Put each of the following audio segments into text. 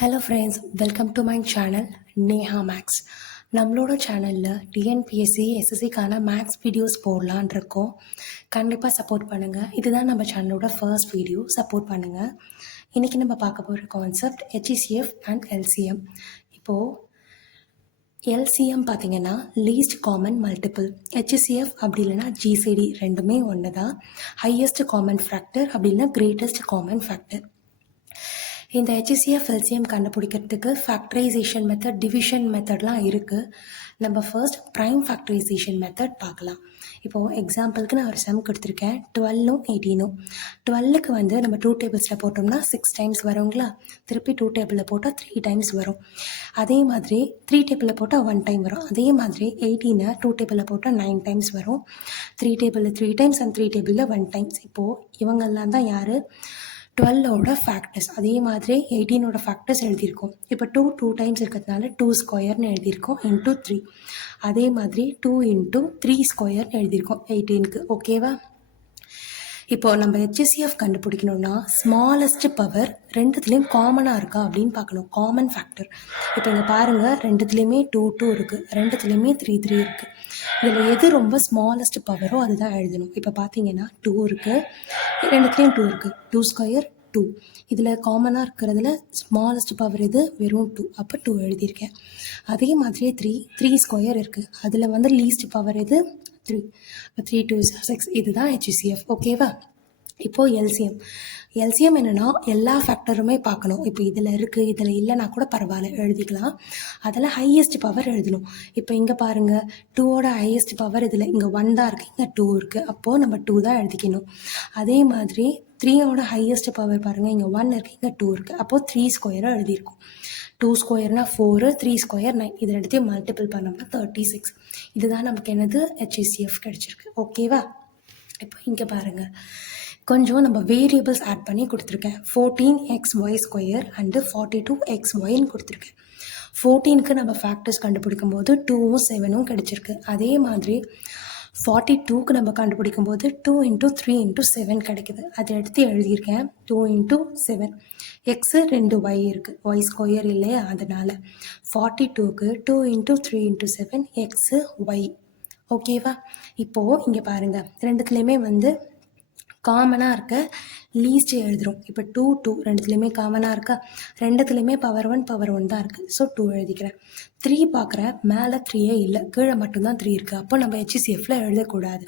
Hello friends, welcome to my channel Neha maths. நம்மளோட சேனலில் TNPSC எஸ்எஸ்சிக்கான மேக்ஸ் வீடியோஸ் போடலான் இருக்கோம். கண்டிப்பாக சப்போர்ட் பண்ணுங்கள். இதுதான் நம்ம சேனலோட ஃபர்ஸ்ட் வீடியோ. சப்போர்ட் பண்ணுங்கள். இன்றைக்கி நம்ம பார்க்க போகிற கான்செப்ட் HCF அண்ட் LCM. இப்போது LCM பார்த்தீங்கன்னா லீஸ்ட் காமன் மல்டிபிள், HCF அப்படி இல்லைன்னா GCD ரெண்டுமே ஒன்று தான். ஹையஸ்ட் காமன் ஃபேக்டர் அப்படி இல்லைன்னா கிரேட்டஸ்ட் காமன் ஃபேக்டர். இந்த HCF LCM கண்டுபிடிக்கிறதுக்கு ஃபேக்டரைசேஷன் மெத்தட், டிவிஷன் மெத்தட்லாம் இருக்குது. நம்ம ஃபர்ஸ்ட் ப்ரைம் ஃபேக்டரைசேஷன் மெத்தட் பார்க்கலாம். இப்போது எக்ஸாம்பிளுக்கு நான் ஒரு சம் கொடுத்துருக்கேன், 12ம் 18ம். 12க்கு வந்து நம்ம 2 டேபிள்ஸில் போட்டோம்னா 6 டைம்ஸ் வருங்களா, திருப்பி 2 டேபிளில் போட்டால் 3 டைம்ஸ் வரும். அதே மாதிரி 3 டேபிளில் போட்டால் 1 டைம் வரும். அதே மாதிரி 18 2 டேபிளில் போட்டால் 9 டைம்ஸ் வரும். 3 டேபிளில் 3 டைம்ஸ் அண்ட் 3 டேபிளில் 1 டைம்ஸ். இப்போது இவங்கெல்லாம் தான் யார், 12ஓட ஃபேக்டர்ஸ். அதே மாதிரி 18ஓட ஃபேக்டர்ஸ் எழுதியிருக்கோம். இப்போ 2 டைம்ஸ் இருக்கிறதுனால 2 ஸ்கொயர்னு எழுதியிருக்கோம் இன்ட்டு 3. அதே மாதிரி 2 இன்ட்டு 3 ஸ்கொயர்னு எழுதியிருக்கோம் 18க்கு. ஓகேவா? இப்போது நம்ம HCF கண்டுபிடிக்கணும்னா ஸ்மாலஸ்ட் பவர் ரெண்டுத்துலேயும் காமனாக இருக்கா அப்படின்னு பார்க்கணும். Common factor. இப்போ இங்கே பாருங்கள், ரெண்டுத்துலேயுமே 2 இருக்குது, ரெண்டுத்துலேயுமே 3 இருக்குது. இதில் எது ரொம்ப ஸ்மாலஸ்ட் பவரோ அதுதான் எழுதணும். இப்போ பார்த்தீங்கன்னா 2 இருக்குது, ரெண்டுத்துலேயும் 2 இருக்குது. 2 ஸ்கொயர் 2. இதில் காமனாக இருக்கிறதுல ஸ்மாலஸ்ட் பவர் இது வெறும் 2, அப்போ 2 எழுதியிருக்கேன். அதே மாதிரியே 3 ஸ்கொயர் இருக்குது, அதில் வந்து லீஸ்ட் பவர் இது 3. இப்போ 3 2 6. இதுதான் HCF. ஓகேவா? இப்போது எல்சிஎம் என்னென்னா எல்லா ஃபேக்டருமே பார்க்கணும். இப்போ இதில் இருக்குது, இதில் இல்லைனா கூட பரவாயில்ல, எழுதிக்கலாம். அதில் ஹையஸ்ட் பவர் எழுதணும். இப்போ இங்கே பாருங்கள், 2ஓட ஹையஸ்ட் பவர் இதில் இங்கே 1 தான் இருக்குது, இங்கே 2 இருக்குது. அப்போது நம்ம 2 தான் எழுதிக்கணும். அதே மாதிரி 3ஓட ஹையஸ்ட் பவர் பாருங்கள், இங்கே 1 இருக்குது, இங்கே 2 இருக்குது. அப்போது 3 ஸ்கொயராக எழுதியிருக்கும். 2 ஸ்கொயர்னா 4, 3 ஸ்கொயர் 9. இதில் எடுத்து மல்டிபிள் பண்ணோம்னா 36. இதுதான் நமக்கு என்னது, HCF கிடச்சிருக்கு. ஓகேவா? இப்போ இங்கே பாருங்கள், கொஞ்சம் நம்ம வேரியபிள்ஸ் ஆட் பண்ணி கொடுத்துருக்கேன். 14xy ஸ்கொயர் அண்டு 42xyன்னு கொடுத்துருக்கேன். 14க்கு நம்ம ஃபேக்டர்ஸ் கண்டுபிடிக்கும் போது 2ம் 7ம் கிடச்சிருக்கு. அதே மாதிரி 42க்கு நம்ம கண்டுபிடிக்கும் போது 2 × 3 × 7 கிடைக்குது. அதை எடுத்து எழுதியிருக்கேன். 2 × 7. எக்ஸு 2 y இருக்குது, y ஸ்கொயர் இல்லையா, அதனால் 42க்கு 2 × 3 × 7 எக்ஸு y. ஓகேவா? இப்போது இங்கே பாருங்கள், ரெண்டுத்துலேயுமே வந்து காமனாக இருக்க லீஸ்ட் எழுதுகிறோம். இப்போ 2 ரெண்டுத்துலேயுமே காமனாக இருக்கா, ரெண்டுத்துலேயுமே பவர் 1 தான் இருக்குது. ஸோ 2 எழுதிக்கிறேன். 3 பார்க்குறேன், மேலே 3 இல்லை, கீழே மட்டும்தான் 3 இருக்குது. அப்போ நம்ம HCFல எழுதக்கூடாது.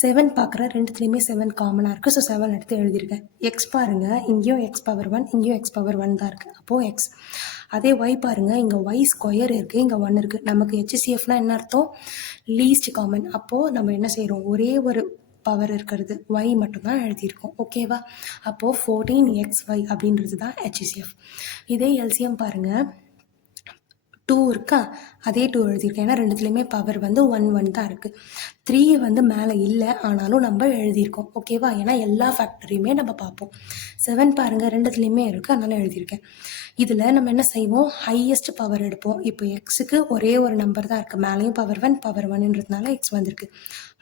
7 பார்க்குறேன், ரெண்டுத்துலேயுமே 7 காமனாக இருக்குது. ஸோ 7 எடுத்து எழுதியிருக்கேன். எக்ஸ் பாருங்கள், இங்கேயும் x பவர் 1, இங்கேயும் x பவர் 1 தான் இருக்குது. அப்போது எக்ஸ். அதே y பாருங்கள், இங்கே y ஸ்கொயர் இருக்குது, இங்கே 1 இருக்குது. நமக்கு HCFனா என்ன அர்த்தம், லீஸ்ட் காமன். அப்போது நம்ம என்ன செய்கிறோம், ஒரே ஒரு பவர் இருக்கிறது y மட்டும்தான் எழுதியிருக்கோம். ஓகேவா? அப்போது 14xy அப்படின்றது தான் HCF. இதே LCM பாருங்கள், 2 இருக்கா, அதே 2 எழுதியிருக்கேன். ஏன்னா ரெண்டுத்துலேயுமே பவர் வந்து 1 தான் இருக்குது. 3 வந்து மேலே இல்லை, ஆனாலும் நம்ம எழுதியிருக்கோம். ஓகேவா? ஏன்னா எல்லா ஃபேக்டரியுமே நம்ம பார்ப்போம். 7 பாருங்கள், ரெண்டுத்துலேயுமே இருக்குது, அதனால் எழுதியிருக்கேன். இதில் நம்ம என்ன செய்வோம், ஹையஸ்ட் பவர் எடுப்போம். இப்போ எக்ஸுக்கு ஒரே ஒரு நம்பர் தான் இருக்குது, மேலேயும் பவர் 1ன்றதுனால எக்ஸ் வந்திருக்கு.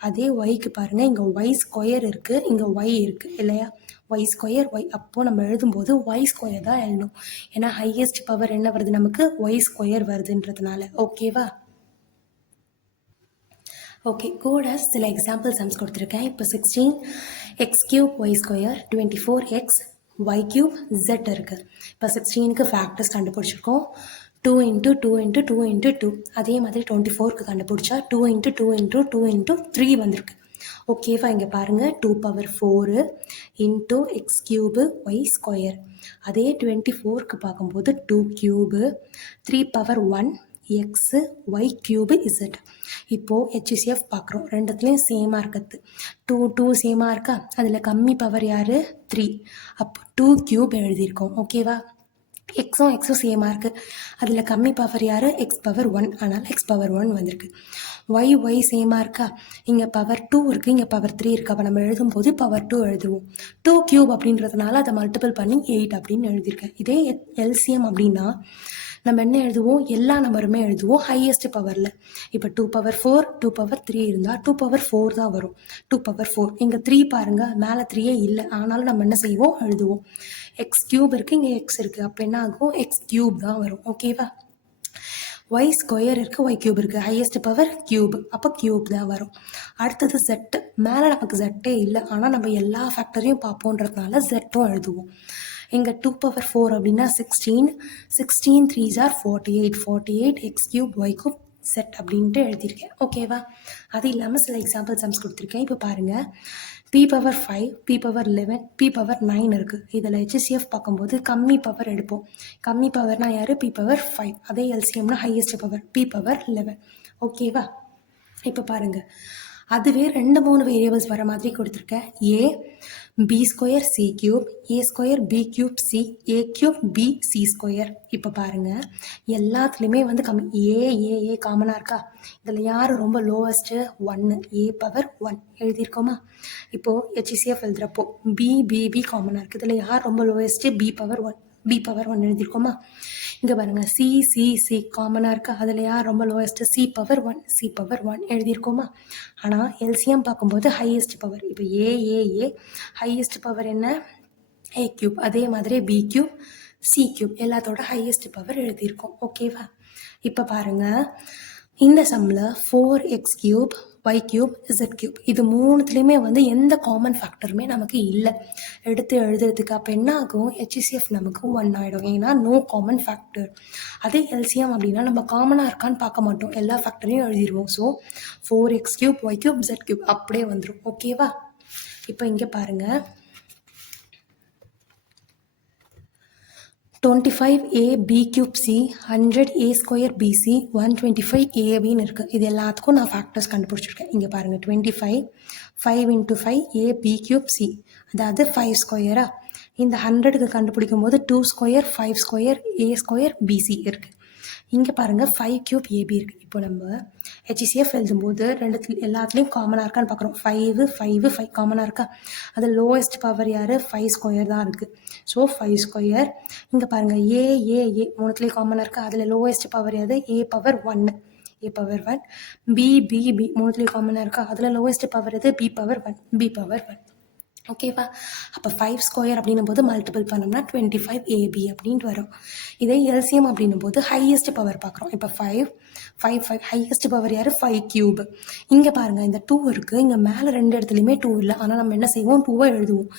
அதே ஒய்க்கு பாருங்கள், இங்கே y ஸ்கொயர் இருக்குது, இங்கே y இருக்குது இல்லையா, y ஸ்கொயர் y. அப்போது நம்ம எழுதும்போது y ஸ்கொயர் தான் எழுதணும். ஏன்னா ஹையஸ்ட் பவர் என்ன வருது நமக்கு, y ஸ்கொயர் வருதுன்றதுனால. ஓகேவா? ஓகே, கூட சில எக்ஸாம்பிள் சம்ஸ் கொடுத்துருக்கேன். இப்போ 16x³ y square 24x y³ z இருக்குது. இப்போ 16க்கு ஃபேக்டர்ஸ் கண்டுபிடிச்சிருக்கோம். 2 × 2 × 2 × 2. அதே மாதிரி 24க்கு கண்டுபிடிச்சா 2 × 2 × 2 × 3 வந்திருக்கு. ஓகேவா? இங்கே பாருங்கள், 2 பவர் 4 × x³ y ஸ்கொயர். அதே 24க்கு பார்க்கும்போது 2³ 3 பவர் 1 எக்ஸு y³ z. இப்போது HCF பார்க்குறோம், ரெண்டுத்துலேயும் சேமாக இருக்கிறது. 2 சேமாக இருக்கா, அதில் கம்மி பவர் யார், 3. அப்போ 2³ எழுதியிருக்கோம். ஓகேவா? எக்ஸும் சேமாக இருக்குது, அதில் கம்மி பவர் யார், எக்ஸ் பவர் 1, அதனால் எக்ஸ் பவர் 1 வந்திருக்கு. y சேமாக இருக்கா, இங்கே பவர் 2 இருக்குது, இங்கே பவர் 3 இருக்குது. அப்போ நம்ம எழுதும்போது பவர் 2 எழுதுவோம். 2³ அப்படின்றதுனால அதை மல்டிபிள் பண்ணி 8 அப்படின்னு எழுதியிருக்கேன். இதே LCM அப்படின்னா நம்ம என்ன எழுதுவோம், எல்லா நம்பருமே எழுதுவோம் ஹையஸ்ட் பவரில். இப்போ 2 பவர் 4, 2 பவர் 3 இருந்தால் 2 பவர் 4 தான் வரும். 2 பவர் 4. இங்கே 3 பாருங்கள், மேலே 3 இல்லை, ஆனாலும் நம்ம என்ன செய்வோம், எழுதுவோம். எக்ஸ் கியூப் இருக்குது, இங்கே எக்ஸ் இருக்குது. அப்போ என்ன ஆகும்? எக்ஸ் கியூப் தான் வரும். ஓகேவா? ஒய் ஸ்கொயர் இருக்குது, ஒய் கியூப் இருக்குது, ஹையஸ்ட் பவர் கியூப், அப்போ கியூப் தான் வரும். அடுத்தது ஜெட்டு. மேலே நமக்கு ஜெட்டே இல்லை, ஆனால் நம்ம எல்லா ஃபேக்டரையும் பார்ப்போன்றதுனால ஜெட்டும் எழுதுவோம். இங்கே 2^4 அப்படின்னா 16, 16 3s are 48, 48 x cube y cube set அப்படின்ட்டு எழுதியிருக்கேன். ஓகேவா? அது இல்லாமல் சில எக்ஸாம்பிள் சம்ஸ் கொடுத்துருக்கேன். இப்போ பாருங்கள், p^5, p^11, p^9 இருக்குது. இதில் HCF பார்க்கும்போது கம்மி பவர் எடுப்போம். கம்மி பவர்னால் யார்? p^5. அதே LCMனா ஹையஸ்ட் பவர் p^11. ஓகேவா? இப்போ பாருங்கள், அதுவே 2-3 வேரியபிள்ஸ் வர மாதிரி கொடுத்துருக்கேன். ஏ B square C cube, A square B cube C, a cube B C square. இப்போ பாருங்கள், எல்லாத்துலேயுமே வந்து கம்மி. ஏ காமனாக இருக்கா? இதில் யார் ரொம்ப லோவஸ்ட்டு? 1, a^1 எழுதியிருக்கோமா? இப்போது HCF எழுதுகிறப்போ பி காமனாக இருக்குது. இதில் யார் ரொம்ப லோவஸ்ட்டு? b^1 எழுதியிருக்கோமா? இங்கே பாருங்கள், சி காமனாக இருக்கா? அதில் யார் ரொம்ப லோவஸ்ட்டு? c^1 எழுதியிருக்கோமா? ஆனால் எல்சிஎம் பார்க்கும்போது ஹையஸ்ட் பவர். இப்போ ஏ ஹையஸ்ட் பவர் என்ன? A cube. அதே மாதிரி பி கியூப் சி கியூப் எல்லாத்தோட ஹையஸ்ட் பவர் எழுதியிருக்கோம். ஓகேவா? இப்போ பாருங்கள், இந்த சம்மில் 4x³ y³ z³ இது மூணுத்துலேயுமே வந்து எந்த காமன் ஃபேக்டருமே நமக்கு இல்லை எடுத்து எழுதுறதுக்கு. அப்போ என்ன ஆகும்? HCF நமக்கு 1 ஆகிடும். ஏன்னா நோ காமன் ஃபேக்டர். அதே LCM அப்படின்னா நம்ம காமனாக இருக்கான்னு பார்க்க மாட்டோம், எல்லா ஃபேக்டரையும் எழுதிடுவோம். ஸோ 4x³ y³ z³ அப்படியே வந்துடும். ஓகேவா? இப்போ இங்கே பாருங்கள், 25a b cube c, 100a square bc, 125ab இருக்குது. இது எல்லாத்துக்கும் நான் ஃபேக்டர்ஸ் கண்டுபிடிச்சிருக்கேன். இங்கே பாருங்கள், 25 5 × 5 a b cube c, அதாவது 5 ஸ்கொயரா. இந்த 100க்கு கண்டுபிடிக்கும் போது 2 square 5 square a square bc இருக்குது. இங்கே பாருங்கள், 5³ ab இருக்குது. இப்போ நம்ம HCF எழுதும்போது எல்லாத்துலேயும் காமனாக இருக்கான்னு பார்க்குறோம். 5 காமனாக இருக்கா? அது லோவஸ்ட் பவர் யார்? 5 ஸ்கொயர் தான் இருக்குது. So 5 square. இங்கே பாருங்கள், ஏ மூணுத்துலேயும் காமனாக இருக்கா? அதில் லோவஸ்ட் பவர் எது? a^1 b மூணுத்துலேயும் காமனாக இருக்கா? அதில் லோவஸ்ட் பவர் எது? b^1 ஓகேவா? அப்போ 5 ஸ்கொயர் அப்படின்னும் போது மல்டிபிள் பண்ணோம்னா 25ab அப்படின்ட்டு வரும். இதே LCM அப்படின்னும் போது ஹையஸ்ட் பவர் பார்க்குறோம். இப்போ 5 ஹையஸ்ட் பவர் யார்? 5³ இங்கே பாருங்கள், இந்த 2 இருக்குது. இங்கே மேலே 2 இடத்துலையுமே 2 இல்லை. ஆனால் நம்ம என்ன செய்வோம்? 2 எழுதுவோம்.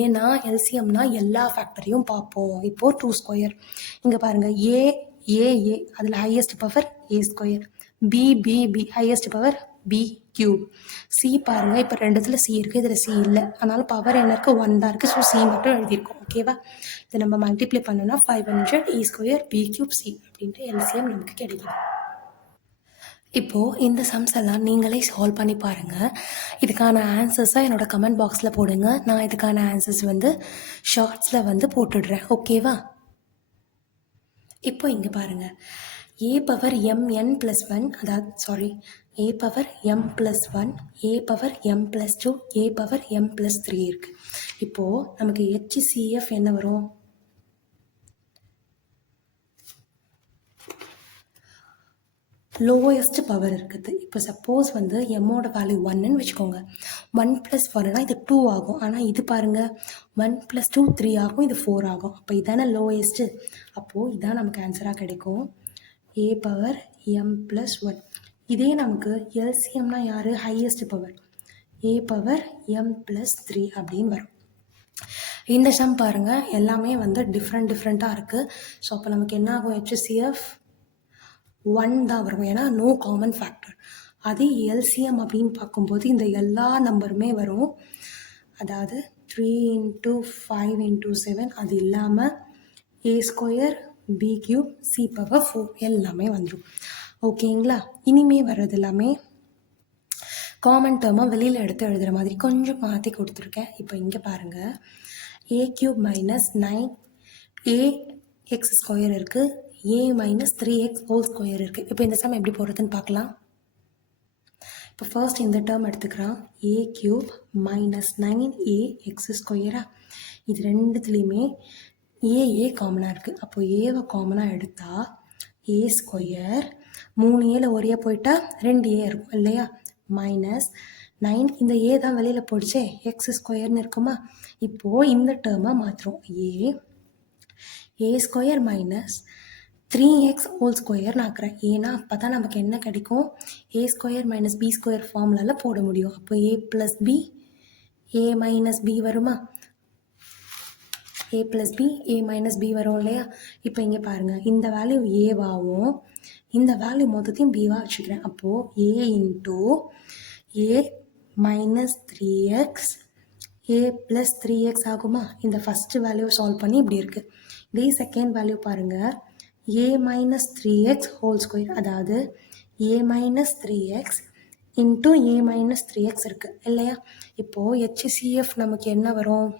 ஏன்னா LCMனா எல்லா ஃபேக்டரையும் பார்ப்போம். இப்போது 2 ஸ்கொயர். இங்கே பாருங்கள், ஏ அதில் highest power a square, b highest power b³ c பாருங்கள், இப்போ 2த்துல சி இருக்குது, இதில் சி இல்லை. அதனால் பவர் என்ன இருக்குது? 1 தான் இருக்குது. ஸோ சி மட்டும் எழுதியிருக்கோம். ஓகேவா? இதை நம்ம மல்டிப்ளை பண்ணோன்னா 500a² b³ c அப்படின்ட்டு LCM நமக்கு கிடைக்கும். இப்போது இந்த சம்ஸ் எல்லாம் நீங்களே சால்வ் பண்ணி பாருங்கள். இதுக்கான ஆன்சர்ஸை என்னோடய கமெண்ட் பாக்ஸில் போடுங்க. நான் இதுக்கான ஆன்சர்ஸ் வந்து ஷார்ட்ஸில் வந்து போட்டுடுறேன். ஓகேவா? இப்போ இங்கே பாருங்கள், a^mn+1, அதாவது a^m+1, a^m+2, a^m+3 இருக்குது. இப்போது நமக்கு HCF என்ன வரும்? லோயஸ்ட் பவர் இருக்குது. இப்போ சப்போஸ் வந்து எம்மோட வேல்யூ 1ன்னு வச்சுக்கோங்க. 1 + 1னா இது 2 ஆகும். ஆனால் இது பாருங்கள், 1 + 2 3 ஆகும், இது 4 ஆகும். அப்போ இதான லோயஸ்ட்டு. அப்போது இதான் நமக்கு ஆன்சராக கிடைக்கும், a^m+1. இதே நமக்கு LCMனா யார்? ஹையஸ்ட் பவர், a^m+3 அப்படின்னு வரும். இந்த சம் பாருங்கள், எல்லாமே வந்து டிஃப்ரெண்ட்டாக இருக்குது. ஸோ அப்போ நமக்கு என்ன ஆகும்? HCF 1 தான் வரும். ஏன்னா நோ காமன் ஃபேக்டர். அதே LCM அப்படின்னு பார்க்கும்போது இந்த எல்லா நம்பருமே வரும். அதாவது 3 × 5 × 7 அது இல்லாமல் a² b³ c^4 எல்லாமே வந்துடும். ஓகேங்களா? இனிமே வர்றது எல்லாமே காமன் டேர்மாக வெளியில் எடுத்து எழுதுகிற மாதிரி கொஞ்சம் மாற்றி கொடுத்துருக்கேன். இப்போ இங்கே பாருங்கள், a³ - 9ax² இருக்குது, a - 3x² இருக்குது. இப்போ இந்த சம் எப்படி போடுறதுன்னு பார்க்கலாம். இப்போ ஃபர்ஸ்ட் இந்த டேர்ம் எடுத்துக்கிறான், a³ - 9ax². இது ரெண்டுத்துலேயுமே ஏ காமனாக இருக்குது. அப்போ ஏவை காமனாக எடுத்தால் a², 3 ஏல ஒரே போயிட்டா 2a இருக்கும் இல்லையா? 9 இந்த ஏ தான் வெளியில் போயிடுச்சே, எக்ஸ் ஸ்கொயர்னு இருக்குமா. இப்போது இந்த டேர்மை மாற்றுறோம். ஏ ஸ்கொயர் மைனஸ் 3x ஹோல் ஸ்கொயர்னு ஆக்குறேன். ஏன்னா அப்போ தான் நமக்கு என்ன கிடைக்கும், ஏ ஸ்கொயர் மைனஸ் பி ஸ்கொயர் ஃபார்முலாவில் போட முடியும். அப்போ ஏ plus B A minus B வருமா, ஏ plus B A minus B வரும் இல்லையா. இப்போ இங்கே பாருங்கள், இந்த வேல்யூ ஏவாகவும் இந்த வேல்யூ மொத்தத்தையும் பிவாக வச்சுக்கிறேன். அப்போது A into a minus 3x A plus 3x ஆகுமா. இந்த ஃபஸ்ட்டு வேல்யூ சால்வ் பண்ணி இப்படி இருக்குது. இதே செகண்ட் வேல்யூ பாருங்கள், ஏ மைனஸ் 3x ஹோல் ஸ்கொயர், அதாவது ஏ minus 3x into a minus 3x இருக்குது இல்லையா. இப்போது HCF நமக்கு என்ன வரும்,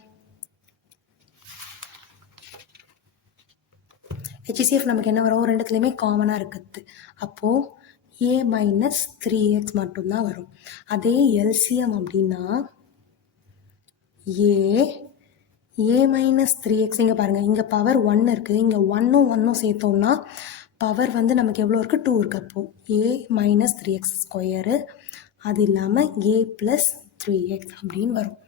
ரெண்டுத்துலேயுமே காமனாக இருக்குது. அப்போது ஏ மைனஸ் 3x மட்டும்தான் வரும். அதே எல்சிஎம் அப்படின்னா ஏ மைனஸ் 3x, இங்கே பாருங்கள், இங்கே பவர் 1 இருக்குது, இங்கே 1ம் சேர்த்தோம்னா பவர் வந்து நமக்கு எவ்வளோ இருக்குது, 2 இருக்குது. அப்போது ஏ மைனஸ் 3x ஸ்கொயரு, அது இல்லாமல் ஏ ப்ளஸ் 3x அப்படின்னு வரும்.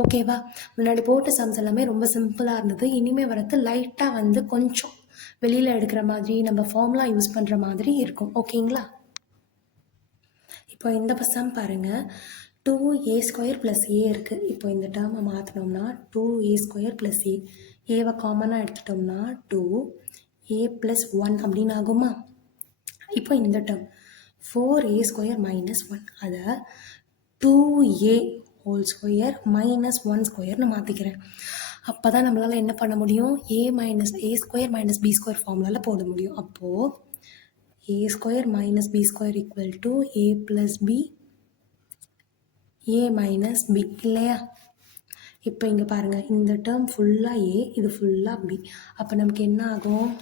ஓகேவா. முன்னாடி போட்ட சம்ஸ் எல்லாமே ரொம்ப சிம்பிளாக இருந்தது. இனிமேல் வரது லைட்டாக வந்து கொஞ்சம் வெளியில் எடுக்கிற மாதிரி, நம்ம ஃபார்முலா யூஸ் பண்ணுற மாதிரி இருக்கும். ஓகேங்களா. இப்போ இந்த சம் பாருங்கள், 2a ஸ்கொயர் ப்ளஸ் ஏ இருக்குது. இப்போ இந்த டேர்மை மாற்றினோம்னா 2a ஸ்கொயர் ப்ளஸ் ஏ, ஏவை காமனாக எடுத்துட்டோம்னா 2a ப்ளஸ் 1 அப்படின்னு ஆகுமா. இப்போ இந்த டேர்ம் 4a ஸ்கொயர் மைனஸ் 1, அதை 2a ஹோல் ஸ்கொயர் மைனஸ் 1 ஸ்கொயர்னு மாற்றிக்கிறேன். அப்போ தான் நம்மளால் என்ன பண்ண முடியும், A square minus B square ஃபார்முலாவில் போட முடியும். அப்போது A square minus B square equal to A plus B A minus B இல்லையா. இப்போ இங்கே பாருங்கள், இந்த டேர்ம் ஃபுல்லாக ஏ, இது ஃபுல்லாக பி. அப்போ நமக்கு என்ன ஆகும்,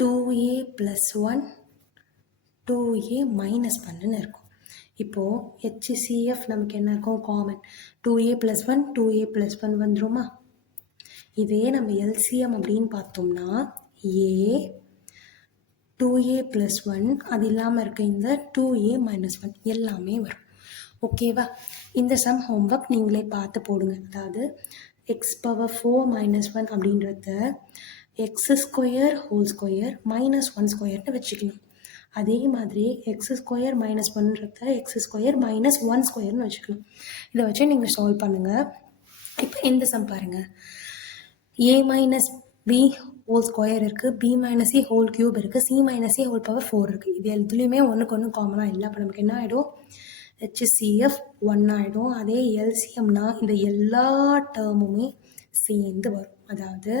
டூ ஏ ப்ளஸ் 1 2a மைனஸ் 1ன்னு இருக்கும். இப்போது HCF நமக்கு என்ன இருக்கும், common 2a plus 1 2a plus 1 வந்துருமா. இதே நம்ம எல்சிஎம் அப்படின்னு பார்த்தோம்னா ஏ 2a ப்ளஸ் 1, அது இல்லாமல் இருக்க இந்த 2a மைனஸ் 1 எல்லாமே வரும். ஓகேவா. இந்த சம் ஹோம்ஒர்க் நீங்களே பார்த்து போடுங்க. அதாவது எக்ஸ் பவர் 4 மைனஸ் 1 அப்படின்றத x square whole square minus 1 ஸ்கொயர்னு வச்சுக்கணும். அதே மாதிரி எக்ஸ் ஸ்கொயர் மைனஸ் 1ன்றத எக்ஸ் ஸ்கொயர் மைனஸ் 1 ஸ்கொயர்னு வச்சுக்கணும். இதை வச்சு நீங்கள் சால்வ் பண்ணுங்கள். இப்போ இந்த சம் பாருங்கள், a minus b whole square இருக்குது, b minus a whole cube இருக்குது, c minus a whole power 4 இருக்குது. இது எதுலேயுமே ஒன்றுக்கு ஒன்று காமனாக இல்லை. அப்போ நமக்கு என்ன ஆகிடும், HCF 1 ஆகிடும். அதே எல்சிஎம்னா இந்த எல்லா டேர்முமே சேர்ந்து வரும். அதாவது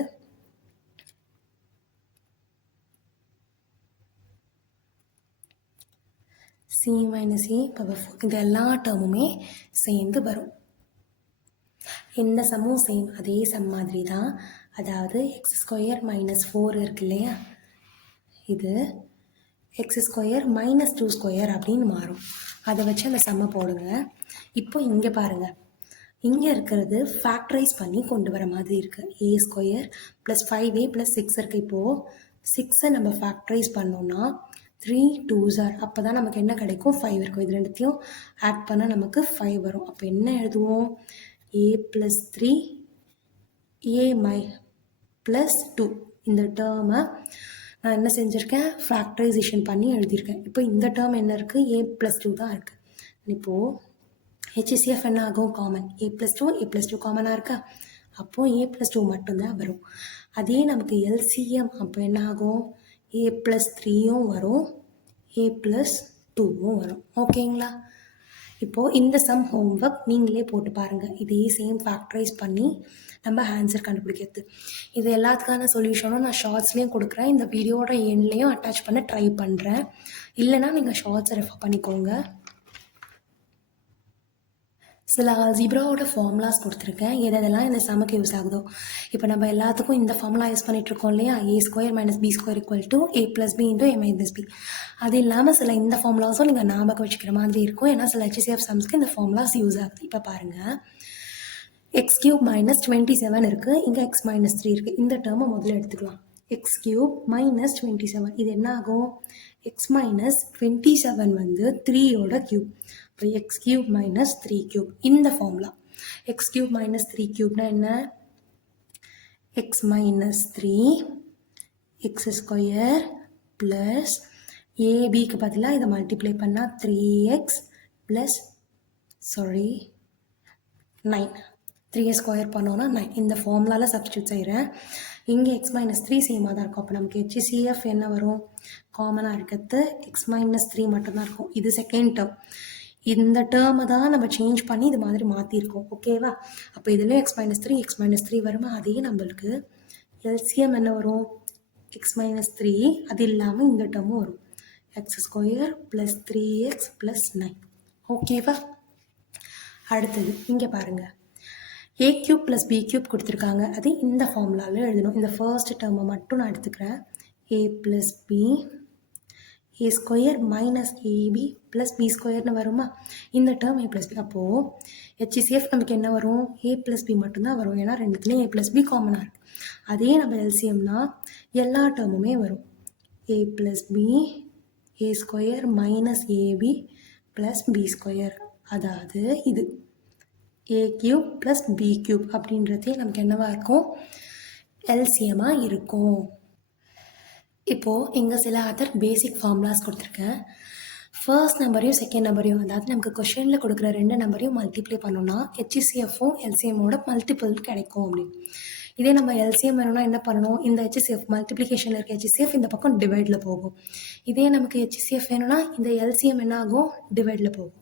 c மைனஸ் ஏ பவர் 4, இந்த எல்லா டேர்முமே சேர்ந்து வரும். இந்த சம்மும் சேம் அதே சம் மாதிரி தான். அதாவது எக்ஸ் ஸ்கொயர் மைனஸ் 4 இருக்கு இல்லையா, இது எக்ஸ் ஸ்கொயர் மைனஸ் 2 ஸ்கொயர் அப்படின்னு மாறும். அதை வச்சு அந்த சம்மை போடுங்க. இப்போ இங்கே பாருங்கள், இங்கே இருக்கிறது ஃபேக்டரைஸ் பண்ணி கொண்டு வர மாதிரி இருக்குது. ஏ ஸ்கொயர் ப்ளஸ் 5a ப்ளஸ் 6 இருக்குது. இப்போது 6ஐ நம்ம ஃபேக்டரைஸ் பண்ணோம்னா 3 2s are, அப்போ தான் நமக்கு என்ன கிடைக்கும், 5 இருக்கும். இது ரெண்டுத்தையும் ஆட் பண்ணால் நமக்கு 5 வரும். அப்போ என்ன எழுதுவோம், a ப்ளஸ் 3 a ப்ளஸ் 2. இந்த டேர்மை நான் என்ன செஞ்சுருக்கேன், ஃபேக்டரைசேஷன் பண்ணி எழுதியிருக்கேன். இப்போ இந்த டேர்ம் என்ன இருக்குது, a ப்ளஸ் 2 தான் இருக்குது. இப்போது HCF என்ன ஆகும், common a plus 2 a plus 2 காமனாக இருக்கா. அப்போது a ப்ளஸ் 2 மட்டும்தான் வரும். அதே நமக்கு LCM அப்போ என்ன ஆகும், a ப்ளஸ் 3யும் வரும், a ப்ளஸ் 2வும் வரும். ஓகேங்களா. இப்போது இந்த சம் ஹோம்ஒர்க் நீங்களே போட்டு பாருங்கள். இதே சேம் ஃபேக்டரைஸ் பண்ணி நம்ம ஆன்சர் கண்டுபிடிக்கிறது. இது எல்லாத்துக்கான சொல்யூஷனும் நான் ஷார்ட்ஸ்லேயும் கொடுக்குறேன், இந்த வீடியோட எண்ட்லேயும் அட்டாச் பண்ண ட்ரை பண்ணுறேன். இல்லைனா நீங்கள் ஷார்ட்ஸை ரெஃபர் பண்ணிக்கோங்க. சில ஜீப்ராவோட ஃபார்முலாஸ் கொடுத்துருக்கேன், எதெல்லாம் இந்த சமக்கு யூஸ் ஆகுதோ. இப்போ நம்ம எல்லாத்துக்கும் இந்த ஃபார்முலா யூஸ் பண்ணிகிட்ருக்கோம் இல்லையா, a square minus B square equal to A plus b into a minus b. அது இல்லாமல் சில இந்த ஃபார்முலாஸும் நீங்கள் ஞாபகம் வச்சுக்கிற மாதிரி இருக்கும். ஏன்னா சில HCF சம்ஸ்க்கு இந்த ஃபார்முலாஸ் யூஸ் ஆகுது. இப்போ பாருங்கள், எக்ஸ் கியூப் மைனஸ் 27 இருக்குது, இங்கே எக்ஸ் மைனஸ் 3 இருக்குது. இந்த டேர்மை முதல்ல எடுத்துக்கலாம். எக்ஸ் கியூப் மைனஸ் 27 இது என்ன ஆகும்? எக்ஸ் மைனஸ் 27 வந்து 3யோட கியூப். இப்போ எக்ஸ் கியூப் மைனஸ் 3 கியூப் இந்த ஃபார்முலா. எக்ஸ் கியூப் மைனஸ் 3 கியூப்னா என்ன? X minus 3 x square plus ஏபிக்கு பதிலாக இதை மல்டிப்ளை பண்ணால் 3x ப்ளஸ் 9. 3 ஸ்கொயர் பண்ணோன்னா 9. இந்த ஃபார்முலாவில் சப்ஸ்டியூட் செய்கிறேன். இங்கே எக்ஸ் மைனஸ் 3 சேமாக தான் இருக்கும். அப்போ நமக்கு ஹெச்சிசிஎஃப் என்ன வரும்? காமனாக இருக்கிறது எக்ஸ் மைனஸ் 3 மட்டும்தான் இருக்கும். இது செகண்ட் டேர்ம். இந்த டேர்மை தான் நம்ம சேஞ்ச் பண்ணி இது மாதிரி மாற்றிருக்கோம். ஓகேவா? அப்போ இதுலேயும் எக்ஸ் மைனஸ் 3 வருமா? அதே நம்மளுக்கு எல்சிஎம் என்ன வரும்? எக்ஸ் மைனஸ் 3 அது இல்லாமல் இந்த டேர்மும் வரும். X square plus 3x plus 9. ஓகேவா? அடுத்தது இங்கே பாருங்கள், ஏ கியூப் ப்ளஸ் பி கியூப் கொடுத்துருக்காங்க. அது இந்த ஃபார்முலாவில் எழுதணும். இந்த ஃபர்ஸ்ட் டேர்மை மட்டும் நான் எடுத்துக்கிறேன். A plus B a square minus ab plus b ஸ்கொயர்னு வருமா? இந்த டேர்ம் ஏ ப்ளஸ் பி. அப்போது ஹெச்சிசிஎஃப் நமக்கு என்ன வரும்? ஏ ப்ளஸ் பி மட்டும்தான் வரும். ஏன்னா ரெண்டுத்துலேயும் ஏ ப்ளஸ் பி காமனாக இருக்குது. அதே நம்ம எல்சிஎம்னா எல்லா டேர்முமே வரும். A plus B a square minus ab plus b square. அதாவது இது a cube plus b cube அப்படின்றதே நமக்கு என்னவா இருக்கும்? எல்சிஎமாக இருக்கும். இப்போது இங்கே சில அதர் பேசிக் ஃபார்முலாஸ் கொடுத்துருக்கேன். ஃபர்ஸ்ட் நம்பரையும் செகண்ட் நம்பரையும், அதாவது நமக்கு கொஷனில் கொடுக்குற 2 நம்பரையும் மல்டிப்ளை பண்ணோன்னா ஹெச்சிசிஎஃப்பும் எல்சிஎம்மோட மல்டிபிள் கிடைக்கும் அப்படின்னு. இதே நம்ம எல்சிஎம் வேணும்னா என்ன பண்ணணும்? இந்த ஹெச்சிசிஎஃப் மல்டிப்ளிகேஷனில் இருக்க ஹெச்சிசிஎஃப் இந்த பக்கம் டிவைடில் போகும். இதே நமக்கு ஹெச்சிசிஎஃப் வேணும்னா இந்த எல்சிஎம் என்ன ஆகும்? டிவைடில் போகும்.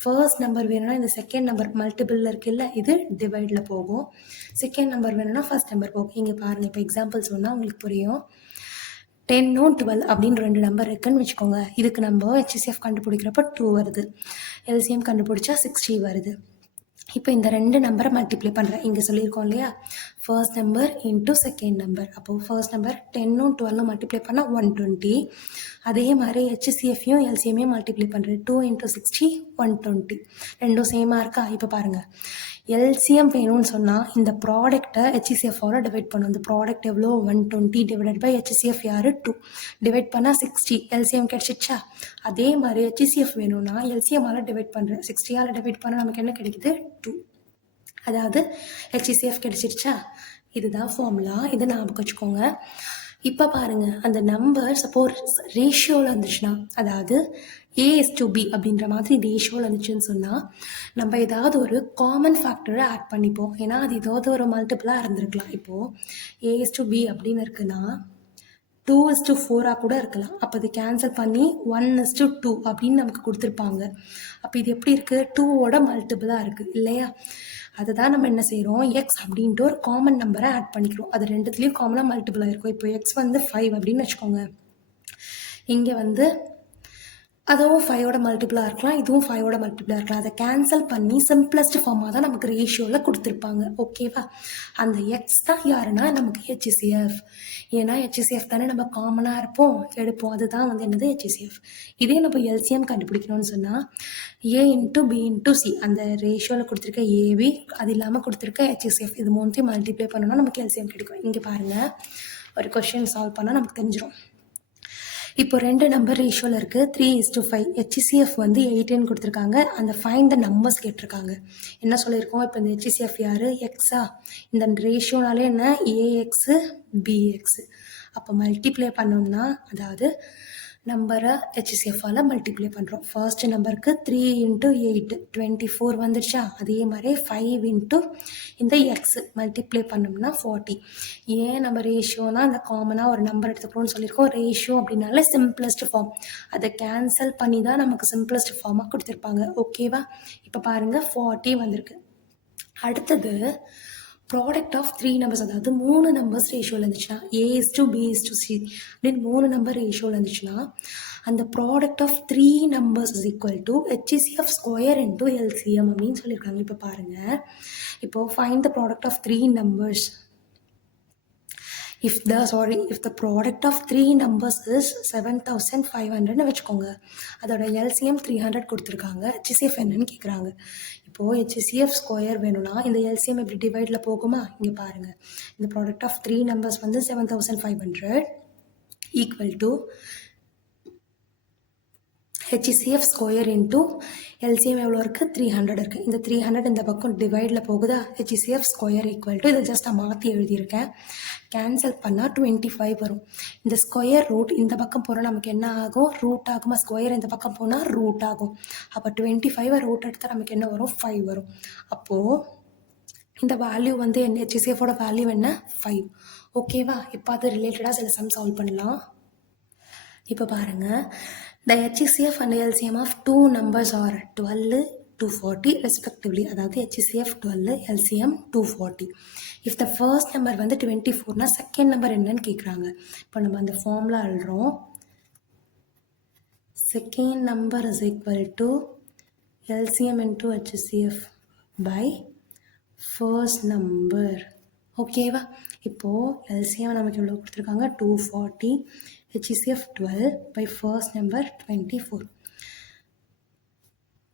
ஃபர்ஸ்ட் நம்பர் வேணும்னா இந்த செகண்ட் நம்பர் மல்டிபிளில் இருக்குல்ல, இது டிவைடில் போகும். செகண்ட் நம்பர் வேணும்னா ஃபர்ஸ்ட் நம்பர் போகும். இங்கே பாருங்கள், இப்போ எக்ஸாம்பிள் சொன்னால் உங்களுக்கு புரியும். 10 12 அப்படின்னு 2 நம்பர் இருக்குன்னு வச்சுக்கோங்க. இதுக்கு நம்ம ஹெச்சிசிஎஃப் கண்டுபிடிக்கிறப்ப 2 வருது, எல்சிஎம் கண்டுபிடிச்சா 60 வருது. இப்போ இந்த 2 நம்பரை மல்டிப்ளை பண்ணுறேன். இங்கே சொல்லியிருக்கோம் இல்லையா, first number into second number. அப்போது ஃபர்ஸ்ட் நம்பர் 10 12 மல்டிப்ளை பண்ணால் 120. அதே மாதிரி ஹெச்சிசிஎஃப்யும் எல்சிஎம்மையும் மல்டிப்ளை பண்ணுறேன். 2 × 60 120. ரெண்டும் சேமாக இருக்கா? இப்போ பாருங்கள், எல்சிஎம் வேணும்னு சொன்னால் இந்த ப்ராடக்ட்டை ஹெச்சிசிஎஃபோட டிவைட் பண்ணும். இந்த ப்ராடக்ட் எவ்வளோ? 120 டிவைடட் பை ஹெச்சிசிஎஃப் யார்? 2 டிவைட் பண்ணால் 60. எல்சிஎம் கிடச்சிச்சா? அதே மாதிரி ஹெச்சிசிஎஃப் வேணும்னா எல்சிஎம்மால் டிவைட் பண்ணுறேன். 60ஆல் டிவைட் பண்ணால் நமக்கு என்ன கிடைக்குது? 2. அதாவது ஹெச்சிசிஎஃப் கிடச்சிருச்சா? இதுதான் ஃபார்முலா. இதை ஞாபகம் வச்சுக்கோங்க. இப்போ பாருங்கள், அந்த நம்பர் சப்போஸ் ரேஷியோவில் இருந்துச்சுன்னா, அதாவது A:B அப்படின்ற மாதிரி ரேஷியோவில் இருந்துச்சுன்னு சொன்னால் நம்ம ஏதாவது ஒரு காமன் ஃபேக்டரை ஆட் பண்ணிப்போம். ஏன்னா அது ஏதாவது ஒரு மல்டிபிளாக இருந்திருக்கலாம். இப்போது A:B அப்படின்னு இருக்குன்னா 2:4 கூட இருக்கலாம். அப்போ இது கேன்சல் பண்ணி 1:2 அப்படின்னு நமக்கு கொடுத்துருப்பாங்க. அப்போ இது எப்படி இருக்குது? 2வோட மல்டிபிளாக இருக்குது இல்லையா? அதை தான் நம்ம என்ன செய்கிறோம்? எக்ஸ் அப்படின்ட்டு ஒரு காமன் நம்பரை ஆட் பண்ணிக்கிறோம். அது ரெண்டுத்துலேயும் காமனாக மல்டிபிளாக இருக்கும். இப்போ எக்ஸ் வந்து 5 அப்படின்னு வச்சுக்கோங்க. இங்கே வந்து அதுவும் 5ஓட மல்டிபிளாக இருக்கலாம், இதுவும் 5ஓட மல்டிபிளாக இருக்கலாம். அதை கேன்சல் பண்ணி சிம்பிளஸ்ட் ஃபார்மாக தான் நமக்கு ரேஷியோவில் கொடுத்துருப்பாங்க. ஓகேவா? அந்த எக்ஸ் தான் யாருன்னா நமக்கு ஹெச்சிசிஎஃப். ஏன்னா ஹெச்சிசிஎஃப் தானே நம்ம காமனாக எடுப்போம். அதுதான் வந்து என்னது? ஹெச்சிசிஎஃப். இதே நம்ம எல்சிஎம் கண்டுபிடிக்கணும்னு சொன்னால் A × B × C அந்த ரேஷியோவில் கொடுத்துருக்க ஏபி, அது இல்லாமல் கொடுத்துருக்க ஹெச்சிசிஎஃப், இது மூணுத்தையும் மல்டிப்ளை பண்ணோன்னா நமக்கு எல்சிஎம் கிடைக்கும். இங்கே பாருங்கள், ஒரு கொஷின் சால்வ் பண்ணால் நமக்கு தெரிஞ்சிடும். இப்போ 2 நம்பர் ரேஷியோவில் இருக்குது. 3:5. ஹெச்சிசிஎஃப் வந்து 18 கொடுத்துருக்காங்க. அந்த ஃபைண்ட் த நம்பர்ஸ் கேட்டிருக்காங்க. என்ன சொல்லியிருக்கோம்? இப்போ இந்த ஹெச்சிசிஎஃப் யார்? எக்ஸா? இந்த ரேஷியோனாலே என்ன? Ax bx. அப்போ மல்டிப்ளை பண்ணோம்னா, அதாவது நம்பரை ஹெச்சிசிஎஃபால் மல்டிப்ளை பண்ணுறோம். ஃபர்ஸ்ட் நம்பருக்கு 3 × 8 24 வந்துடுச்சா? அதே மாதிரி 5 × இந்த எக்ஸ் மல்டிப்ளை பண்ணோம்னா 40. ஏன் நம்ம ரேஷியோனா இந்த காமனாக ஒரு நம்பர் எடுத்துக்கணும்னு சொல்லியிருக்கோம். ரேஷியோ அப்படின்னாலே சிம்பிளஸ்ட் ஃபார்ம். அதை கேன்சல் பண்ணி தான் நமக்கு சிம்பிளஸ்ட் ஃபார்மாக கொடுத்துருப்பாங்க. ஓகேவா? இப்போ பாருங்கள், 40 வந்திருக்கு. அடுத்தது ப்ராடக்ட் ஆஃப் 3 நம்பர்ஸ், அதாவது 3 நம்பர்ஸ் ரேஷியோவில் இருந்துச்சுன்னா, A:B:C அப்படின்னு 3 நம்பர் ரேஷியோவில் இருந்துச்சுன்னா, அந்த product of 3 numbers is equal to HCF square into LCM அப்படின்னு சொல்லியிருக்காங்க. இப்போ பாருங்கள், இப்போது find the product of 3 numbers. if the product of three numbers is 7500 வச்சுக்கோங்க. அதோட எல்சிஎம் 300 கொடுத்துருக்காங்க. ஹெச்சிசிஎஃப் என்னன்னு கேட்குறாங்க. இப்போது ஹெச்சிசிஎஃப் ஸ்கொயர் வேணும்னா இந்த எல்சிஎம் இப்படி டிவைடில் போகுமா? இங்கே பாருங்கள், இந்த ப்ராடக்ட் ஆஃப் த்ரீ நம்பர்ஸ் வந்து 7500 equal to HCF square into LCM எவ்வளோ இருக்குது? 300 இருக்குது. இந்த 300 இந்த பக்கம் டிவைடில் போகுதா? HCF ஸ்கொயர் ஈக்குவல் டு, இதை ஜஸ்ட் நான் மாற்றி எழுதியிருக்கேன். கேன்சல் பண்ணால் 25 வரும். இந்த ஸ்கொயர் ரூட் இந்த பக்கம் போனால் நமக்கு என்ன ஆகும்? ரூட் ஆகுமா? ஸ்கொயர் இந்த பக்கம் போனால் ரூட் ஆகும். அப்போ 25 ரூட் எடுத்தால் நமக்கு என்ன வரும்? 5 வரும். அப்போது இந்த வேல்யூ வந்து என்ன? HCFோட வேல்யூ என்ன? 5. ஓகேவா? இப்போ அது ரிலேட்டடாக சில சம் சால்வ் பண்ணலாம். இப்போ பாருங்கள், the HCF and LCM of two numbers are 12, 240 respectively. அதாவது HCF 12, LCM 240. if the first number வந்து 24னா செகண்ட் நம்பர் என்னன்னு கேட்குறாங்க. இப்போ நம்ம அந்த ஃபார்முலா எழுதுறோம். Second number is equal to LCM into HCF by first number. ஓகேவா? இப்போது எல்சிஎம் நமக்கு எவ்வளோ கொடுத்துருக்காங்க? 240, HCF 12 by first number 24.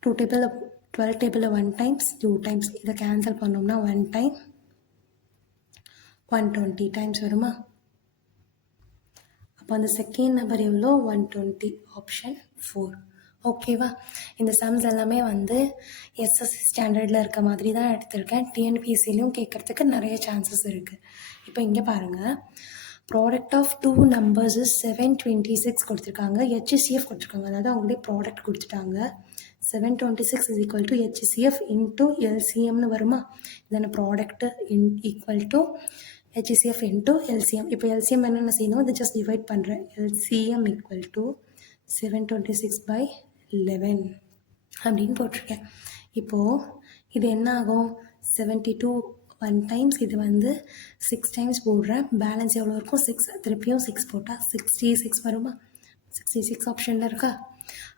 2 table 12 table 1 times 2 times. இதை கேன்சல் பண்ணோம்னா 1 time 120 times வருமா? அப்போ அந்த செகண்ட் நம்பர் எவ்வளோ? 120. ஆப்ஷன் 4. ஓகேவா? இந்த சம்ஸ் எல்லாமே வந்து எஸ்எஸ்சி ஸ்டாண்டர்டில் இருக்க மாதிரி தான் எடுத்திருக்கேன். டிஎன்பிஎஸ்சிலையும் கேட்குறதுக்கு நிறைய சான்சஸ் இருக்குது. இப்போ இங்கே பாருங்கள், ப்ராடக்ட் ஆஃப் டூ நம்பர்ஸ் 726 கொடுத்துருக்காங்க. HCF கொடுத்துருக்காங்க. அதாவது அவங்களே ப்ராடக்ட் கொடுத்துட்டாங்க. 726 is equal to HCF into LCMனு வருமா? இதனை product equal to HCF into LCM. இப்போ LCM என்னென்ன செய்யணும்? இதை ஜஸ்ட் டிவைட் பண்ணுறேன். LCM ஈக்குவல் டு 726 by 11 அப்படின்னு போட்டிருக்கேன். இப்போது இது என்ன ஆகும்? 72 1 times, இது வந்து 6 times போடுறேன். பேலன்ஸ் எவ்வளோ இருக்கும்? 6. திருப்பியும் 6 போட்டால் 66 வருமா? 66 ஆப்ஷனில் இருக்கா?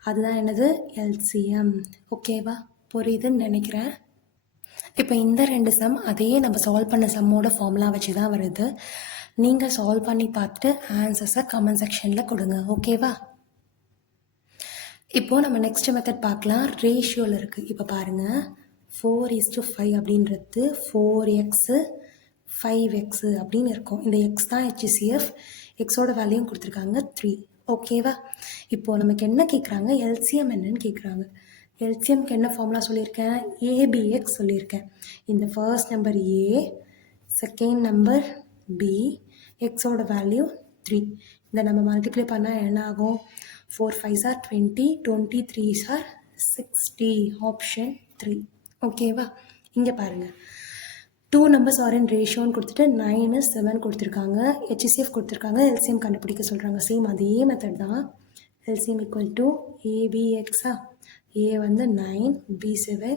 அதுதான் என்னது? எல்சிஎம். ஓகேவா? புரியுதுன்னு நினைக்கிறேன். இப்போ இந்த ரெண்டு சம் அதே நம்ம சால்வ் பண்ண சம்மோட ஃபார்முலா வச்சு தான் வருது. நீங்கள் சால்வ் பண்ணி பார்த்துட்டு ஆன்சர்ஸை கமெண்ட் செக்ஷனில் கொடுங்க. ஓகேவா? இப்போது நம்ம நெக்ஸ்ட் மெத்தட் பார்க்கலாம். ரேஷியோவில் இருக்குது. இப்போ பாருங்கள், 4:5 அப்படின்றது 4x 5x அப்படின்னு இருக்கும். இந்த எக்ஸ் தான் HCF. எக்ஸோட வேல்யூவும் கொடுத்துருக்காங்க 3. ஓகேவா? இப்போது நமக்கு என்ன கேட்குறாங்க? எல்சிஎம் என்னன்னு கேட்குறாங்க. எல்சிஎம்க்கு என்ன ஃபார்முலா சொல்லியிருக்கேன்? ஏபிஎக்ஸ் சொல்லியிருக்கேன். இந்த first number a, second number b, எக்ஸோட வேல்யூ 3. இதை நம்ம மல்டிப்ளை பண்ணால் என்ன ஆகும்? 4 5s are 20, 20 3s are 60. Option 3. ஓகேவா? இங்கே பாருங்கள், 2 numbers are in ரேஷியோன்னு கொடுத்துட்டு 9 7 கொடுத்துருக்காங்க. HCF கொடுத்துருக்காங்க. எல்சிஎம் கண்டுபிடிக்க சொல்கிறாங்க. சேம் அதே மெத்தட் தான். எல்சிஎம் ஈக்குவல் டு ஏபிஎக்ஸா? ஏ வந்து 9, பி 7,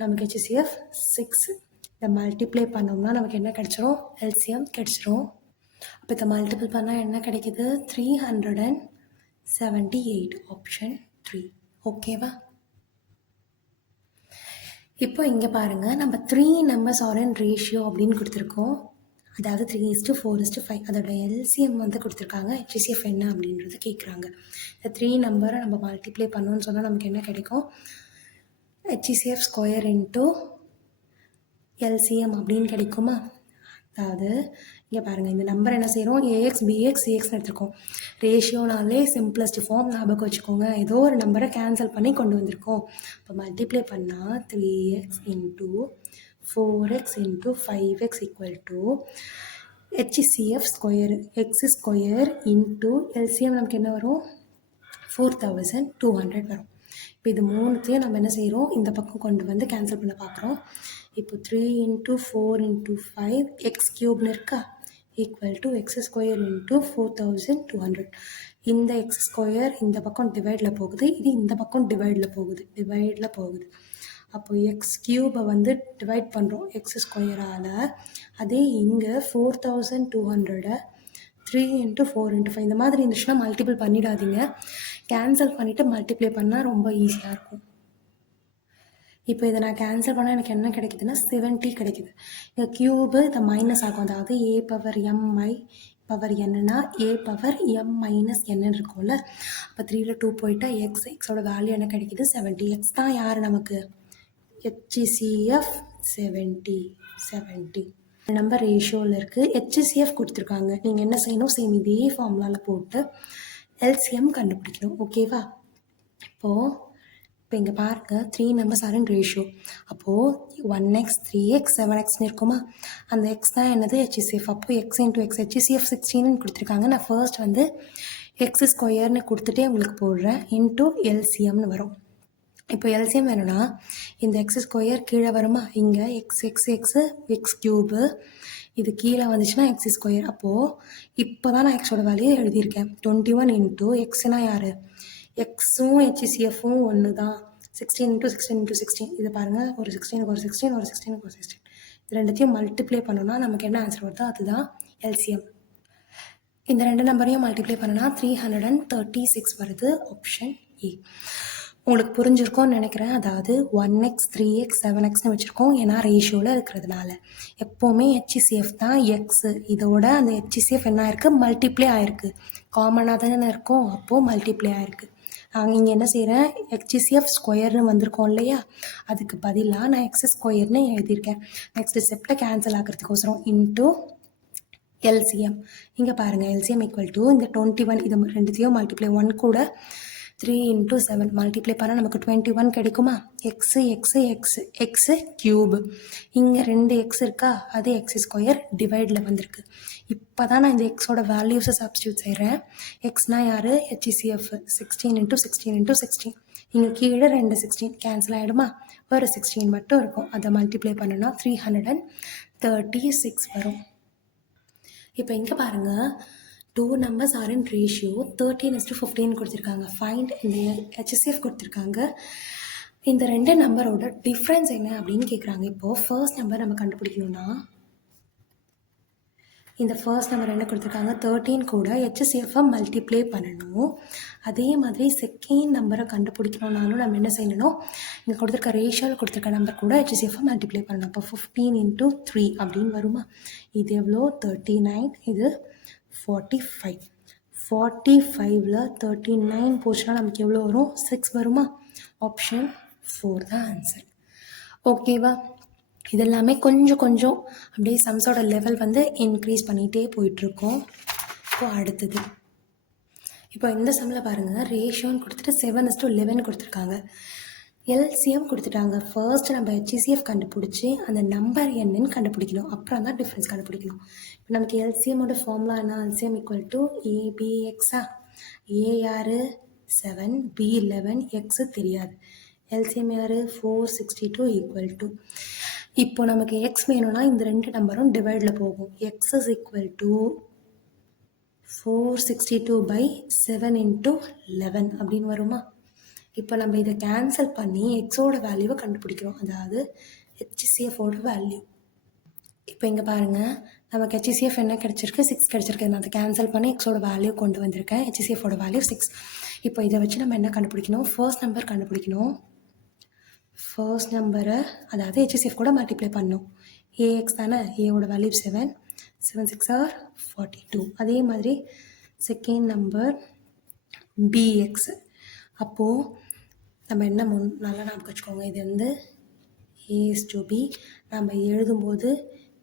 நமக்கு HCF 6. இதை மல்டிப்ளை பண்ணோம்னா நமக்கு என்ன கிடச்சிரும்? எல்சிஎம் கிடச்சிரும். அப்போ இதை மல்டிபிள் பண்ணால் என்ன கிடைக்கிது? 378. ஆப்ஷன் 3. ஓகேவா? இப்போ இங்கே பாருங்கள், நம்ம 3 numbers are in ரேஷியோ அப்படின்னு கொடுத்துருக்கோம். அதாவது 3:4:5. அதோட எல்சிஎம் வந்து கொடுத்துருக்காங்க. HCF என்ன அப்படின்றது கேட்குறாங்க. இந்த 3 நம்பரை நம்ம மல்டிப்ளை பண்ணோன்னு சொன்னால் நமக்கு என்ன கிடைக்கும்? HCF ஸ்கொயர் இன்ட்டு எல்சிஎம் அப்படின்னு கிடைக்குமா? அதாவது இங்கே பாருங்கள், இந்த நம்பர் என்ன செய்கிறோம்? ஏஎக்ஸ் பிஎக்ஸ் சிஎக்ஸ்னு எடுத்துருக்கோம். ரேஷியோனாலே சிம்பிளஸ்ட் ஃபார்ம் ஞாபகம் வச்சுக்கோங்க. ஏதோ ஒரு நம்பரை கேன்சல் பண்ணி கொண்டு வந்திருக்கோம். இப்போ மல்டிப்ளை பண்ணால் 3x into 4x into 5x equal to HCF square x square into LCM நமக்கு என்ன வரும்? 4200 வரும். இப்போ இது மூணுத்தையும் நம்ம என்ன செய்கிறோம்? இந்த பக்கம் கொண்டு வந்து கேன்சல் பண்ண பார்க்குறோம். இப்போ 3 இன்ட்டு 4 இன்ட்டு 5 எக்ஸ் க்யூப்னு இருக்கா? Equal to X square into 4200. இந்த எக்ஸ் ஸ்கொயர் இந்த பக்கம் டிவைடில் போகுது, இது இந்த பக்கம் டிவைடில் போகுது. அப்போ எக்ஸ் க்யூபை வந்து டிவைட் பண்ணுறோம் எக்ஸ் ஸ்கொயரால். அதே இங்கே 4200 3 இன்ட்டு 4 இன்ட்டு 5 இந்த மாதிரி இருந்துச்சுன்னா மல்டிபிள் பண்ணிடாதீங்க. கேன்சல் பண்ணிவிட்டு மல்டிப்ளை பண்ணால் ரொம்ப ஈஸியாக இருக்கும். இப்போ இதை நான் கேன்சல் பண்ணால் எனக்கு என்ன கிடைக்குதுன்னா 70 கிடைக்குது. இங்கே க்யூபு இதை மைனஸ் ஆகும், அதாவது ஏ பவர் எம்ஐ பவர் என்னன்னா ஏ பவர் எம் மைனஸ் என்னன்னு இருக்கும்ல. அப்போ 3ல் 2 போயிட்டா எக்ஸோட வேல்யூ என்ன கிடைக்குது 70. எக்ஸ் தான் யார் நமக்கு ஹெச்சிசிஎஃப் 70 நம்பர் ரேஷியோவில் இருக்குது. ஹெச்சிசிஎஃப் கொடுத்துருக்காங்க. நீங்கள் என்ன செய்யணும், சேம் இதே ஃபார்முலாவில் போட்டு எல்சிஎம் கண்டுபிடிக்கணும். ஓகேவா? இப்போ இங்கே பாருங்கள், 3 நம்பர்ஸ் ஆர் இன் ரேஷியோ. அப்போது 1x 3x 7xன்னு இருக்குமா, அந்த எக்ஸ் தான் என்னது ஹெச்சிசிஎஃப். அப்போது எக்ஸ் இன்ட்டு எக்ஸ் ஹெச்சிசிஎஃப் 16ன்னு கொடுத்துருக்காங்க. நான் ஃபர்ஸ்ட் வந்து எக்ஸ் ஸ்கொயர்னு கொடுத்துட்டே உங்களுக்கு போடுறேன், இன்ட்டு எல்சிஎம்னு வரும். இப்போ எல்சிஎம் வேணும்னா இந்த எக்ஸ் ஸ்கொயர் கீழே வருமா, இங்கே எக்ஸ் க்யூபு, இது கீழே வந்துச்சுன்னா எக்ஸ் ஸ்கொயர். அப்போது இப்போ தான் நான் எக்ஸோட வேல்யூ எழுதியிருக்கேன். 21 இன்ட்டு எக்ஸ்னா யார், எக்ஸும் ஹெச்சிசிஎஃப்பும் ஒன்று தான். 16 இன்ட்டு 16 இன்ட்டு 16, இது பாருங்கள், ஒரு 16க்கு ஒரு 16, ஒரு 16க்கு ஒரு 16, இது ரெண்டுத்தையும் மல்டிப்ளை பண்ணோன்னா நமக்கு என்ன ஆன்சர் வருதோ அதுதான் எல்சிஎம். இந்த ரெண்டு நம்பரையும் மல்டிப்ளை பண்ணோன்னா 336 வருது, ஆப்ஷன் ஏ. உங்களுக்கு புரிஞ்சிருக்கோன்னு நினைக்கிறேன். அதாவது 1x 3x 7xன்னு வச்சுருக்கோம், ஏன்னா ரேஷியோவில் இருக்கிறதுனால. எப்போவுமே ஹெச்சிசிஎஃப் தான் எக்ஸு, இதோட அந்த ஹெச்சிசிஎஃப் என்ன ஆயிருக்கு, மல்டிப்ளை ஆயிருக்கு. காமனாக தானே இருக்கும், அப்போது மல்டிப்ளை ஆயிருக்கு. நாங்கள் இங்கே என்ன செய்கிறேன், ஹெச்சிசிஎஃப் ஸ்கொயர்னு வந்திருக்கோம் இல்லையா, அதுக்கு பதிலாக நான் எக்ஸ் ஸ்கொயர்னு எழுதியிருக்கேன். நெக்ஸ்ட் ஸ்டெப்பில் கேன்சல் ஆகிறதுக்கோசரம் இன்ட்டு எல்சிஎம். இங்கே பாருங்கள், எல்சிஎம் ஈக்குவல் டு இந்த 21, இது ரெண்டுத்தையும் மல்டிப்ளை 1 கூட 3 இன்ட்டு 7 மல்டிப்ளை பண்ணால் நமக்கு 21 கிடைக்குமா. எக்ஸு க்யூபு, இங்கே 2 எக்ஸ் இருக்கா, அது எக்ஸ் ஸ்கொயர் டிவைடில் வந்திருக்கு. இப்போ தான் நான் இந்த எக்ஸோட வேல்யூஸை சப்ஸ்டியூட் செய்கிறேன். எக்ஸ்னா யார், ஹெச்சிசிஎஃப் 16 இன்ட்டு 16 இன்ட்டு 16, இங்கே கீழே 2 16 கேன்சல் ஆகிடுமா, ஒரு 16 மட்டும் இருக்கும். அதை மல்டிப்ளை பண்ணோன்னா 336 வரும். இப்போ இங்கே பாருங்கள், 2 நம்பர்ஸ் ஆர் இன் ரேஷியோ 13:15 கொடுத்துருக்காங்க. ஃபைண்ட் இந்த ஹெச்சிசிஎஃப் கொடுத்துருக்காங்க. இந்த ரெண்டு நம்பரோட டிஃப்ரென்ஸ் என்ன அப்படின்னு கேட்குறாங்க. இப்போது ஃபர்ஸ்ட் நம்பர் நம்ம கண்டுபிடிக்கணும்னா, இந்த ஃபர்ஸ்ட் நம்பர் என்ன கொடுத்துருக்காங்க, 13 கூட ஹெச்சிசிஎஃப்பை மல்டிப்ளை பண்ணணும். அதே மாதிரி செகண்ட் நம்பரை கண்டுபிடிக்கணும்னாலும் நம்ம என்ன செய்யணும், இங்கே கொடுத்துருக்க ரேஷியோவில் கொடுத்துருக்க நம்பர் கூட ஹெச்சிசிஎஃப்பை மல்டிப்ளை பண்ணணும். அப்போ 15 இன்ட்டு 3 அப்படின்னு வருமா. இது எவ்வளோ, 39, இது 45. 45ல் 39 போச்சுன்னா நமக்கு எவ்வளோ வரும், 6 வருமா. ஆப்ஷன் 4 தான் ஆன்சர். ஓகேவா? இதெல்லாமே கொஞ்சம் கொஞ்சம் அப்படியே சம்ஸோட லெவல் வந்து இன்க்ரீஸ் பண்ணிகிட்டே போயிட்டுருக்கோம். இப்போது அடுத்தது, இப்போ இந்த சம்மில் பாருங்கள், ரேஷியோன்னு கொடுத்துட்டு 7:11 கொடுத்துருக்காங்க. எல்சிஎம் கொடுத்துட்டாங்க. ஃபர்ஸ்ட் நம்ம ஹெச்சிசிஎஃப் கண்டுபிடிச்சி அந்த நம்பர் என்னன்னு கண்டுபிடிக்கணும், அப்புறம் தான் டிஃப்ரென்ஸ் கண்டுபிடிக்கணும். இப்போ நமக்கு எல்சிஎம்மோட ஃபார்முலா என்ன, எல்சிஎம் ஈக்குவல் டு ஏபிஎக்ஸா. ஏ யார் 7, பி 11, எக்ஸு தெரியாது. எல்சிஎம் யார் 462 ஈக்குவல் டு, இப்போ நமக்கு எக்ஸ் வேணும்னா இந்த ரெண்டு நம்பரும் டிவைடில் போகும். X is equal to 462/7 into 11 அப்படின்னு வருமா. இப்போ நம்ம இதை கேன்சல் பண்ணி எக்ஸோட வேல்யூவை கண்டுபிடிக்கிறோம், அதாவது ஹெச்சிசிஎஃபோட வேல்யூ. இப்போ இங்கே பாருங்கள், நமக்கு ஹெச்சிசிஎஃப் என்ன கிடச்சிருக்கு, 6 கிடச்சிருக்கு. நான் அதை கேன்சல் பண்ணி எக்ஸோட வேல்யூ கொண்டு வந்திருக்கேன். ஹெச்சிசிஎஃபோட வேல்யூ 6. இப்போ இதை வச்சு நம்ம என்ன கண்டுபிடிக்கணும், ஃபர்ஸ்ட் நம்பர் கண்டுபிடிக்கணும். ஃபர்ஸ்ட் நம்பரை அதாவது ஹெச்சிசிஎஃப் கூட மல்டிப்ளை பண்ணணும். ஏஎக்ஸ் தானே, ஏவோட வேல்யூ 7, 7 6 ஆர் 42. அதே மாதிரி செகண்ட் நம்பர் பிஎக்ஸ். அப்போது நம்ம என்ன நல்லா ஞாபகம் வச்சுக்கோங்க, இது வந்து ஏஎஸ்/பி. நம்ம எழுதும்போது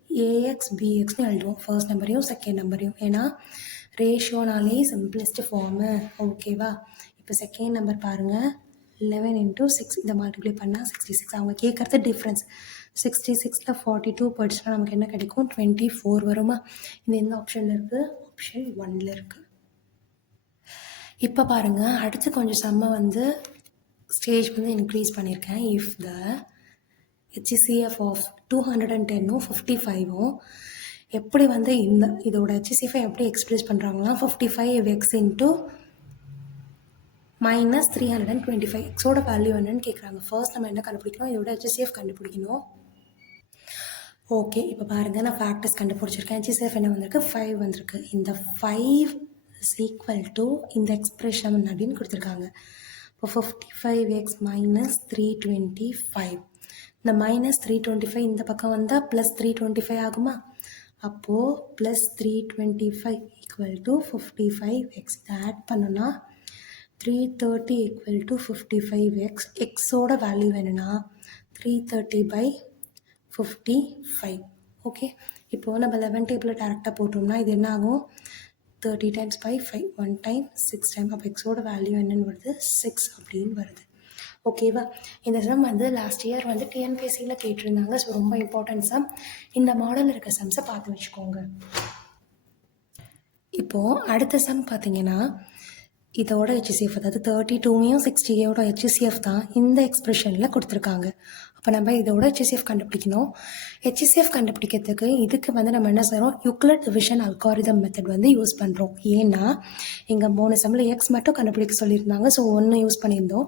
ஏஎக்ஸ் பிஎக்ஸ்னு எழுதுவோம், ஃபர்ஸ்ட் நம்பரையும் செகண்ட் நம்பரையும், ஏன்னா ரேஷியோனாலே சிம்பிளஸ்ட் ஃபார்மு. ஓகேவா? இப்போ செகண்ட் நம்பர் பாருங்கள், 11 இன்ட்டு 6, இதை மல்டிப்ளை பண்ணால் 66. அவங்க கேட்குறது டிஃப்ரென்ஸ். 66ல் 42 போயிடுச்சுன்னா நமக்கு என்ன கிடைக்கும், 24 வருமா. இது எந்த ஆப்ஷனில் இருக்குது, ஆப்ஷன் 1ல் இருக்குது. இப்போ பாருங்கள், அடுத்து கொஞ்சம் செம்ம வந்து ஸ்டேஜ் வந்து இன்க்ரீஸ் பண்ணியிருக்கேன். இஃப் த ஹெச்சிசிஎஃப் ஆஃப் 210ம் 55ம் எப்படி வந்து இதோட ஹெச்சிசிஎஃபை எப்படி எக்ஸ்பிரஸ் பண்ணுறாங்கன்னா, 55x இன்ட்டு -325. எக்ஸோட வேல்யூ என்னன்னு கேட்குறாங்க. ஃபர்ஸ்ட் நம்ம என்ன கண்டுபிடிக்கணும், இதோட ஹெச்சிசிஎஃப் கண்டுபிடிக்கணும். ஓகே, இப்போ பாருங்கள், நான் ஃபேக்டர்ஸ் கண்டுபிடிச்சிருக்கேன். ஹெச்சிசிஎஃப் என்ன வந்திருக்கு, 5 வந்திருக்கு. இந்த 5 இஸ் ஈக்குவல் டு இந்த எக்ஸ்பிரஷன் அப்படின்னு கொடுத்துருக்காங்க. இப்போ 55x - 325 இந்த -325 இந்த பக்கம் வந்தால் +325 ஆகுமா? அப்போது +325 = 55x. இதை ஆட் பண்ணோன்னா 330 = 55x. எக்ஸோட வேல்யூ வேணும்னா 330/55. ஓகே, இப்போது நம்ம 11 டேபிளில் டேரெக்டாக போட்டோம்னா இது என்ன ஆகும்? 30 × 5 1 டைம் 6 டைம். அப்போ எக்ஸோட வேல்யூ என்னன்னு வருது? 6 அப்படின்னு வருது. ஓகேவா? இந்த சம் வந்து லாஸ்ட் இயர் வந்து டிஎன்பிஎஸ்சியில் கேட்டிருந்தாங்க. ஸோ ரொம்ப இம்பார்ட்டன்ட் சம். இந்த மாடல் இருக்க சம்ஸை பார்த்து வச்சுக்கோங்க. இப்போது அடுத்த சம் பார்த்தீங்கன்னா இதோட HCF, அதாவது 32யும் 60யோட HCF தான் இந்த எக்ஸ்பிரஷனில் கொடுத்துருக்காங்க. அப்போ நம்ம இதோட HCF கண்டுபிடிக்கணும். HCF கண்டுபிடிக்கிறதுக்கு இதுக்கு வந்து நம்ம என்ன செய்கிறோம்? யூக்ளிட் டிவிஷன் அல்காரிதம் மெத்தட் வந்து யூஸ் பண்ணுறோம். ஏன்னா இங்கே 3 சம்மில் எக்ஸ் மட்டும் கண்டுபிடிக்க சொல்லியிருந்தாங்க. ஸோ 1 யூஸ் பண்ணியிருந்தோம்.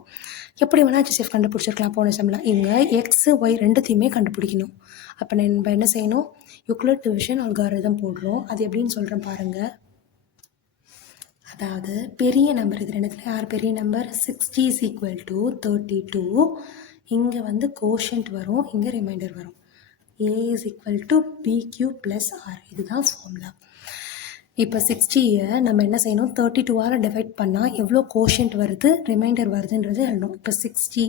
எப்படி வேணால் HCF கண்டுபிடிச்சிருக்கலாம். போன சம்மில் இங்கே எக்ஸ் ஒய் ரெண்டுத்தையுமே கண்டுபிடிக்கணும். அப்போ நம்ம என்ன செய்யணும்? யூக்ளிட் டிவிஷன் அல்காரிதம் போடுறோம். அது எப்படின்னு சொல்கிறேன் பாருங்கள். அதாவது பெரிய நம்பர், இது ரெண்டுத்துல யார் பெரிய நம்பர்? 60 = 32. இங்கே வந்து கோஷன்ட் வரும், இங்கே ரிமைண்டர் வரும். A = BQ + R. இதுதான் ஃபார்முலா. இப்போ 60யை நம்ம என்ன செய்யணும்? 32ஆல் டிவைட் பண்ணால் எவ்வளோ கோஷன்ட் வருது, ரிமைண்டர் வருதுன்றது எழுதணும். இப்போ 60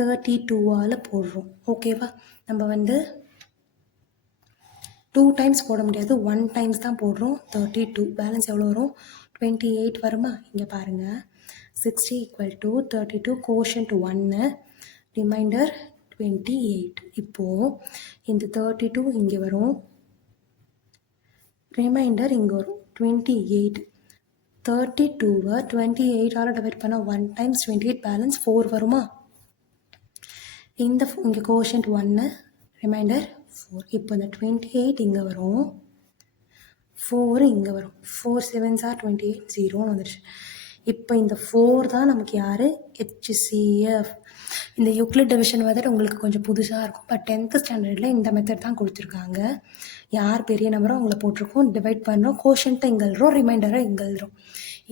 32ஆல் போடுறோம். ஓகேவா? நம்ம வந்து 2 டைம்ஸ் போட முடியாது, 1 டைம்ஸ் தான் போடுறோம். 32 பேலன்ஸ் எவ்வளோ வரும்? 28 வருமா? இங்கே பாருங்கள், 60 = 32, கோஷன்ட் 1, ரிமைண்டர் 28. இப்போது இந்த 32 இங்கே வரும், ரிமைண்டர் இங்கே வரும் 28. 32வை 28ஆல் டிவைட் பண்ணால் 1 டைம்ஸ் 28, பேலன்ஸ் 4 வருமா? இங்கே கோஷன்ட் 1, ரிமைண்டர் 4. இப்போ இந்த 28 இங்கே வரும், 4 இங்கே வரும். 4 7s are 28, 0ன்னு வந்துடுச்சு. இப்போ இந்த 4 தான் நமக்கு யார்? HCF. இந்த யூக்ளிட் டிவிஷன் மெத்தட் உங்களுக்கு கொஞ்சம் புதுசாக இருக்கும். பட் 10th ஸ்டாண்டர்டில் இந்த மெத்தட் தான் கொடுத்துருக்காங்க. யார் பெரிய நம்பரோ அவங்கள போட்டிருக்கோம், டிவைட் பண்ணுறோம், கோஷன்ட்டை இங்கே எழுதுறோம், ரிமைண்டரை இங்கே எழுதுறோம்.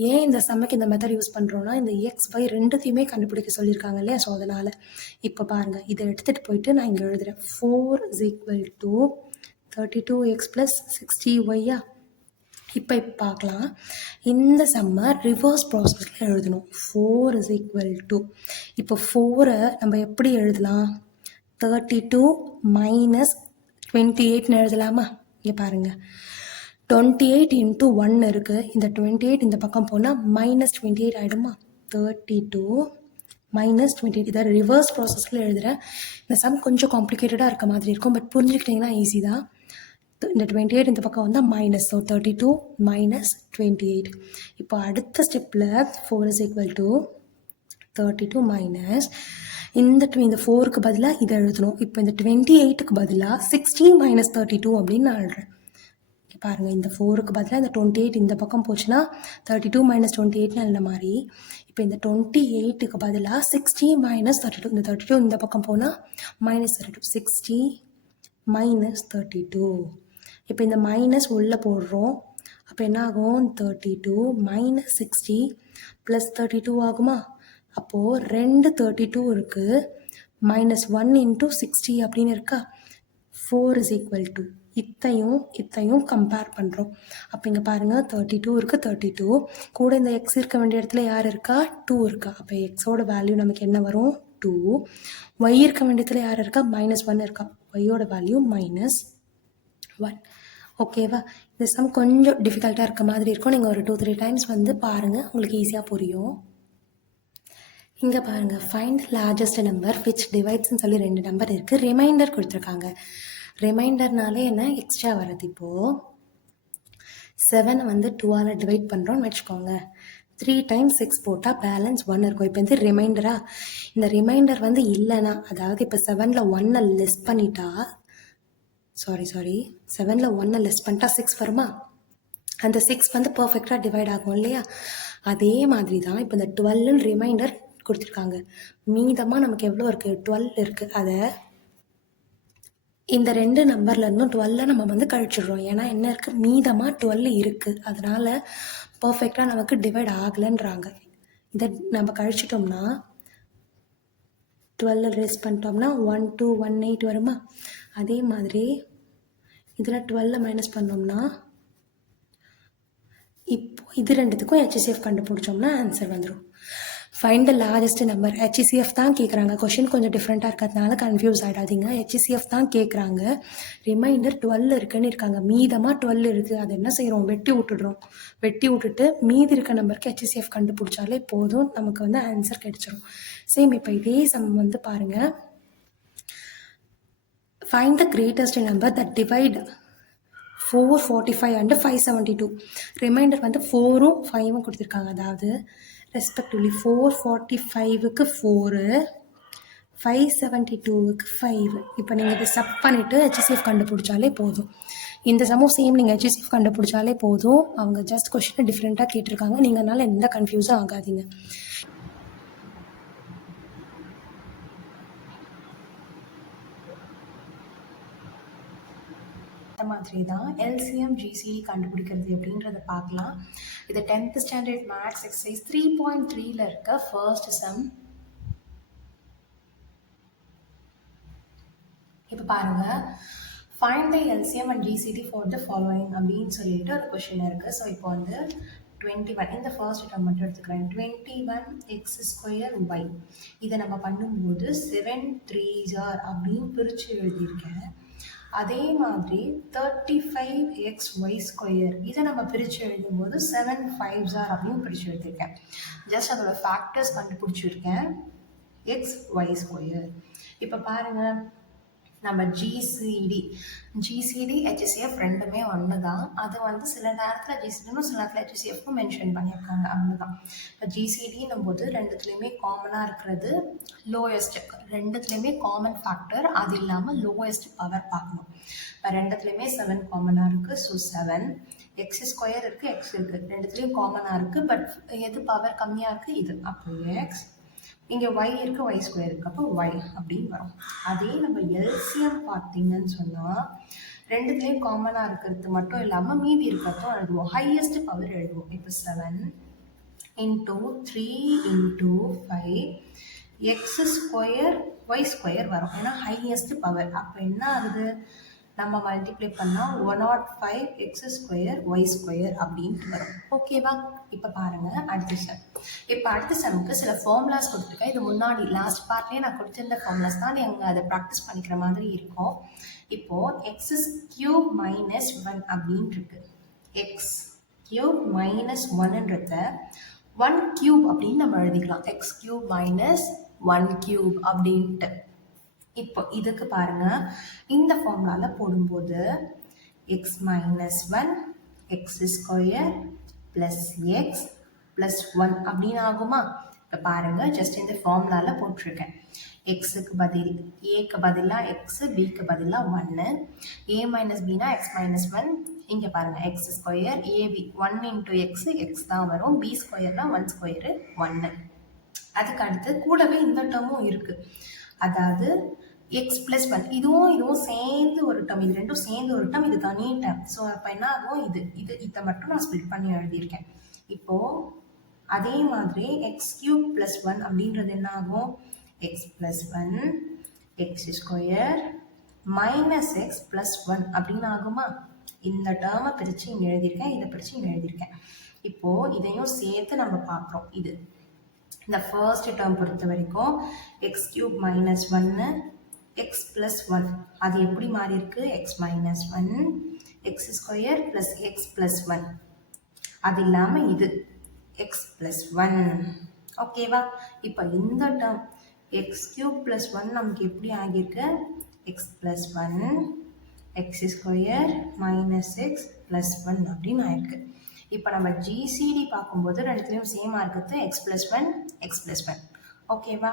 ஏன் இந்த சம்முக்கு இந்த மெத்தட் யூஸ் பண்ணுறோன்னா, இந்த எக்ஸ் ஒய் ரெண்டுத்தையுமே கண்டுபிடிக்க சொல்லியிருக்காங்க இல்லையா? ஸோ அதனால் இப்போ பாருங்கள், இதை எடுத்துகிட்டு போயிட்டு நான் இங்கே எழுதுகிறேன். 4 = 32x + 60y. இப்போ பார்க்கலாம், இந்த சம்மை ரிவர்ஸ் ப்ராசஸில் எழுதணும். 4 = இப்போ 4ஐ நம்ம எப்படி எழுதலாம்? 32 - 28ன்னு எழுதலாமா? இங்கே பாருங்கள், 28 × 1 இருக்குது. இந்த 28 இந்த பக்கம் போனால் -28 ஆகிடுமா? 32 - 28. இதை ரிவர்ஸ் ப்ராசஸில் எழுதுகிறேன். இந்த சம் கொஞ்சம் காம்ப்ளிகேட்டடாக இருக்க மாதிரி இருக்கும், பட் புரிஞ்சுக்கிட்டிங்கன்னா ஈஸி தான். இந்த 28 இந்த பக்கம் வந்தால் மைனஸ், ஸோ 32 - 28. இப்போ அடுத்த ஸ்டெப்பில் 4 = 32 மைனஸ் இந்த 4க்கு பதிலாக இதை எழுதணும். இப்போ இந்த 28க்கு பதிலாக 60 - 32 அப்படின்னு நான் எழுதுறேன். பாருங்கள், இந்த 4க்கு பதிலாக இந்த 28 இந்த பக்கம் போச்சுன்னா 32 - 28ன்னு எழுத மாதிரி. இப்போ இந்த 28க்கு பதிலாக 60 - 32, இந்த 32 இந்த பக்கம் போனால் -32, 60 - 32. இப்போ இந்த மைனஸ் உள்ளே போடுறோம். அப்போ என்ன ஆகும்? 32 - 60 + 32 ஆகுமா? அப்போது 2 32 இருக்குது, -1 × 60 அப்படின்னு இருக்கா? 4 = இத்தையும் கம்பேர் பண்ணுறோம். அப்போ இங்கே பாருங்கள், 32 இருக்குது, 32 கூட இந்த எக்ஸ் இருக்க வேண்டிய இடத்துல யார் இருக்கா? 2 இருக்கா. அப்போ எக்ஸோட வேல்யூ நமக்கு என்ன வரும்? 2. ஒய் இருக்க வேண்டிய இடத்துல யார் இருக்கா? -1 இருக்கா. ஒய்யோட வேல்யூ -1. ஓகேவா? இந்த சம் கொஞ்சம் டிஃபிகல்ட்டாக இருக்க மாதிரி இருக்கும். நீங்கள் ஒரு 2-3 டைம்ஸ் வந்து பாருங்கள், உங்களுக்கு ஈஸியாக புரியும். இங்கே பாருங்கள், ஃபைண்ட் லார்ஜஸ்ட் நம்பர் விச் டிவைட்ஸ்ன்னு சொல்லி 2 நம்பர் இருக்குது. ரிமைண்டர் கொடுத்துருக்காங்க. ரிமைண்டர்னாலே என்ன? எக்ஸ்ட்ரா வருது. இப்போது 7 வந்து 2ஆல் டிவைட் பண்ணுறோன்னு வச்சுக்கோங்க. 3 டைம்ஸ் 6 போட்டால் பேலன்ஸ் 1 இருக்கும். இப்போ வந்து ரிமைண்டரா, இந்த ரிமைண்டர் வந்து இல்லைன்னா, அதாவது இப்போ 7ல் 1 லெஸ் பண்ணிட்டா, சாரி 7ல் 1 லெஸ் பண்ணிட்டா 6 வருமா? அந்த 6 வந்து பர்ஃபெக்டாக டிவைட் ஆகும் இல்லையா? அதே மாதிரி தான் இப்போ இந்த 12 ரிமைண்டர் கொடுத்துருக்காங்க. மீதமாக நமக்கு எவ்வளோ இருக்குது? 12 இருக்குது. அதை இந்த 2 நம்பர்லேருந்தும் 12 நம்ம வந்து கழிச்சிடுறோம். ஏன்னா என்ன இருக்குது? மீதமாக 12 இருக்குது. அதனால் பர்ஃபெக்டாக நமக்கு டிவைட் ஆகலைன்றாங்க. இதை நம்ம கழிச்சிட்டோம்னா 12 ரேஸ் பண்ணிட்டோம்னா 1218 வருமா? அதே மாதிரி இதில் 12 மைனஸ் பண்ணோம்னா இப்போ இது ரெண்டுத்துக்கும் ஹெச்சிசிஎஃப் கண்டுபிடிச்சோம்னா ஆன்சர் வந்துடும். Find the largest number. HCF தான் கேட்குறாங்க. கொஷின் கொஞ்சம் டிஃப்ரெண்ட்டாக இருக்கிறதுனால கன்ஃபியூஸ் ஆகிடாதீங்க. ஹெச்சிசிஎஃப் தான் கேட்குறாங்க. ரிமைண்டர் 12 இருக்குன்னு இருக்காங்க. மீதமாக 12 இருக்குது. அதை என்ன செய்கிறோம்? வெட்டி விட்டுடுறோம். வெட்டி விட்டுட்டு மீதி இருக்க நம்பருக்கு ஹெச்சிசிஎஃப் கண்டுபிடிச்சாலே போதும், நமக்கு வந்து ஆன்சர் கிடைச்சிரும். சேம் இப்போ இதே சம் வந்து பாருங்கள். Find the greatest number that divide 445 and 572. Remainder வந்து 4ம் 5ம் கொடுத்துருக்காங்க. அதாவது ரெஸ்பெக்டிவ்லி 445க்கு 4, 572க்கு 5. இப்போ நீங்கள் இதை சப் பண்ணிவிட்டு ஹெச்சிசிஎஃப் கண்டுபிடிச்சாலே போதும். இந்த சமம் சேம் நீங்கள் ஹெச்சிசிஎஃப் கண்டுபிடிச்சாலே போதும். அவங்க ஜஸ்ட் கொஷினை டிஃப்ரெண்ட்டாக கேட்டிருக்காங்க. நீங்கள் அதனால் எந்த கன்ஃபியூஸும் ஆகாதீங்க. அந்த மாதிரி தான் எல்சிஎம் ஜிசிடி கண்டுபிடிக்கிறது எப்படின்றத பார்க்கலாம். இது 10th ஸ்டாண்டர்ட் மேத்ஸ் எக்ஸசைஸ் 3.3ல இருக்க ஃபர்ஸ்ட் சம். இப்போ பாருங்க, find the LCM and GCD for the following அப்படின்னு சொல்லிட்டு ஒரு கொஷின் இருக்குது. ஸோ இப்போ வந்து 21 இந்த ஃபர்ஸ்ட் டேர்ம் மட்டும் எடுத்துக்கிறேன். 21x² y. இதை நம்ம பண்ணும்போது 7 3s அப்படின்னு பிரித்து எழுதியிருக்கேன். அதே மாதிரி 35xy², இதை நம்ம பிரித்து எழுதும்போது 7 5s அப்படின்னு பிரித்து எழுதியிருக்கேன். ஜஸ்ட் அதோட ஃபேக்டர்ஸ் கண்டுபிடிச்சிருக்கேன். xy². இப்போ பாருங்கள், நம்ம ஜிசிடி ஹெச்சிசிஎஃப் ரெண்டுமே ஒன்று தான். அது வந்து சில நேரத்தில் ஜிசிடினும் சில நேரத்தில் ஹெச்சிசிஎஃப்னும் மென்ஷன் பண்ணியிருக்காங்க. அவ்வளோதான். இப்போ ஜிசிடின்னும் போது ரெண்டுத்துலேயுமே காமனாக இருக்கிறது லோயஸ்ட். ரெண்டுத்துலேயுமே காமன் ஃபேக்டர், அது இல்லாமல் லோயஸ்ட் பவர் பார்க்கணும். இப்போ ரெண்டுத்துலேயுமே 7 காமனாக இருக்குது. ஸோ 7. x² இருக்குது, எக்ஸ் இருக்குது, ரெண்டுத்துலேயும் காமனாக இருக்குது. பட் எது பவர் கம்மியாக இருக்குது? இது. அப்போ எக்ஸ், இங்கே y இருக்குது, y² இருக்குது. அப்போ y அப்படின்னு வரும். அதே நம்ம எல்சிஎம் பார்த்தீங்கன்னு சொன்னால் ரெண்டுத்துலேயும் காமனாக இருக்கிறது மட்டும் இல்லாமல் மீதி இருக்கிறதும் எழுதுவோம். ஹையஸ்ட் பவர் எழுதுவோம். இப்போ 7 × 3 × 5 x² y² வரும். ஏன்னா ஹையஸ்ட் பவர். அப்போ என்ன ஆகுது? நம்ம மல்டிப்ளை பண்ணால் 105x² y² அப்படின்ட்டு வரும். ஓகேவா? இப்போ பாருங்கள் அடுத்த சம். இப்போ அடுத்த சம்முக்கு சில ஃபார்முலாஸ் கொடுத்துருக்கேன். இது முன்னாடி லாஸ்ட் பார்ட்லேயே நான் கொடுத்துருந்த ஃபார்முலாஸ் தான். நீங்கள் அதை ப்ராக்டிஸ் பண்ணிக்கிற மாதிரி இருக்கும். இப்போது x³ - 1 அப்படின்ட்டு இருக்கு. x³ - 1ன்றத 1³ அப்படின்னு நம்ம எழுதிக்கலாம். x³ - 1³ அப்படின்ட்டு. இப்போ இதுக்கு பாருங்க, இந்த ஃபார்முலால போடும்போது x - 1 x² + x + 1 அப்படின்னு ஆகுமா? இப்போ பாருங்க, ஜஸ்ட் இந்த ஃபார்முலால போட்டிருக்கேன். எக்ஸுக்கு பதில் ஏக்கு பதிலாக எக்ஸ், பிக்கு பதிலாக 1, a - bனா x - 1. இங்கே பாருங்க, x², ab 1 × x, எக்ஸ் தான் வரும். b²னா 1² 1. அதுக்கு அடுத்து கூடவே இந்த டேர்மும் இருக்கு. அதாவது x + 1, இதுவும் சேர்ந்து ஒரு டேர்ம். இது ரெண்டும் சேர்ந்து ஒரு டேர்ம், இது தனி டேர்ம். ஸோ அப்போ என்ன ஆகும்? இதை மட்டும் நான் ஸ்ப்ளிட் பண்ணி எழுதியிருக்கேன். இப்போ அதே மாதிரி x³ + 1 அப்படின்றது என்ன ஆகும்? x + 1 x² - x + 1 அப்படின்னு ஆகுமா? இந்த டேர்மை பிரித்து இங்கே எழுதியிருக்கேன், இதை பிரித்து இங்கே எழுதியிருக்கேன். இப்போ இதையும் சேர்த்து நம்ம பார்க்குறோம். இது இந்த ஃபர்ஸ்ட் டேர்ம் பொறுத்த வரைக்கும் x³ - 1 x + 1, அது எப்படி மாறி இருக்கு? x - 1 x² + x + 1. அது இல்லாமல் இது x + 1. ஓகேவா? இப்போ இந்த டேர்ம் x³ + 1 நமக்கு எப்படி ஆகியிருக்கு? x + 1 x² - x + 1 அப்படின்னு ஆயிருக்கு. இப்போ நம்ம ஜிசிடி பார்க்கும்போது ரெண்டுத்துலேயும் சேமாக இருக்கிறது x + 1 x + 1. ஓகேவா?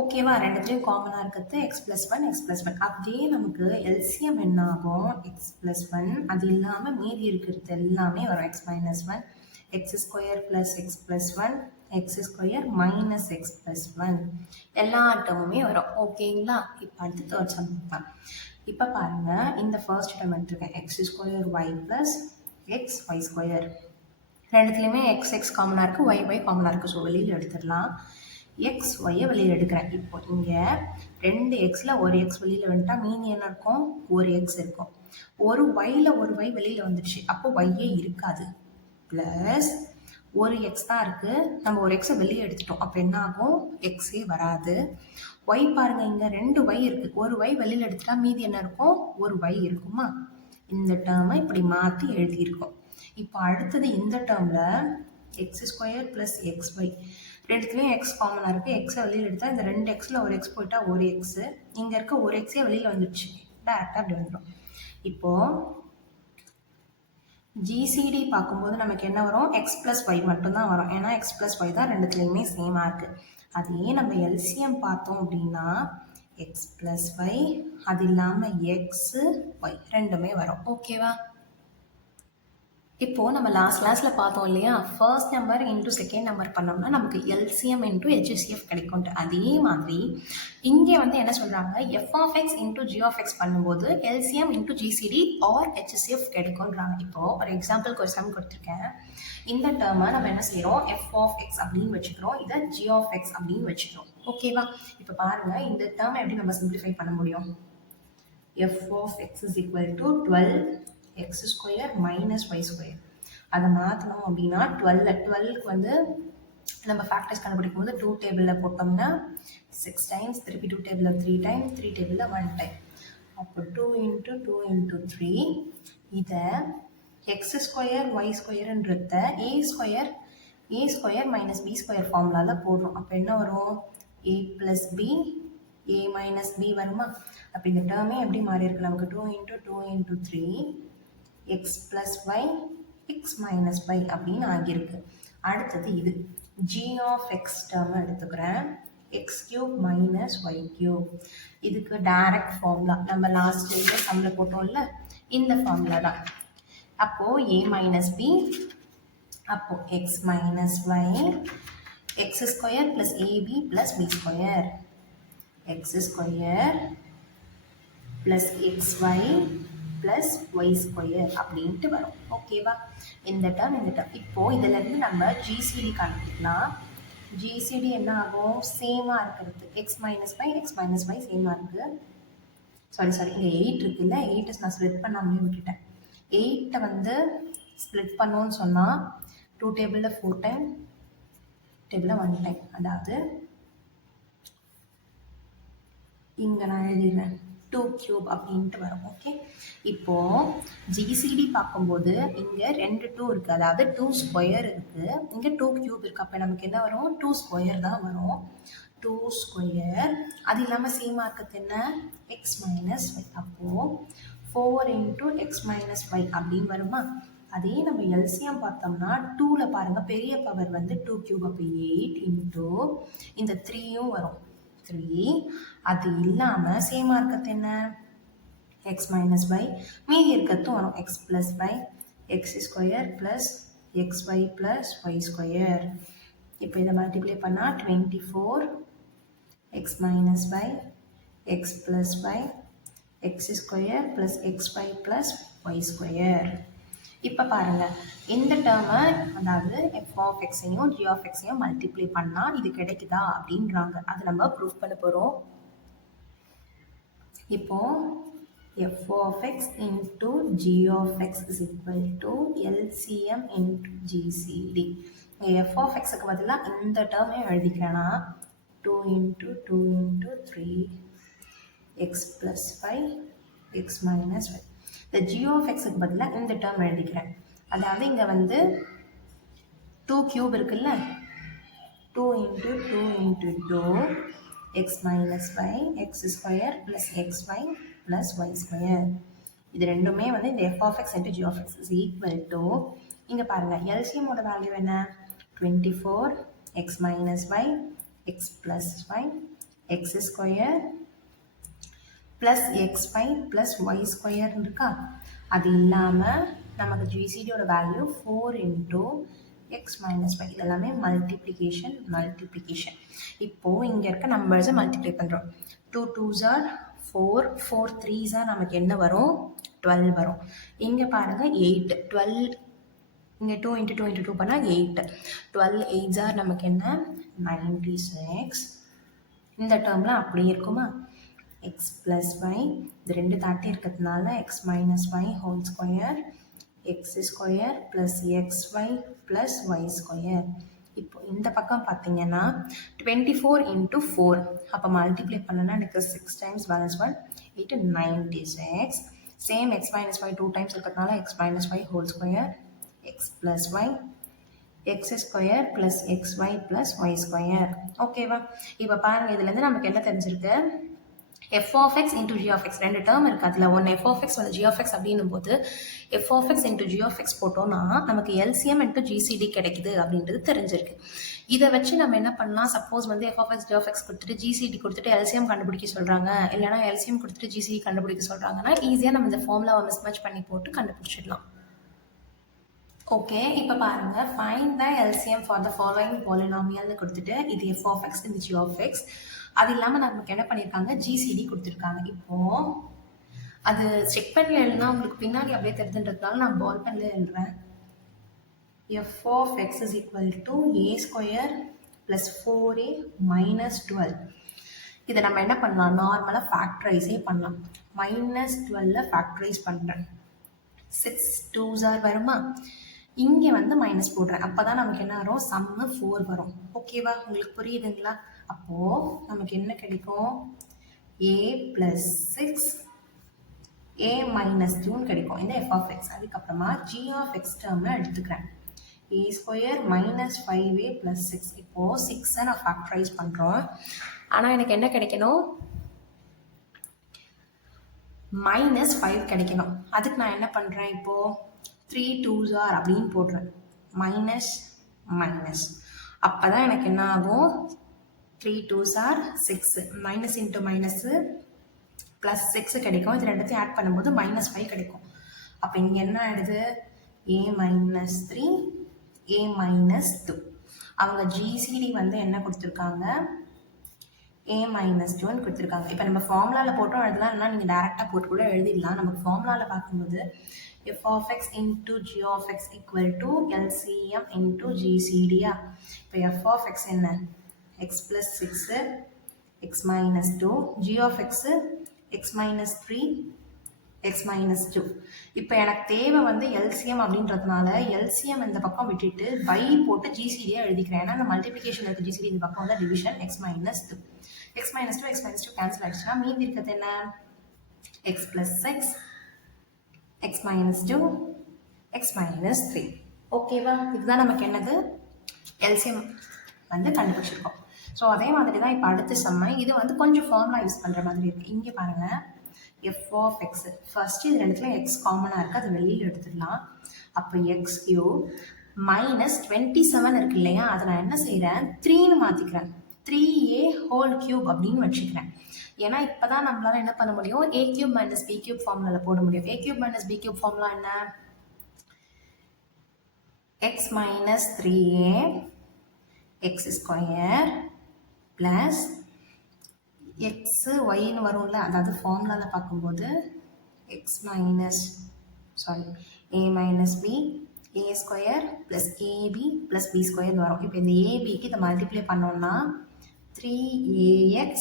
ஓகேவா? ரெண்டுத்துலேயும் காமனாக இருக்கிறது x + 1 x + 1. அப்படியே நமக்கு எல்சிஎம் என்ன ஆகும்? x + 1, அது இல்லாமல் மீதி இருக்கிறது எல்லாமே வரும். x - 1 x² + x + 1 x² - x + 1 எல்லா டேர்முமே வரும். ஓகேங்களா? இப்போ அடுத்து தேர்ட் சம் பார்க்கலாம். இப்போ பாருங்கள், இந்த ஃபர்ஸ்ட் டேர்ம் எடுத்துருக்கேன். x² y + x y². ரெண்டுத்துலேயுமே எக்ஸ் எக்ஸ் காமனாக இருக்குது, ஒய் ஒய் காமனாக இருக்குது. ஸோ வெளியில் எடுத்துடலாம். எக்ஸ் ஒய்யை வெளியில் எடுக்கிறேன். இப்போ இங்கே 2 எக்ஸில் ஒரு எக்ஸ் வெளியில் வந்துட்டா மீதி என்ன இருக்கும்? ஒரு எக்ஸ் இருக்கும். ஒரு ஒய்யில் ஒரு ஒய் வெளியில் வந்துடுச்சு, அப்போ ஒய்யே இருக்காது. ப்ளஸ் ஒரு எக்ஸ் தான் இருக்குது, நம்ம ஒரு எக்ஸை வெளியே எடுத்துட்டோம், அப்போ என்ன ஆகும்? எக்ஸே வராது. ஒய் பாருங்கள், இங்கே 2 ஒய் இருக்குது, ஒரு ஒய் வெளியில் எடுத்துட்டா மீதி என்ன இருக்கும்? ஒரு ஒய் இருக்குமா? இந்த டேர்மை இப்படி மாற்றி எழுதியிருக்கோம். இப்போ அடுத்தது இந்த டேர்மில் x square plus x y, ரெண்டுத்துலேயும் எக்ஸ் காமனாக இருக்குது. எக்ஸை வெளியில் எடுத்தால் இந்த 2 எக்ஸில் ஒரு எக்ஸ் போயிட்டா ஒரு எக்ஸு, இங்கே இருக்க ஒரு எக்ஸே வெளியில் வந்துடுச்சு, டேரெக்டாக அப்படி வந்துடும். இப்போது ஜிசிடி பார்க்கும்போது நமக்கு என்ன வரும்? எக்ஸ் ப்ளஸ் ஒய் மட்டும்தான் வரும், ஏன்னா எக்ஸ் ப்ளஸ் ஒய் தான் ரெண்டுத்துலேயுமே சேமாக இருக்குது. அதையே நம்ம எல்சிஎம் பார்த்தோம் அப்படின்னா எக்ஸ் ப்ளஸ் ஒய், அது இல்லாமல் எக்ஸு ஒய் ரெண்டுமே வரும். ஓகேவா? இப்போது நம்ம லாஸ்ட் கிளாஸில் பார்த்தோம் இல்லையா, first number into second number பண்ணோம்னா நமக்கு எல்சிஎம் இன்ட்டு ஹெச்சிஎஃப் கிடைக்கும்ட்டு. அதே மாதிரி இங்கே வந்து என்ன சொல்கிறாங்க, f of x into g of x பண்ணும்போது LCM into GCD or HCF கிடைக்கும்ன்றாங்க. இப்போது ஒரு எக்ஸாம்பிளுக்கு ஒரு சம் கொடுத்துருக்கேன். இந்த டேர்மை நம்ம என்ன செய்கிறோம்? எஃப் ஆஃப் எக்ஸ் அப்படின்னு வச்சுக்கிறோம், இதை ஜி ஆஃப் எக்ஸ் அப்படின்னு வச்சுக்கிறோம். ஓகேவா? இப்போ பாருங்கள், இந்த டேர்மை எப்படி நம்ம சிம்பிளிஃபை பண்ண முடியும்? F of x is equal to 12 x square minus y square. அதை மாற்றணும் அப்படின்னா 12க்கு வந்து நம்ம ஃபேக்டர்ஸ் கண்டுபிடிக்கும் போது 2 டேபிளில் போட்டோம்னா 6 டைம்ஸ், திருப்பி 2 டேபிளில் 3 டைம்ஸ், 3 டேபிளில் 1 டைம். அப்போ 2 × 2 × 3. இதை எக்ஸ் ஸ்கொயர் ஒய் ஸ்கொயருன்றத ஏ ஸ்கொயர் மைனஸ் பி ஸ்கொயர் ஃபார்முலாவில் போடுறோம். அப்போ என்ன வரும்? A plus B A minus B வருமா? அப்போ இந்த டேர்மே எப்படி மாறி இருக்கு நமக்கு? 2 × 2 × 3 x plus y x minus y அப்படின்னு ஆகியிருக்கு. அடுத்தது இது ஜி ஆஃப் எக்ஸ் டேர்மை எடுத்துக்கிறேன், x cube minus y cube. இதுக்கு டைரக்ட் ஃபார்முலா நம்ம லாஸ்ட் இயர் சம்மில் போட்டோம்ல, இந்த ஃபார்முலா தான். அப்போது ஏ மைனஸ் பி, அப்போது x minus y, x square plus AB plus b square, x square plus x y plus y square அப்படின்ட்டு வரும். ஓகேவா? இந்த டேர்ம் இந்த டேர்ம். இப்போது இதிலேருந்து நம்ம ஜிசிடி கண்டுபிடிக்கலாம். ஜிசிடி என்ன ஆகும்? சேமாக இருக்கிறது. எக்ஸ் மைனஸ் ஒய் சேமாக இருக்குது. சாரி இங்கே 8 இருக்குல்ல, 8 நான் ஸ்ப்ளிட் பண்ணாமலே விட்டுட்டேன். 8 வந்து ஸ்ப்ளிட் பண்ணோன்னு சொன்னால் 2 டேபிளில் 4 டைம், டேபிளில் 1 டைம். அதாவது இங்கே நான் எழுதிடுறேன் 2 கியூப் அப்படின்ட்டு வரும். ஓகே, இப்போது ஜிசிடி பார்க்கும்போது இங்கே 2 2 இருக்குது, அதாவது 2 ஸ்கொயர் இருக்குது, இங்கே 2 கியூப் இருக்குது. அப்போ நமக்கு என்ன வரும்? 2 ஸ்கொயர் தான் வரும். 2 ஸ்கொயர். அது இல்லாமல் சேமாக இருக்கிறது என்ன? X minus y. அப்போது 4 × எக்ஸ் மைனஸ் ஒய் அப்படின்னு வருமா? அதே நம்ம எல்சிஎம் பார்த்தோம்னா 2ல் பாருங்கள், பெரிய பவர் வந்து 2 கியூப், அப்போ 8 × இந்த 3யும் வரும் 3. அது இல்லாமல் சேமாக இருக்கிறது என்ன? X minus y. மீதி இருக்கிறதும் வரும் x plus y, x square plus x y plus y square. இப்போ இதை மல்டிப்ளை பண்ணால் 24 x minus y x plus y x square plus x y plus y square. இப்போ பாருங்கள், இந்த டேர்மை அதாவது எஃப் ஆஃப் எக்ஸையும் ஜி ஆஃப் எக்ஸையும் மல்டிப்ளை பண்ணால் இது கிடைக்குதா அப்படின்றாங்க. அது நம்ம ப்ரூஃப் பண்ண போகிறோம். இப்போது f of x into g of x is equal to LCM into GCD. F of எக்ஸுக்கு பதிலாக இந்த டேர்மே எழுதிக்கிறேன்னா 2 × 2 × 3 x plus y x minus y. இந்த ஜி ஆஃப் எக்ஸுக்கு பதிலாக இந்த டேர்ம் எழுதிக்கிறேன். அதாவது இங்கே வந்து 2 கியூப் இருக்குல்ல, 2 × 2 × 2 x minus y x square plus x y plus y square. இது ரெண்டுமே வந்து இந்த f of x into g of x is equal to, இங்கே பாருங்கள் எல்சிஎம்மோட வேல்யூ என்ன? 24 x minus y x plus y x square plus x y plus y ஸ்கொயர்னு இருக்கா? அது இல்லாமல் நமக்கு ஜிசிடியோட வேல்யூ 4 × எக்ஸ் மைனஸ் ஒய். இதெல்லாமே மல்டிப்ளிகேஷன். இப்போது இங்கே இருக்க நம்பர்ஸை மல்டிப்ளை பண்ணுறோம். 2 2s are 4, 4 3s are நமக்கு என்ன வரும்? 12 வரும். இங்கே பாருங்கள் 8, 12 இங்கே 2 × 2 × 2 பண்ணால் 8. 12 8s are நமக்கு என்ன 96. இந்த டேர்மில் அப்படியே இருக்குமா எக்ஸ் ப்ளஸ் ஒய் இது ரெண்டு தாட்டி இருக்கிறதுனால x minus y whole square x square plus x y plus y square. இப்போ இந்த பக்கம் பார்த்தீங்கன்னா 24 × 4 அப்போ மல்டிப்ளை பண்ணனா எனக்கு 6 times balance 1 8 96. Same x minus y 2 times இருக்கிறதுனால x minus y whole square x plus y x square plus x y plus y square. ஓகேவா? இப்போ பாருங்கள் இதுலேருந்து நமக்கு என்ன தெரிஞ்சிருக்கு f of x into g of x ரெண்டு டேர்ம் இருக்குது அதில் ஒன்று f of x ஒன்று g of x அப்படின்னும் போது f of x into g of x போட்டோம்னா நமக்கு LCM into GCD கிடைக்குது அப்படின்றது தெரிஞ்சிருக்கு. இதை வச்சு நம்ம என்ன பண்ணலாம் சப்போஸ் வந்து f of x g of x கொடுத்துட்டு GCD கொடுத்துட்டு LCM கண்டுபிடிக்க சொல்கிறாங்க இல்லைனா LCM கொடுத்துட்டு GCD கண்டுபிடிக்க சொல்கிறாங்கன்னா ஈஸியாக நம்ம இந்த ஃபார்முலாவை மிஸ்மேட்ச் பண்ணி போட்டு கண்டுபிடிச்சிடலாம். ஓகே இப்போ பாருங்கள் find the LCM for the following பாலினாமியல்னு கொடுத்துட்டு இது f of x இந்த g of x அது இல்லாமல் நமக்கு என்ன பண்ணியிருக்காங்க GCD கொடுத்துருக்காங்க. இப்போது அது செக் பண்ணி எழுதுனா உங்களுக்கு பின்னாடி அப்படியே தெரிஞ்சுன்றதுனால நான் பால் பென்ல எழுதுறேன். f of x is equal to a square plus 4a minus 12. இதை நம்ம என்ன பண்ணலாம் நார்மலாக ஃபேக்டரைஸே பண்ணலாம். -12 ஃபேக்டரைஸ் பண்ணுறேன் 6 2s are வருமா இங்கே வந்து மைனஸ் போடுறேன் அப்போ தான் நமக்கு என்ன வரும் சம்மு 4 வரும். ஓகேவா? உங்களுக்கு புரியுதுங்களா? அப்போது நமக்கு என்ன கிடைக்கும் a + 6 a - 2 கிடைக்கும் இந்த f of x. அதுக்கப்புறமா g of x டேர்மை எடுத்துக்கிறேன் a ஸ்கொயர் - 5a + 6. இப்போது 6 நான் ஃபேக்டரைஸ் பண்ணுறோம் ஆனால் எனக்கு என்ன கிடைக்கணும் -5 கிடைக்கணும். அதுக்கு நான் என்ன பண்ணுறேன் இப்போது 3 2s are அப்படின்னு போடுறேன் மைனஸ் மைனஸ் அப்போ தான் எனக்கு என்ன ஆகும் 3 2s are 6 minus into minus plus 6 கிடைக்கும். இது ரெண்டுத்தையும் ஆட் பண்ணும்போது -5 கிடைக்கும். அப்போ இங்கே என்ன ஆகிடுது a - 3 a - 2. அவங்க GCD வந்து என்ன கொடுத்துருக்காங்க a - 2 கொடுத்துருக்காங்க. இப்போ நம்ம ஃபார்முலாவில் போட்டோம் எழுதலாம் இல்லைனா நீங்கள் டேரெக்டாக போட்டு கூட எழுதிடலாம். நமக்கு ஃபார்முலாவில் பார்க்கும்போது f of x into g of x equal to LCM into GCD. இப்போ f of x என்ன x plus 6 x minus 2 g of x x minus 3 x minus 2. இப்போ எனக்கு தேவை வந்து LCM அப்படின்றதுனால LCM இந்த பக்கம் விட்டுட்டு by போட்டு GCD எழுதிக்கிறேன். ஏன்னா அந்த மல்டிப்ளிகேஷன் இருக்குது GCD இந்த பக்கம் வந்து division x minus 2 x minus 2 x minus 2 cancel ஆகிடுச்சுன்னா மீதி இருக்கிறது என்ன x plus 6 x minus 2 x minus 3. ஓகேவா? இதுதான் நமக்கு என்னது LCM வந்து கண்டுபிடிச்சிருக்கோம். ஸோ அதே மாதிரி தான் இப்போ அடுத்த செம்ம இது வந்து கொஞ்சம் ஃபார்முலா யூஸ் பண்ணுற மாதிரி இருக்குது. இங்கே பாருங்கள் f of x ஃபர்ஸ்ட் இது ரெண்டுத்துல x காமனாக இருக்குது அது வெளியில் எடுத்துடலாம். அப்போ x³ -27 இருக்கு இல்லையா அதை நான் என்ன செய்கிறேன் 3ன்னு மாற்றிக்கிறேன் 3a ஹோல் கியூப் அப்படின்னு வச்சுக்கிறேன். ஏன்னா இப்போ தான் நம்மளால் என்ன பண்ண முடியும் a³ - b³ ஃபார்முலாவில் போட முடியும். a³ - b³ ஃபார்முலா என்ன x - 3a x square plus x ஒய்ன்னு வரும்ல அதாவது ஃபார்முலாவில் பார்க்கும்போது x minus a minus b a square plus AB plus b ஸ்கொயர்னு வரும். இப்போ இந்த ஏபிக்கு இதை மல்டிப்ளை பண்ணோம்னா 3ax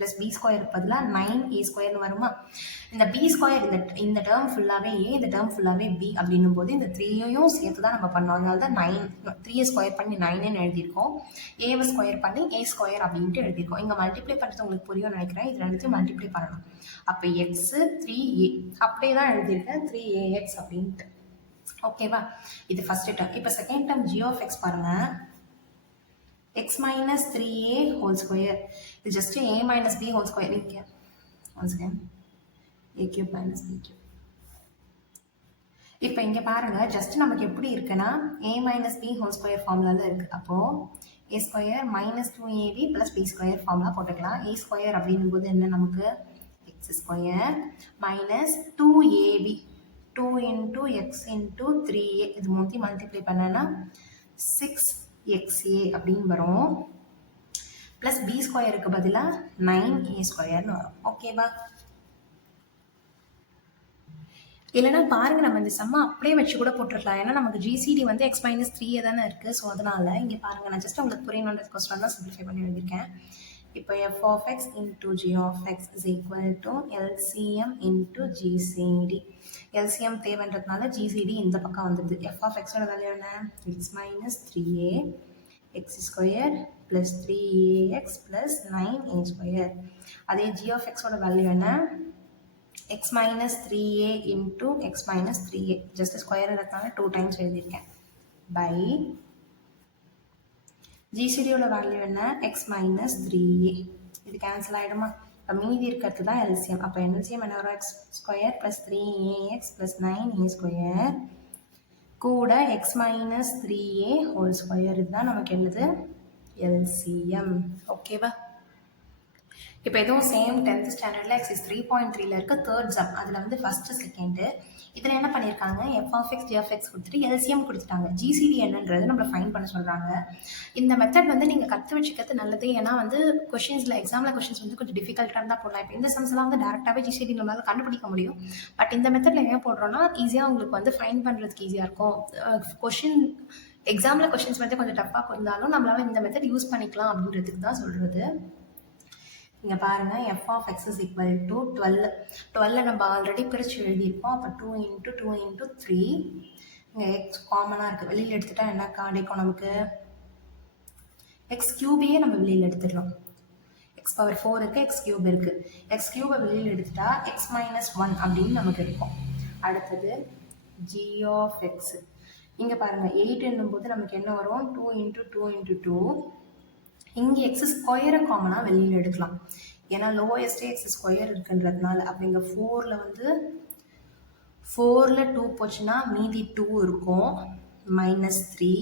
ப்ளஸ் பி ஸ்கொயருக்கு பதிலாக 9a ஸ்கொயர்னு வருமா. இந்த பி ஸ்கொயர் இந்த டேர்ம் ஃபுல்லாகவே ஏ இந்த டேர்ம் ஃபுல்லாகவே பி அப்படின்னும் போது இந்த 3யையும் சேர்த்து தான் நம்ம பண்ணோம். அதனால தான் 3 ஸ்கொயர் பண்ணி 9ன்னு எழுதியிருக்கோம். ஏவை ஸ்கொயர் பண்ணி ஏ ஸ்கொயர் அப்படின்ட்டு எழுதியிருக்கோம். இங்கே மல்டிப்ளை பண்ணுறது உங்களுக்கு புரியும் நினைக்கிறேன். இது ரெண்டுத்தையும் மல்டிப்ளை பண்ணணும். அப்போ எக்ஸு 3a அப்படியே தான் எழுதியிருக்கேன் 3ax அப்படின்ட்டு. ஓகேவா? இது ஃபஸ்ட்டு டேர்ம். இப்போ second term g of x பாருங்கள் x minus 3a whole square is just a minus b whole square. Once again a cube minus b cube. இப்போ இங்கே பாருங்கள் ஜஸ்ட் நமக்கு எப்படி இருக்குன்னா a minus b whole square ஃபார்முலாவில் இருக்குது. அப்போது a square minus 2ab plus b square formula போட்டுக்கலாம். a square அப்படின்னும் போது என்ன நமக்கு x square minus 2ab 2 into x into 3a இது மூணுத்தையும் மல்டிப்ளை பண்ணனா 6xa அப்படின்னு வரும். ப்ளஸ் பி ஸ்கொயருக்கு பதிலாக 9a ஸ்கொயர்னு வரும். ஓகேவா? இல்லைன்னா பாருங்க, நம்ம இந்த சம்மை அப்படியே வச்சு கூட போட்டுருக்கலாம். ஏன்னா நமக்கு ஜிசிடி வந்து எக்ஸ் மைனஸ் த்ரீயே தானே இருக்குது. ஸோ அதனால இங்கே பாருங்க, நான் ஜஸ்ட் உங்களுக்கு புரியணுன்ற கொஸ்டின் தான் சிம்பிளிஃபை பண்ணி எழுதியிருக்கேன். இப்போ f of x into g of x is equal to LCM into GCD. LCM தேவைன்றதுனால ஜிசிடி இந்த பக்கம் வந்துடுது. எஃப் ஆஃப் எக்ஸோட வேல்யூ என்ன? X minus three a x square plus three a x plus 9a square. அதே ஜி ஆஃப் எக்ஸோட value என்ன? x minus 3a into x minus 3a. just square எடுத்தாங்க 2 times எழுதியிருக்கேன். by GCD ஓட வேல்யூ என்ன? x minus 3a. இது cancel ஆகிடுமா? இப்போ மீதி இருக்கிறது தான் LCM. அப்போ LCM என்ன வரும்? x square plus 3ax plus 9a square கூட x minus 3a whole square. இதுதான் நமக்கு என்னது? LCM. ஓகேவா? இப்போ எதுவும் சேம் 10th ஸ்டாண்டர்டில் எக்ஸைஸ் 3.3ல இருக்க தேர்ட் சம். அதில் வந்து ஃபஸ்ட்டு செகண்டு இதில் என்ன பண்ணியிருக்காங்க? F of x g of x கொடுத்துட்டு எல்சிஎம் கொடுத்துட்டாங்க. ஜிசிடி என்னன்றது நம்மளை ஃபைன் பண்ண சொல்கிறாங்க. இந்த மெத்தட் வந்து நீங்கள் கற்று வச்சுக்கிறது நல்லது. ஏன்னா வந்து கொஷின்ஸில் எக்ஸாமில் கொஷின்ஸ் வந்து கொஞ்சம் டிஃபிகல்ட்டாக இருந்தால் போடலாம். இப்போ இந்த சம்ஸ்லாம் வந்து டேரெக்டாகவே ஜிசிடி நம்மளால் கண்டுபிடிக்க முடியும். பட் இந்த மெத்தடில் ஏன் போடுறோன்னா ஈஸியாக உங்களுக்கு வந்து ஃபைன் பண்ணுறதுக்கு ஈஸியாக இருக்கும். கொஷின் எக்ஸாமில் கொஷின்ஸ் வந்து கொஞ்சம் டஃப்பாக இருந்தாலும் நம்மளால் இந்த மெத்தட் யூஸ் பண்ணிக்கலாம் அப்படின்றதுக்கு தான் சொல்கிறது. இங்கே பாருங்கள், f of x is equal to 12 நம்ம ஆல்ரெடி பிரித்து எழுதியிருப்போம். அப்போ 2 இன்ட்டு 2 இன்ட்டு 3. இங்கே எக்ஸ் காமனாக இருக்குது. வெளியில் எடுத்துட்டா என்ன கிடைக்கும் நமக்கு? எக்ஸ் கியூபையே நம்ம வெளியில் எடுத்துடுறோம். எக்ஸ் பவர் 4 இருக்குது, எக்ஸ் கியூப் இருக்குது. எக்ஸ் கியூபை வெளியில் எடுத்துட்டா எக்ஸ் மைனஸ் 1 அப்படின்னு நமக்கு இருக்கும். அடுத்தது ஜி ஆஃப் எக்ஸ். இங்கே பாருங்கள், 8 என்னும்போது நமக்கு என்ன வரும்? 2 இன்ட்டு 2 இன்ட்டு 2. இங்கே எக்ஸ் ஸ்கொயரை காமனாக வெளியில் எடுக்கலாம். ஏன்னா லோயஸ்டே எக்ஸ் ஸ்கொயர் இருக்குன்றதுனால. அப்போ இங்கே 4ல் வந்து 4ல் 2 போச்சுன்னா மீதி 2 இருக்கும், மைனஸ் 3.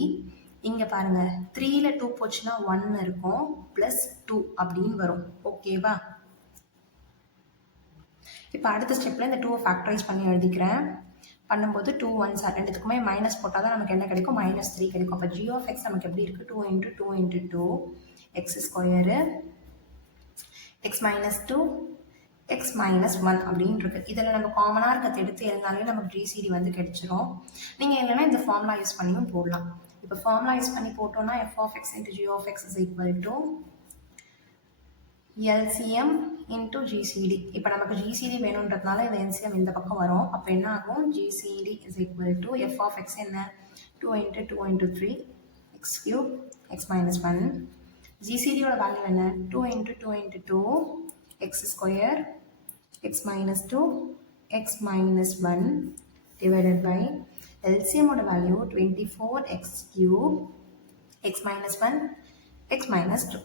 இங்கே பாருங்கள், 3ல் 2 போச்சுன்னா 1 இருக்கும், ப்ளஸ் 2 அப்படின்னு வரும். ஓகேவா? இப்போ அடுத்த ஸ்டெப்பில் இந்த 2 ஃபேக்டரைஸ் பண்ணி எழுதிக்கிறேன். பண்ணும்போது 2 1s ரெண்டுத்துக்குமே மைனஸ் போட்டால் தான் நமக்கு என்ன கிடைக்கும்? மைனஸ் 3 கிடைக்கும். அப்போ ஜி ஆஃப் எக்ஸ் நமக்கு எப்படி இருக்குது? 2 into 2 into 2 X square X minus 2 x minus 1 அப்படின்னு இருக்கு. இதில் நம்ம காமனாக இருக்கிறத எடுத்து எழுந்தாலே நமக்கு ஜிசிடி வந்து கிடைச்சிரும். நீங்கள் இல்லைன்னா இந்த ஃபார்முலா யூஸ் பண்ணியும் போடலாம். இப்போ ஃபார்முலா யூஸ் பண்ணி போட்டோம்னா f of x into g of x is equal to LCM into GCD. இப்போ நமக்கு GCD வேணுன்றதுனால இந்த LCM இந்த பக்கம் வரும். அப்போ என்ன ஆகும்? GCD is equal to f of x என்ன? 2 into 2 into 3 x cube x minus 1. GCD ஓட வேல்யூ என்ன? 2 into 2 into 2 x square x minus 2 x minus 1 divided by LCM ஓட value 24 x cube x minus 1 x minus 2.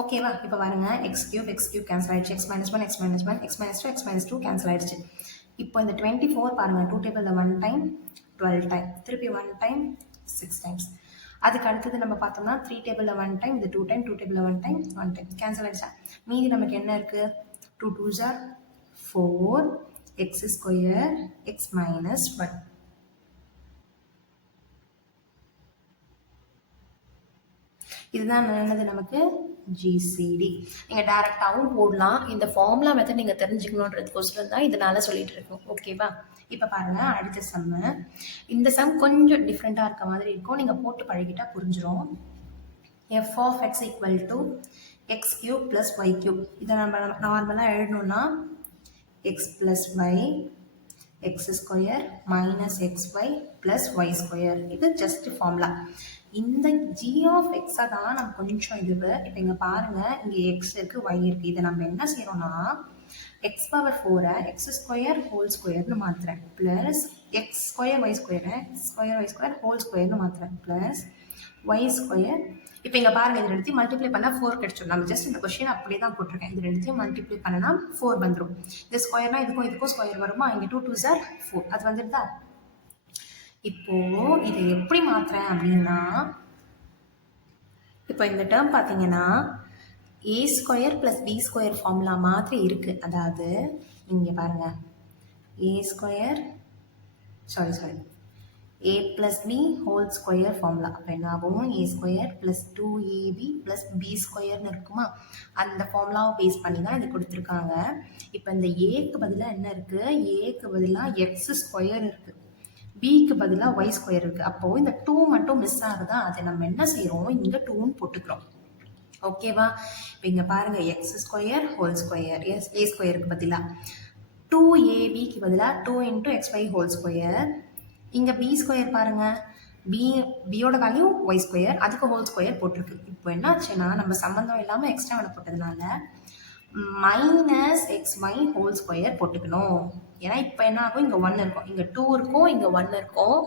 ஓகேவா? இப்போ பாருங்க, X cube cancel ஆயிடுச்சு, X minus 1 X minus 1 X minus 2 x minus 2 cancel ஆயிடுச்சு. இப்போ இந்த 24 பாருங்க, 2 டேபிளில் 1 டைம் 12 டைம், திருப்பி 1 டைம் 6 டைம்ஸ். அதுக்கு அடுத்தது நம்ம பார்த்தோம்னா 3 டேபிளில் 1 டைம், இது 2 டைம், 2 டேபிளில் 1 டைம் 1 டைம் கேன்சல் ஆயிடுச்சா? மீதி நமக்கு என்ன இருக்குது? 2 2s are 4 x square X minus 1. இதுதான் என்னது நமக்கு? ஜிசிடி. நீங்கள் டேரெக்டாகவும் போடலாம். இந்த ஃபார்முலா மெத்தட் நீங்கள் தெரிஞ்சுக்கணுன்றதுக்கோசரம் தான் இதனால சொல்லிட்டு இருக்கோம். ஓகேவா? இப்போ பாருங்கள், அடுத்த சம்மு. இந்த சம் கொஞ்சம் டிஃப்ரெண்ட்டாக இருக்க மாதிரி இருக்கும். நீங்கள் போட்டு பழகிட்டால் புரிஞ்சிடும். F of x equal to x cube plus y cube. இதை நம்ம நார்மலாக எழுதணும்னா x plus y x square minus x y plus y square. இது ஜஸ்ட் ஃபார்முலா. இந்த ஜி ஆஃப் எக்ஸை தான் நம்ம கொஞ்சம் இது. இப்போ இங்கே பாருங்கள், இங்கே எக்ஸ் இருக்குது ஒய் இருக்குது. இதை நம்ம என்ன செய்யறோம்னா x power 4 x square whole ஸ்கொயர்னு மாற்றுறேன், ப்ளஸ் எக்ஸ் ஸ்கொயர் ஒய் ஸ்கொயரை ஸ்கொயர் ஒய் ஸ்கொயர் ஹோல் ஸ்கொயர்னு மாற்றுறேன், ப்ளஸ் ஒய் ஸ்கொயர். இப்போ இங்கே பாருங்கள், இது ரெண்டுத்தையும் மல்டிப்ளை பண்ணால் 4 கிடைச்சிடும். நம்ம ஜஸ்ட் இந்த கொஸ்டின் அப்படியே தான் போட்டிருக்கேன். இது ரெண்டுத்தையும் மல்டிப்ளை பண்ணனா 4 வந்துடும். இந்த ஸ்கொயர்னா இதுக்கும் ஸ்கொயர் வருமா? இங்கே 2 2s are 4. அது வந்துடுதா? இப்போது இதை எப்படி மாற்றுறேன் அப்படின்னா, இப்போ இந்த டேர்ம் பார்த்தீங்கன்னா a square plus b square formula மாதிரி இருக்குது. அதாவது இங்கே பாருங்கள், a square a plus b whole square formula. அப்போ என்ன ஆகும், a square plus 2ab plus b ஸ்கொயர்னு இருக்குமா, அந்த ஃபார்முலாவை பேஸ் பண்ணி தான் இது கொடுத்துருக்காங்க. இப்போ இந்த ஏக்கு பதிலாக என்ன இருக்குது, ஏக்கு பதிலாக எக்ஸ் ஸ்கொயர் இருக்குது, பிக்கு பதிலாக ஒய் ஸ்கொயர் இருக்குது. அப்போது இந்த 2 மட்டும் மிஸ் ஆகுதா, அதை நம்ம என்ன செய்கிறோம், இங்கே 2ன்னு போட்டுக்கிறோம். ஓகேவா. இப்போ இங்கே பாருங்கள், எக்ஸ் ஸ்கொயர் ஹோல் ஸ்கொயர், ஏ ஸ்கொயருக்கு பதிலாக 2ab பதிலாக 2 × xy ஹோல் ஸ்கொயர். இங்கே பி ஸ்கொயர் பாருங்கள், பியோட வேல்யூ ஒய் ஸ்கொயர், அதுக்கு ஹோல் ஸ்கொயர் போட்டிருக்கு. இப்போ என்ன ஆச்சுன்னா, நம்ம சம்மந்தம் இல்லாமல் எக்ஸ்ட்ரா ஒன்று போட்டதுனால மைனஸ் எக்ஸ்ஒய் ஹோல் ஸ்கொயர் போட்டுக்கணும். ஏன்னா இப்போ என்ன ஆகும், இங்கே 1 இருக்கும், இங்கே 2 இருக்கும், இங்கே 1 இருக்கும்.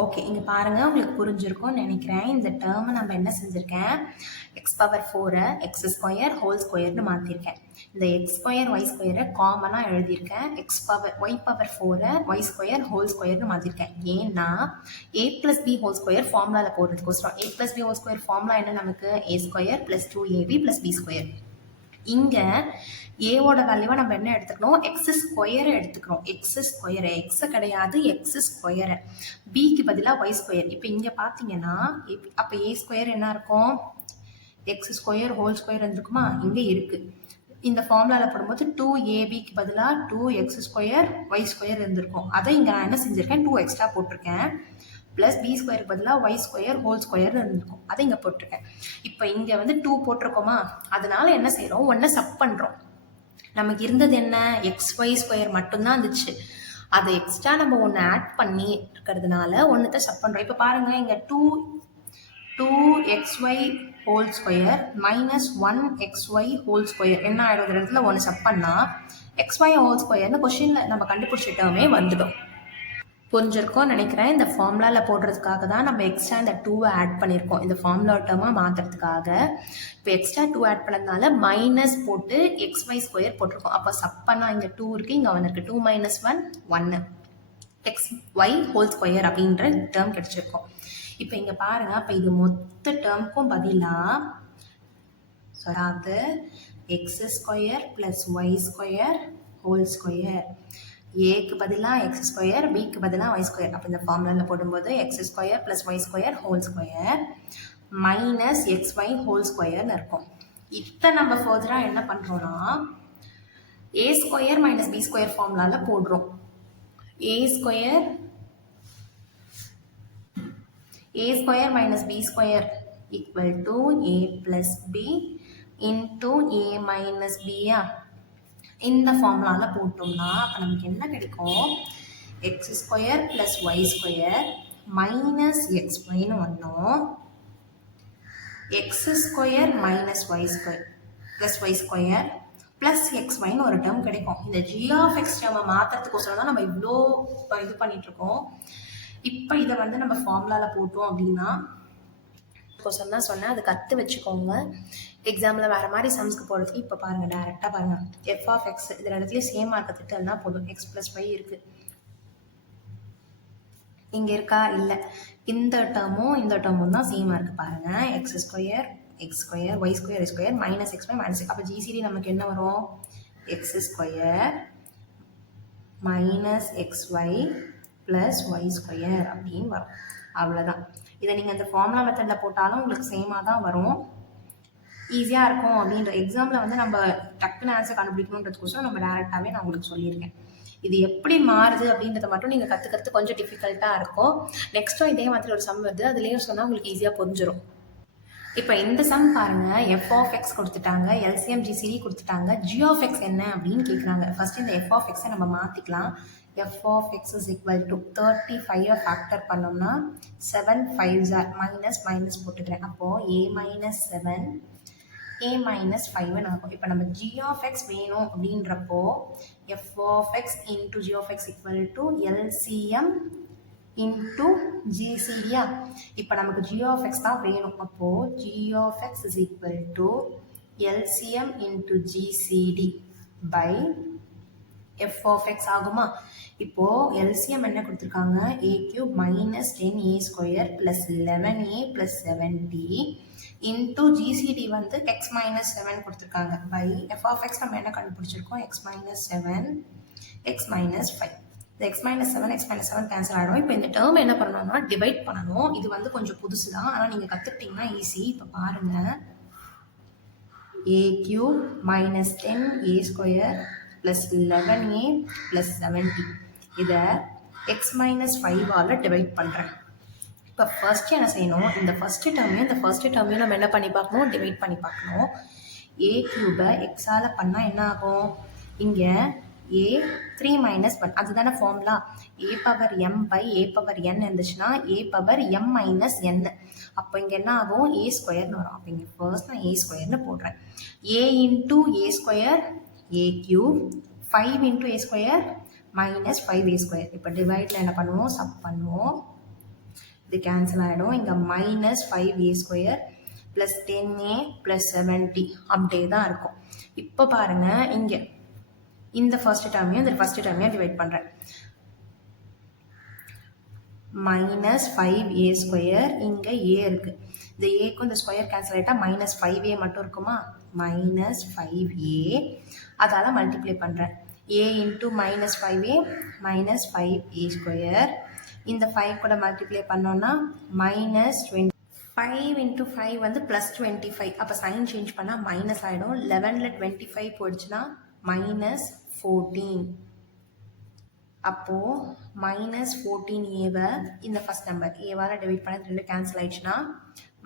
ஓகே, இங்கே பாருங்கள், உங்களுக்கு புரிஞ்சிருக்கும்னு நினைக்கிறேன். இந்த டேர்மை நம்ம என்ன செஞ்சுருக்கேன், x power 4 x square whole ஸ்கொயர்னு மாற்றிருக்கேன். இந்த எக்ஸ் ஸ்கொயர் ஒய் ஸ்கொயரை காமனாக எழுதியிருக்கேன். Y power 4 y square whole ஸ்கொயர்னு மாற்றிருக்கேன். ஏன்னா a plus b whole square ஃபார்முலாவில் போடுறதுக்கோசரம். A plus b whole square formula என்ன, நமக்கு a square plus 2ab plus b square. இங்கே ஏவோட வேல்யூவை நம்ம என்ன எடுத்துக்கணும், எக்ஸ் ஸ்கொயரை எடுத்துக்கிறோம். எக்ஸ் ஸ்கொயரு, எக்ஸு கிடையாது, எக்ஸ் ஸ்கொயரு. பிக்கு பதிலாக ஒய் ஸ்கொயர். இப்போ இங்கே பார்த்தீங்கன்னா அப்போ ஏ ஸ்கொயர் என்ன இருக்கும், எக்ஸ் ஸ்கொயர் ஹோல் ஸ்கொயர் இருந்திருக்குமா, இங்கே இருக்குது. இந்த ஃபார்முலாவில் போடும்போது 2abக்கு பதிலாக 2x ஸ்கொயர் ஒய் ஸ்கொயர் இருந்திருக்கும். அதை இங்கே நான் என்ன செஞ்சுருக்கேன், 2 எக்ஸ்ட்ரா போட்டிருக்கேன். ப்ளஸ் பி ஸ்கொயருக்கு பதிலாக ஒய் ஸ்கொயர் ஹோல் ஸ்கொயர் இருந்திருக்கும், அதை இங்கே போட்டிருக்கேன். இப்போ இங்கே வந்து 2 போட்டிருக்கோமா, அதனால என்ன செய்கிறோம், ஒன்றை சப் பண்ணுறோம். நமக்கு இருந்தது என்ன, XY ஸ்கொயர் மட்டும்தான் இருந்துச்சு. அதை எக்ஸ்ட்ரா நம்ம ஒன்று ஆட் பண்ணி இருக்கிறதுனால ஒன்றுத்தை சப் பண்ணுறோம். இப்போ பாருங்கள், இங்கே 2xy whole square minus 1xy whole square என்ன ஆகிடும், இடத்துல ஒன்று சப் பண்ணால் xy ஹோல் ஸ்கொயர்னு கொஷினில் நம்ம கண்டுபிடிச்சிட்டோமே வந்துடும். புரிஞ்சிருக்கோம் நினைக்கிறேன். இந்த ஃபார்முலாவில் போடுறதுக்காக தான் நம்ம எக்ஸ்ட்ரா இந்த 2 ஆட் பண்ணியிருக்கோம், இந்த ஃபார்முலா டேர்மாக மாற்றுறதுக்காக. இப்போ எக்ஸ்ட்ரா 2 ஆட் பண்ணதுனால மைனஸ் போட்டு xy ஸ்கொயர் போட்டிருக்கோம். அப்போ சப் பண்ணால் இங்கே 2 இருக்குது, இங்கே வந்துருக்கு 2 - 1 1 xy ஹோல் ஸ்கொயர் அப்படின்ற டேர்ம் கிடச்சிருக்கோம். இப்போ இங்கே பாருங்கள், அப்போ இது மொத்த டேர்முக்கும் பதிலாக அதாவது x square plus y square whole square, ஏக்கு பதிலாக எக்ஸ் ஸ்கொயர், பிக்கு பதிலாக ஒய் ஸ்கொயர். அப்போ இந்த ஃபார்முலாவில் போடும்போது x square plus y square whole square minus x y whole ஸ்கொயர்னு இருக்கும். இப்போ நம்ம ஃபர்தராக என்ன பண்ணுறோன்னா, a square minus B square ஃபார்முலாவில் போடுறோம். A square minus B square equal to A plus b into a minus பியா, இந்த ஃபார்முலாவில் போட்டோம்னா அப்போ நமக்கு என்ன கிடைக்கும், x square plus y square minus எக்ஸ்ஒய்னு வந்தோம், x square minus y square plus y square plus எக்ஸ்ஒய்னு ஒரு டேர்ம் கிடைக்கும். இந்த ஜி ஆஃப் எக்ஸ் டேர்மை மாற்றுறதுக்கோசரம் தான் நம்ம இவ்வளோ இது பண்ணிகிட்ருக்கோம். இப்போ இதை வந்து நம்ம ஃபார்முலாவில் போட்டோம் அப்படின்னா கோசம் தான் சொன்னேன், அது கற்று வச்சுக்கோங்க. எக்ஸாமில் வேறு மாதிரி சம்ஸ்க்கு போகிறதுக்கு இப்போ பாருங்கள், டேரெக்டாக பாருங்கள், எஃப் ஆஃப் எக்ஸ் இதில் இடத்துலையும் சேமாக கற்றுட்டுனா போதும். எக்ஸ் ப்ளஸ் ஒய் இருக்குது, இங்கே இருக்கா, இல்லை, இந்த டேர்மும் தான் சேமாக இருக்குது பாருங்கள். X square y square minus x y minus. அப்போ ஜிசிடி நமக்கு என்ன வரும், x square minus x y plus y square அப்படின்னு வரும். அவ்வளோதான். இதை நீங்கள் அந்த ஃபார்முலா மெத்தடில் போட்டாலும் உங்களுக்கு சேமாக தான் வரும், ஈஸியாக இருக்கும். அப்படின்ற எக்ஸாமில் வந்து நம்ம டக்குன்னு ஆன்சர் கண்டுபிடிக்கணுன்றதுக்கோசரம் நம்ம டேரெக்டாகவே நான் உங்களுக்கு சொல்லியிருக்கேன். இது எப்படி மாறுது அப்படின்றத மட்டும் நீங்கள் கற்றுக்கிறது கொஞ்சம் டிஃபிகல்ட்டாக இருக்கும். நெக்ஸ்ட்டும் இதே மாதிரி ஒரு சம் வருது, அதுலேயும் சொன்னால் உங்களுக்கு ஈஸியாக புரிஞ்சிடும். இப்போ இந்த சம் பாருங்கள், எஃப் ஆஃப் எக்ஸ் கொடுத்துட்டாங்க, எல்சிஎம் ஜிசிடி கொடுத்துட்டாங்க, ஜி ஆஃப் எக்ஸ் என்ன அப்படின்னு கேட்குறாங்க. ஃபஸ்ட்டு இந்த எஃப் ஆஃப் எக்ஸை நம்ம மாற்றிக்கலாம். f of x is equal to 35 factor பண்ணோம்னா 7 5s are மைனஸ் போட்டுக்கிறேன். அப்போது a minus 7 a minus 5 ஆகும். இப்போ நம்ம g of x வேணும் அப்படின்றப்போ f of x into g of x equal to LCM into GCD. இப்போ நமக்கு g of x தான் வேணும். அப்போது g of x is equal to LCM into GCD by f of x ஆகுமா. இப்போது LCM என்ன கொடுத்துருக்காங்க, a cube minus 10a square plus 11a plus 7b into GCD வந்து x minus 7 கொடுத்துருக்காங்க by f of x நம்ம என்ன கண்டுபிடிச்சிருக்கோம், x minus 7 x minus 5. இந்த x மைனஸ் செவன் கேன்சல் ஆகிடும். இப்போ இந்த டேர்ம் என்ன பண்ணணும்னா டிவைட் பண்ணணும். இது வந்து கொஞ்சம் புதுசு தான், ஆனால் நீங்கள் கற்றுக்கிட்டிங்கன்னா ஈஸி. இப்போ பாருங்கள், a cube minus 10a square plus 11a plus 70 இதை x minus 5ஆல் டிவைட் பண்ணுறேன். இப்போ ஃபர்ஸ்ட் என்ன செய்யணும், இந்த ஃபர்ஸ்ட் டேர்மையும் நம்ம என்ன பண்ணி பார்க்கணும், டிவைட் பண்ணி பார்க்கணும். a கியூபை எக்ஸால் பண்ணால் என்ன ஆகும், இங்கே a 3 minus 1 அதுதானே formula. a power m by a power n இருந்துச்சுன்னா a power m minus n. அப்போ இங்கே என்ன ஆகும், a ஸ்கொயர்னு வரும். அப்போ இங்கே ஃபர்ஸ்ட் நான் a ஸ்கொயர்னு போடுறேன். a into a square a cube 5 into a square minus 5a square. இப்போ டிவைடில் என்ன பண்ணுவோம், சப் பண்ணுவோம். இது கேன்சல் ஆகிடும். இங்கே minus 5a square plus 10a plus 70 அப்படியே தான் இருக்கும். இப்போ பாருங்கள், இங்கே இந்த ஃபர்ஸ்ட் டேர்மையும் டிவைட் பண்ணுறேன். மைனஸ் 5a ஸ்கொயர், இங்கே a இருக்குது. இந்த ஏக்கும் இந்த ஸ்கொயர் கேன்சல் ஆகிட்டால் மைனஸ் 5a மட்டும் இருக்குமா, மைனஸ் 5a அதால் மல்டிப்ளை பண்ணுறேன். a into minus 5a minus 5a square. இந்த 5 கூட மல்டிப்ளை பண்ணோன்னா மைனஸ் 20. 5 இன்ட்டு 5 வந்து ப்ளஸ் 25. அப்போ சைன் சேஞ்ச் பண்ணால் மைனஸ் ஆகிடும். 11ல் 25 போயிடுச்சுன்னா மைனஸ் 14. அப்போது மைனஸ் 14a இந்த ஃபஸ்ட் நம்பர் ஏவால் டிவைட் பண்ண 2 கேன்சல் ஆயிடுச்சுன்னா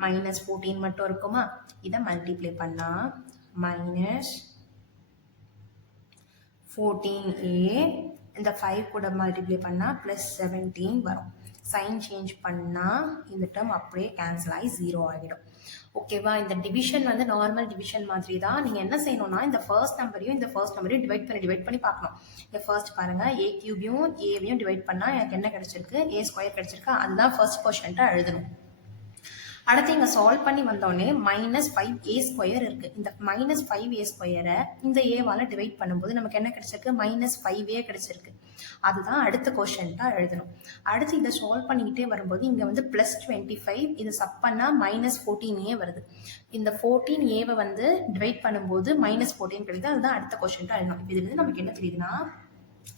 மைனஸ் 14 மட்டும் இருக்குமா. இதை மல்டிப்ளை பண்ணால் மைனஸ் 14a, இந்த 5 கூட மல்டிப்ளை பண்ணால் ப்ளஸ் 17 வரும். சைன் சேஞ்ச் பண்ணால் இந்த டேர்ம் அப்படியே கேன்சல் ஆகி 0 ஆகிடும். ஓகேவா. இந்த டிவிஷன் வந்து நார்மல் டிவிஷன் மாதிரி தான். நீங்கள் என்ன செய்யணும்னா இந்த ஃபர்ஸ்ட் நம்பரையும் டிவைட் பண்ணி பார்க்கணும். இந்த ஃபர்ஸ்ட் பாருங்கள், a கியூபையும் ஏவையும் டிவைட் பண்ணால் எனக்கு என்ன கிடச்சிருக்கு, a ஸ்கொயர் கிடச்சிருக்கு. அதுதான் ஃபர்ஸ்ட் கொஸ்டின்ட்டு எழுதணும். அடுத்து இங்கே சால்வ் பண்ணி வந்தோடனே மைனஸ் 5a ஸ்கொயர் இருக்குது. இந்த மைனஸ் 5a ஸ்கொயரை இந்த ஏவால் டிவைட் பண்ணும்போது நமக்கு என்ன கிடச்சிருக்கு, மைனஸ் 5a கிடச்சிருக்கு. அதுதான் அடுத்த கொஸ்டின்ட்டாக எழுதணும். அடுத்து இதை சால்வ் பண்ணிக்கிட்டே வரும்போது இங்கே வந்து ப்ளஸ் 25, இதை சப் பண்ணால் மைனஸ் 14a வருது. இந்த 14a வந்து டிவைட் பண்ணும்போது மைனஸ் 14 கிடைக்குது. அதுதான் அடுத்த கொஸ்டின்ட்டாக எழுதணும். இப்போ இது வந்து நமக்கு என்ன தெரியுதுன்னா,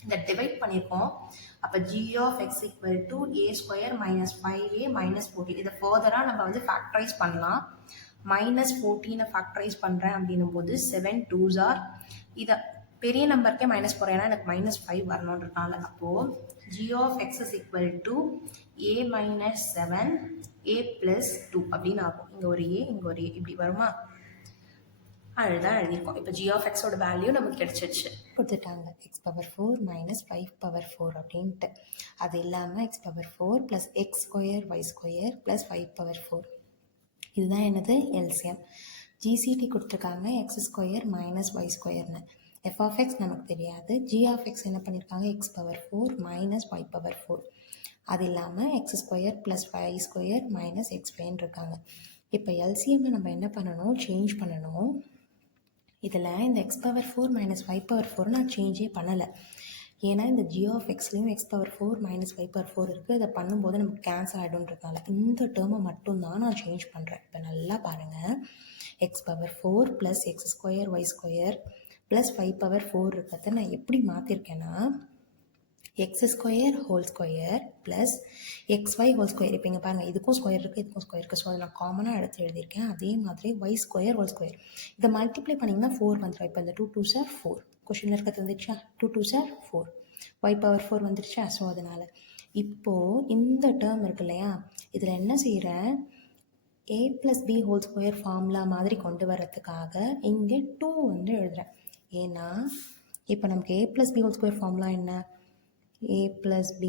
இந்த டிவைட் பண்ணியிருக்கோம். அப்போ g of x equal to a square minus 5a minus 14. இதை ஃபர்தராக நம்ம வந்து ஃபேக்டரைஸ் பண்ணலாம். மைனஸ் 14 ஃபேக்டரைஸ் பண்ணுறேன் அப்படின்னும் போது 7 2s are, இதை பெரிய நம்பருக்கே மைனஸ் போகிறேன், ஏன்னா எனக்கு மைனஸ் 5 வரணுன்றதுனால. அப்போது g of x is equal to a minus 7 a plus 2 அப்படின்னு ஆகும். இங்கே ஒரு a, இங்கே ஒரு a, இப்படி வருமா. அதுதான் எழுதியிருக்கோம். இப்போ g of xோட வேல்யூ நமக்கு கிடைச்சிருச்சு. கொடுத்துட்டாங்க x பவர் 4 மைனஸ் 5 பவர் 4 அப்படின்ட்டு. அது இல்லாமல் x power 4 plus x square y square plus 5 power 4. இதுதான் என்னது, எல்சிஎம். ஜிசிடி கொடுத்துருக்காங்க எக்ஸ் ஸ்கொயர் மைனஸ் ஒய் ஸ்கொயர்னு. எஃப் ஆஃப் எக்ஸ் நமக்கு தெரியாது. ஜி ஆஃப் எக்ஸ் என்ன பண்ணியிருக்காங்க, x power 4 minus y power 4. அது இல்லாமல் x square plus y square minus x ஒய்ன்னு இருக்காங்க. இப்போ எல்சிஎம்மை நம்ம என்ன பண்ணணும், சேஞ்ச் பண்ணணும். இதில் இந்த x power 4 minus y power 4 நான் சேஞ்சே பண்ணலை. ஏன்னா இந்த ஜி ஆஃப் எக்ஸ்லேயும் x power 4 minus y power 4 இருக்குது. அதை பண்ணும்போது நமக்கு கேன்சல் ஆகிடும்ன்றதுனால இந்த டேர்மை மட்டும்தான் நான் சேஞ்ச் பண்ணுறேன். இப்போ நல்லா பாருங்கள், x power 4 plus x square y square plus 5 power 4 இருக்கிறத நான் எப்படி மாற்றிருக்கேன்னா, x square whole square plus x y whole square. இப்போ இங்கே பாருங்கள், இதுக்கும் ஸ்கொயர் இருக்குது, இதுக்கும் ஸ்கொயர் இருக்குது. ஸோ அதை நான் காமனாக எடுத்து எழுதியிருக்கேன். அதே மாதிரி ஒய் ஸ்கொயர் ஹோல் ஸ்கொயர் இதை மல்டிப்ளை பண்ணிங்கன்னா 4 வந்துடும். இப்போ இந்த 2 2s are 4 கொஷினில் இருக்கிறது வந்துருச்சா, 2 2s are 4 ஒய் பவர் 4 வந்துருச்சா. ஸோ அதனால் இப்போது இந்த டேர்ம் இருக்கு இல்லையா, இதில் என்ன செய்கிறேன், a plus b whole square formula மாதிரி கொண்டு வரதுக்காக இங்கே 2 வந்து எழுதுகிறேன். ஏன்னா இப்போ நமக்கு a plus b whole square formula என்ன, a plus b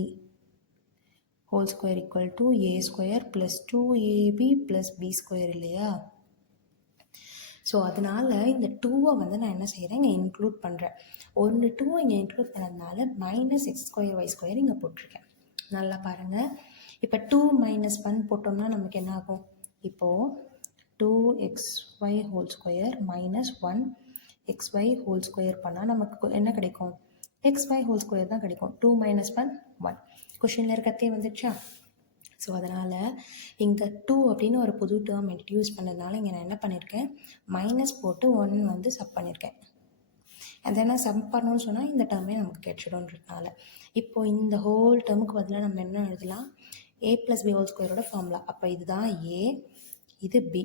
whole square equal to a square plus 2ab plus b square இல்லையா. ஸோ அதனால் இந்த 2வை வந்து நான் என்ன செய்கிறேன், இங்கே இன்க்ளூட் பண்ணுறேன். ஒன்று 2 இங்கே இன்க்ளூட் பண்ணதுனால minus x square y square இங்கே போட்டிருக்கேன். நல்லா பாருங்கள், இப்போ 2 மைனஸ் 1 போட்டோம்னா நமக்கு என்ன ஆகும், இப்போது 2xy whole square minus 1xy whole square பண்ணால் நமக்கு என்ன கிடைக்கும், xy ஹோல் ஸ்கொயர் தான் கிடைக்கும். 2 மைனஸ் 1 1 கொஷினில் இருக்கத்தே வந்துடுச்சா. ஸோ அதனால் இங்கே 2 அப்படின்னு ஒரு புது டேர்ம் இன்ட்ரடியூஸ் பண்ணதுனால இங்கே நான் என்ன பண்ணியிருக்கேன், மைனஸ் போட்டு 1 வந்து சப் பண்ணியிருக்கேன். அதெல்லாம் சம் பண்ணணும்னு சொன்னால் இந்த டேர்மே நமக்கு கிடைச்சிடும்ன்றதுனால இப்போது இந்த ஹோல் டேர்முக்கு பதிலாக நம்ம என்ன எழுதலாம், ஏ ப்ளஸ் பி ஹோல் ஸ்கொயரோட ஃபார்முலா. அப்போ இதுதான் ஏ, இது பி.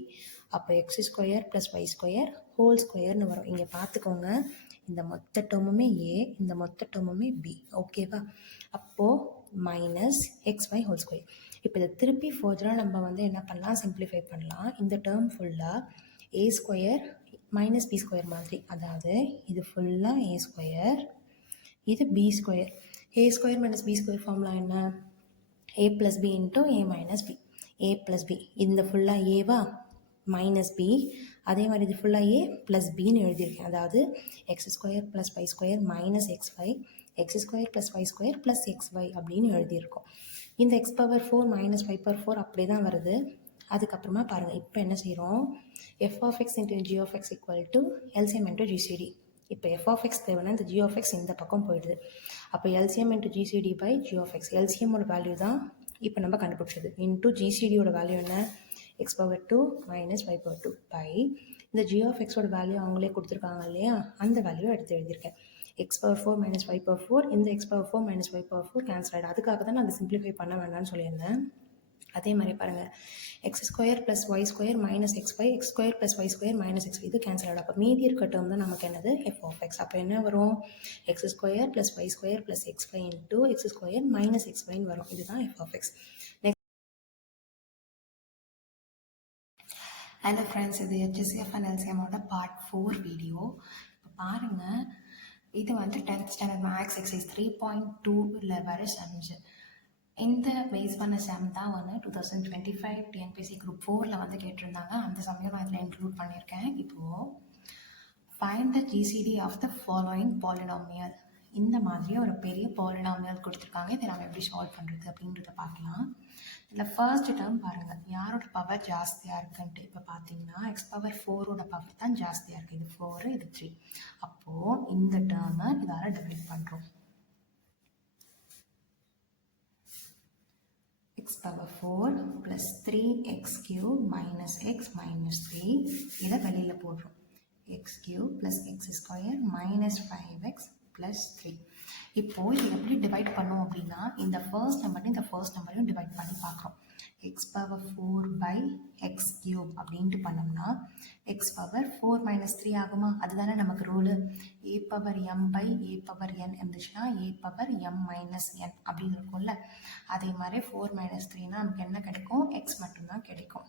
அப்போ x square plus y square whole ஸ்கொயர்னு வரும். இங்கே பார்த்துக்கோங்க, இந்த மொத்த டேர்முமே ஏ, இந்த மொத்த டேர்முமே பி. ஓகேவா? அப்போது minus x y whole square. இப்போ இதை திருப்பி ஃபர்தராக நம்ம வந்து என்ன பண்ணலாம், சிம்பிளிஃபை பண்ணலாம். இந்த டேர்ம் ஃபுல்லாக a square minus B square மாதிரி, அதாவது இது ஃபுல்லாக ஏ ஸ்கொயர், இது b square. A square minus B square formula என்ன, a plus b into a minus b. A plus b, இந்த ஃபுல்லாக ஏவா, மைனஸ் பி, அதே மாதிரி இது ஃபுல்லாக ஏ ப்ளஸ் பின்னு எழுதியிருக்கேன். அதாவது x square plus y square minus x y, x square plus y square plus x y அப்படின்னு எழுதியிருக்கோம். இந்த x power 4 minus y power 4 அப்படியே தான் வருது. அதுக்கப்புறமா பாருங்கள், இப்போ என்ன செய்கிறோம், f of x into g of x equal to LCM into GCD. இப்போ எஃப் ஆஃப் எக்ஸ் தேவைன்னா இந்த ஜி ஆஃப் எக்ஸ் இந்த பக்கம் போயிடுது. அப்போ LCM into GCD by g of X. எல்சிஎம்மோட value தான் இப்போ நம்ம கண்டுபிடிச்சது, இன்ட்டு ஜிசிடியோட வேல்யூ என்ன, x power 2 minus y power 2 by இந்த ஜி ஆஃப் எக்ஸோட வேல்யூ அவங்களே கொடுத்துருக்காங்க இல்லையா, அந்த வேல்யூ எடுத்து எழுதியிருக்கேன். X power 4 minus y power 4, இந்த x power 4 minus y power 4 cancel ஆகிடும். அதுக்காக தான் நான் அதை சிம்பிளிஃபை பண்ண வேண்டாம்னு சொல்லியிருந்தேன். அதே மாதிரி பாருங்கள், x square plus y square minus x y, x square plus y square minus x, இது கேன்சல் ஆகிடும். அப்போ மீதி இருக்க டேர்ம் தான் நமக்கு என்னது, எஃப் ஆஃப் எக்ஸ். அப்போ என்ன வரும், x square plus y square plus x y into x square minus x ஒய்னு வரும். இதுதான் f of x. Hello friends, இது HCF அண்ட் LCMோட பார்ட் 4 வீடியோ. இப்போ பாருங்கள், இது வந்து 10th ஸ்டாண்டர்ட் மேக்ஸ் எக்ஸைஸ் 3.2ல் வர சம்ஸ். இந்த பேஸ் பண்ண சம் தான் வந்து 2025 டிஎன்பிஎஸ்சி குரூப் 4ல் வந்து கேட்டிருந்தாங்க. அந்த சமயம் நான் இதில் இன்க்ளூட் பண்ணியிருக்கேன். இப்போது find the GCD of the following polynomial. இந்த மாதிரி ஒரு பெரிய பாலினாமியல் கொடுத்துருக்காங்க. இதை நம்ம எப்படி சால்வ் பண்ணுறது அப்படின்றத பார்க்கலாம். இதில் ஃபர்ஸ்ட் டேர்ம் பாருங்கள், யாரோட பவர் ஜாஸ்தியாக இருக்குன்ட்டு. இப்போ பார்த்தீங்கன்னா எக்ஸ் பவர் 4ஓட பவர் தான் ஜாஸ்தியாக இருக்குது. இது 4, இது 3. அப்போது இந்த டேர்மை இதால் டிவைட் பண்ணுறோம். x power 4 plus 3x cube minus x minus 3, இதை வெளியில் போடுறோம். x cube plus x square minus 5x plus 3. இப்போது இது எப்படி டிவைட் பண்ணோம் அப்படின்னா, இந்த ஃபர்ஸ்ட் நம்பரையும் இந்த ஃபர்ஸ்ட் நம்பரையும் டிவைட் பண்ணி பார்க்குறோம். x power 4 by x cube அப்படின்ட்டு பண்ணோம்னா x power 4 minus 3 ஆகுமா? அதுதானே நமக்கு rule. a power m by a power n இருந்துச்சுன்னா a power m minus n அப்படின்னு இருக்கும்ல. அதே மாதிரி 4 minus 3னா நமக்கு என்ன கிடைக்கும், x மட்டும்தான் கிடைக்கும்.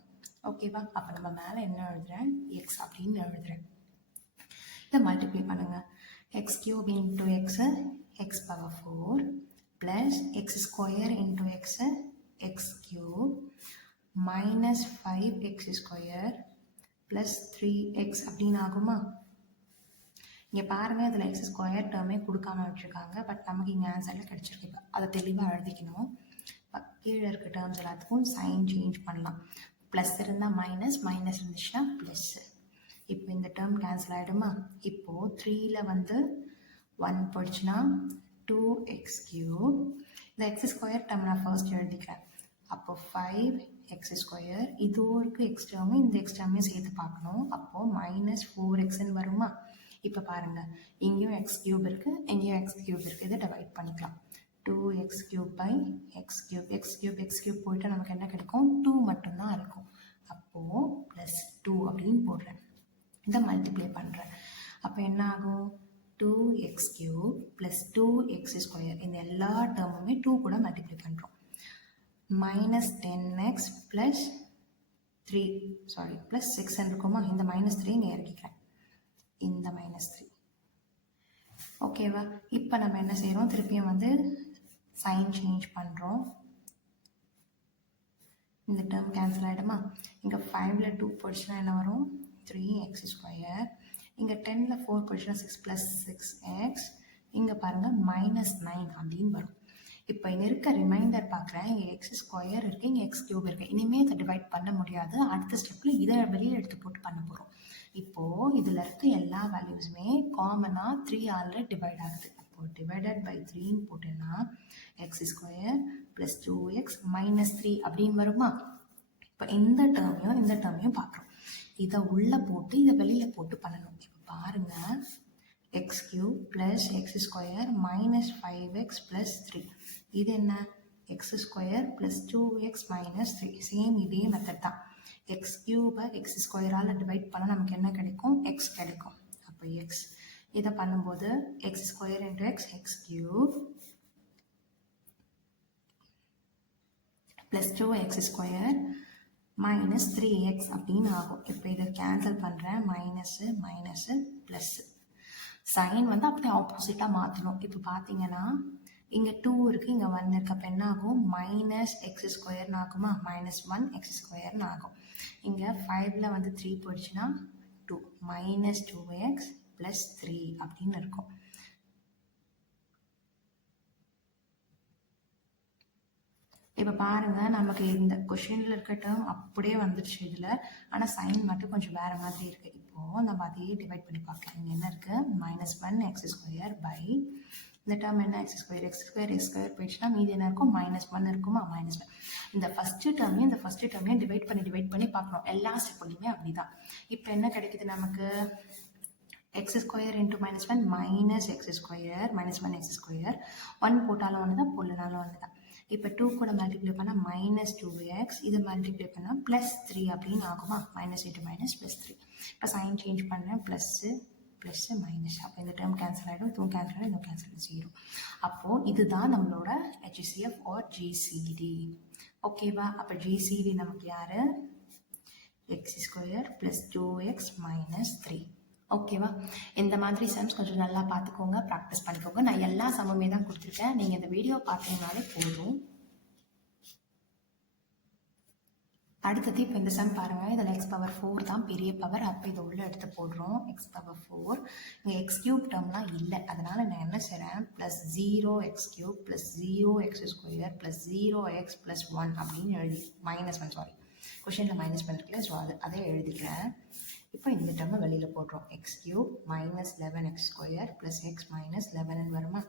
ஓகேவா? அப்போ நம்ம மேலே என்ன எழுதுறேன், x அப்படின்னு எழுதுறேன். இதை மல்டிப்ளை பண்ணுங்கள். x cube into x, x power 4 plus x square into x, x cube minus 5x square plus 3x அப்படின்னு ஆகுமா? இங்கே பாருங்கள், இதில் எக்ஸ் ஸ்கொயர் டேர்மே கொடுக்காம வச்சுருக்காங்க. பட் நமக்கு இங்கே ஆன்சரில் கிடச்சிருக்கு. அதை தெளிவாக எழுதிக்கணும். கீழே இருக்க டேர்ம்ஸ் எல்லாத்துக்கும் சைன் சேஞ்ச் பண்ணலாம். ப்ளஸ் இருந்தால் மைனஸ், மைனஸ் இருந்துச்சுன்னா ப்ளஸ்ஸு. இப்போ இந்த டேர்ம் கேன்சல் ஆகிடுமா? இப்போது 3ல் வந்து 1 போயிடுச்சுன்னா 2x cube. இந்த எக்ஸ் ஸ்கொயர் டேர்ம் நான் ஃபர்ஸ்ட் எழுதிக்கிறேன். அப்போ 5x ஸ்கொயர், இதுவும் இருக்குது எக்ஸ் டேர்மு, இந்த எக்ஸ் டேர்மையும் சேர்த்து பார்க்கணும். அப்போது மைனஸ் 4xன்னு வருமா? இப்போ பாருங்கள், இங்கேயும் எக்ஸ் க்யூப் இருக்குது, இங்கேயும் எக்ஸ் க்யூப் இருக்குது. இதை டிவைட் பண்ணிக்கலாம். 2x cube by x cube. x cube x cube போயிட்டு நமக்கு என்ன கிடைக்கும், 2 மட்டும்தான் இருக்கும். அப்போது ப்ளஸ் 2 அப்படின்னு போடுறேன். இதை மல்டிப்ளை பண்ணுறேன். அப்போ என்ன ஆகும், 2x cube plus 2x square. இந்த எல்லா டேர்முமே 2 கூட மல்டிப்ளை பண்ணுறோம். Minus 10x plus 3, sorry plus 6 இருக்குமா? இந்த மைனஸ் 3 இங்கே இறக்கிக்கிறேன். இந்த மைனஸ் 3. ஓகேவா? இப்போ நம்ம என்ன செய்கிறோம், திருப்பியும் வந்து சைன் சேஞ்ச் பண்ணுறோம். இந்த டேர்ம் கேன்சல் ஆகிடுமா? இங்கே 5ல் 2 போயிடுச்சுன்னா என்ன வரும், 3x ஸ்கொயர். இங்கே 10ல் 4 போயிடுச்சுன்னா 6 + 6x. இங்கே பாருங்கள் மைனஸ் 9 அப்படின்னு வரும். இப்போ இங்கே இருக்க ரிமைண்டர் பார்க்குறேன், இங்கே எக்ஸ் ஸ்கொயர் இருக்குது, இங்கே எக்ஸ் க்யூப் இருக்குது. இனிமேல் இதை டிவைட் பண்ண முடியாது. அடுத்த ஸ்டெப்பில் இதை வெளியே எடுத்து போட்டு பண்ண போகிறோம். இப்போது இதில் இருக்க எல்லா வேல்யூஸுமே காமனாக 3 ஆல்ரெடி டிவைட் ஆகுது. அப்போது டிவைடட் பை 3ன்னு போட்டேன்னா X square plus 2x minus 3 அப்படின்னு வருமா? இப்போ இந்த டேர்மையும் பார்க்குறோம். இதை உள்ளே போட்டு இதை வெளியில் போட்டு பண்ணணும். இப்போ பாருங்கள், x cube plus x square minus 5x plus 3. இது என்ன X square plus 2x minus 3. Same இதே மெத்தட் தான். எக்ஸ் கியூபை எக்ஸ் ஸ்கொயரால் டிவைட் பண்ணால் நமக்கு என்ன கிடைக்கும் எக்ஸ் கிடைக்கும். அப்போ எக்ஸ் இதை பண்ணும்போது x square into X cube plus 2x square minus 3x அப்படின்னு ஆகும். இப்போ இதை கேன்சல் பண்ணுறேன். Minus minus plus. சைன் வந்து அப்படியே ஆப்போசிட்டாக மாற்றணும். இப்போ பார்த்தீங்கன்னா இங்கே 2 இருக்குது, இங்கே 1 இருக்குது. அப்போ என்ன ஆகும் மைனஸ் எக்ஸ் ஸ்கொயர்னு ஆகுமா, மைனஸ் 1x ஸ்கொயர்னு ஆகும். இங்கே 5ல் வந்து 3 போயிடுச்சுன்னா 2 மைனஸ் 2x ப்ளஸ் 3 அப்படின்னு இருக்கும். இப்போ பாருங்கள் நமக்கு இந்த கொஷினில் இருக்க டேர்ம் அப்படியே வந்துடுச்சு இதில். ஆனால் சைன் மட்டும் கொஞ்சம் வேறு மாதிரி இருக்குது. இப்போது நம்ம அதையே டிவைட் பண்ணி பார்க்கலாம். இங்கே என்ன இருக்குது மைனஸ் 1x ஸ்கொயர் பை இந்த டேர்ம் என்ன எக்ஸ் ஸ்கொயர் போயிடுச்சுன்னா மீதி என்ன இருக்கும் மைனஸ் 1 இருக்குமா, மைனஸ் 1. இந்த ஃபஸ்ட்டு டேர்மையும் டிவைட் பண்ணி பார்க்கணும். எல்லா ஸ்டெப்லையுமே அப்படி தான். இப்போ என்ன கிடைக்குது நமக்கு X square into minus 1 minus x square minus 1x square. 1 போட்டாலும் ஒன்று தான், போடலனாலும் ஒன்று தான். இப்போ 2 கூட மல்டிப்ளை பண்ணால் மைனஸ் 2x, இதை மல்டிப்ளை பண்ணால் ப்ளஸ் 3 அப்படின்னு ஆகுமா, மைனஸ் இன்ட்டு மைனஸ் ப்ளஸ் 3. இப்போ சைன் சேஞ்ச் பண்ணேன், ப்ளஸ்ஸு மைனஸ். அப்போ இந்த டேர்ம் கேன்சல் ஆகிடும், இதுவும் கேன்சல் ஆகிடும், இதுவும் கேன்சல் ஆகிடும், 0. அப்போது இதுதான் நம்மளோட HCF ஆர் GCD. ஓகேவா. அப்போ GCD நமக்கு யார் X square plus 2x minus 3. ஓகேவா. இந்த மாதிரி சம்ஸ் கொஞ்சம் நல்லா பார்த்துக்கோங்க, ப்ராக்டிஸ் பண்ணிக்கோங்க. நான் எல்லா சம்முமே தான் கொடுத்துருக்கேன். நீங்கள் இந்த வீடியோ பார்த்தீங்கனாலே போதும். அடுத்தது இப்போ இந்த சம் பாருங்கள். இதில் x பவர் 4 தான் பெரிய பவர். அப்போ இதை உள்ள எடுத்து போடுறோம். x power 4. இங்கே x கியூப் டேர்ம்லாம் இல்லை. அதனால் நான் என்ன செய்கிறேன், plus 0x cube plus 0x square plus 0x plus 1 அப்படின்னு எழுதி மைனஸ் 1 சாரி கொஷனில் மைனஸ் பண்ணிருக்கல, ஸோ அதை எழுதிக்கிறேன். இப்போ இந்த டேர்மை வெளியில் போடுறோம். X cube minus 11x square plus x minus 11 வருமா.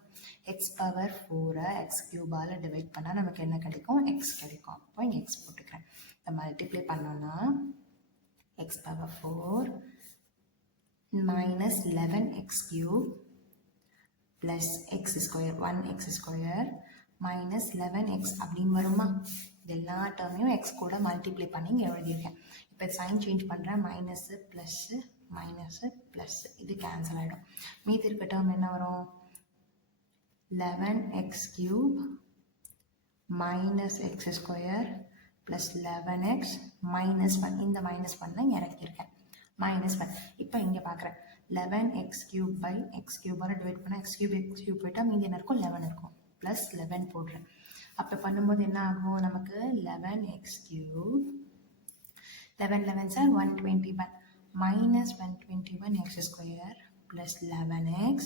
எக்ஸ் பவர் 4 எக்ஸ் கியூபால் டிவைட் பண்ணால் நமக்கு என்ன கிடைக்கும் எக்ஸ் கிடைக்கும். அப்போ இங்கே எக்ஸ் போட்டுக்கிறேன். இதை மல்டிப்ளை பண்ணோன்னா X power 4 minus 11x cube plus x square 1x square minus 11x அப்படின்னு வருமா. இது எல்லா டேர்மையும் எக்ஸ் கூட மல்டிப்ளை பண்ணி இங்கே எழுதியிருக்கேன். இப்போ சைன் சேஞ்ச் பண்ணுறேன். மைனஸு ப்ளஸ்ஸு மைனஸு ப்ளஸ்ஸு, இது கேன்சல் ஆகிடும். மீதி இருக்க டேர்ம் என்ன வரும் 11x cube minus x square plus 11x minus 1. இந்த மைனஸ் 1 இறக்கியிருக்கேன், மைனஸ் 1. இப்போ இங்கே பார்க்குறேன் 11x கியூப் பை எக்ஸ் கியூபால் டிவைட் பண்ணால் எக்ஸ் கியூப் போயிட்டால் மீதி என்ன இருக்கும் 11 இருக்கும். ப்ளஸ் 11 போடுறேன். அப்போ பண்ணும்போது என்ன ஆகும் நமக்கு 11x cube 11 11s are 121 minus 121x square plus 11x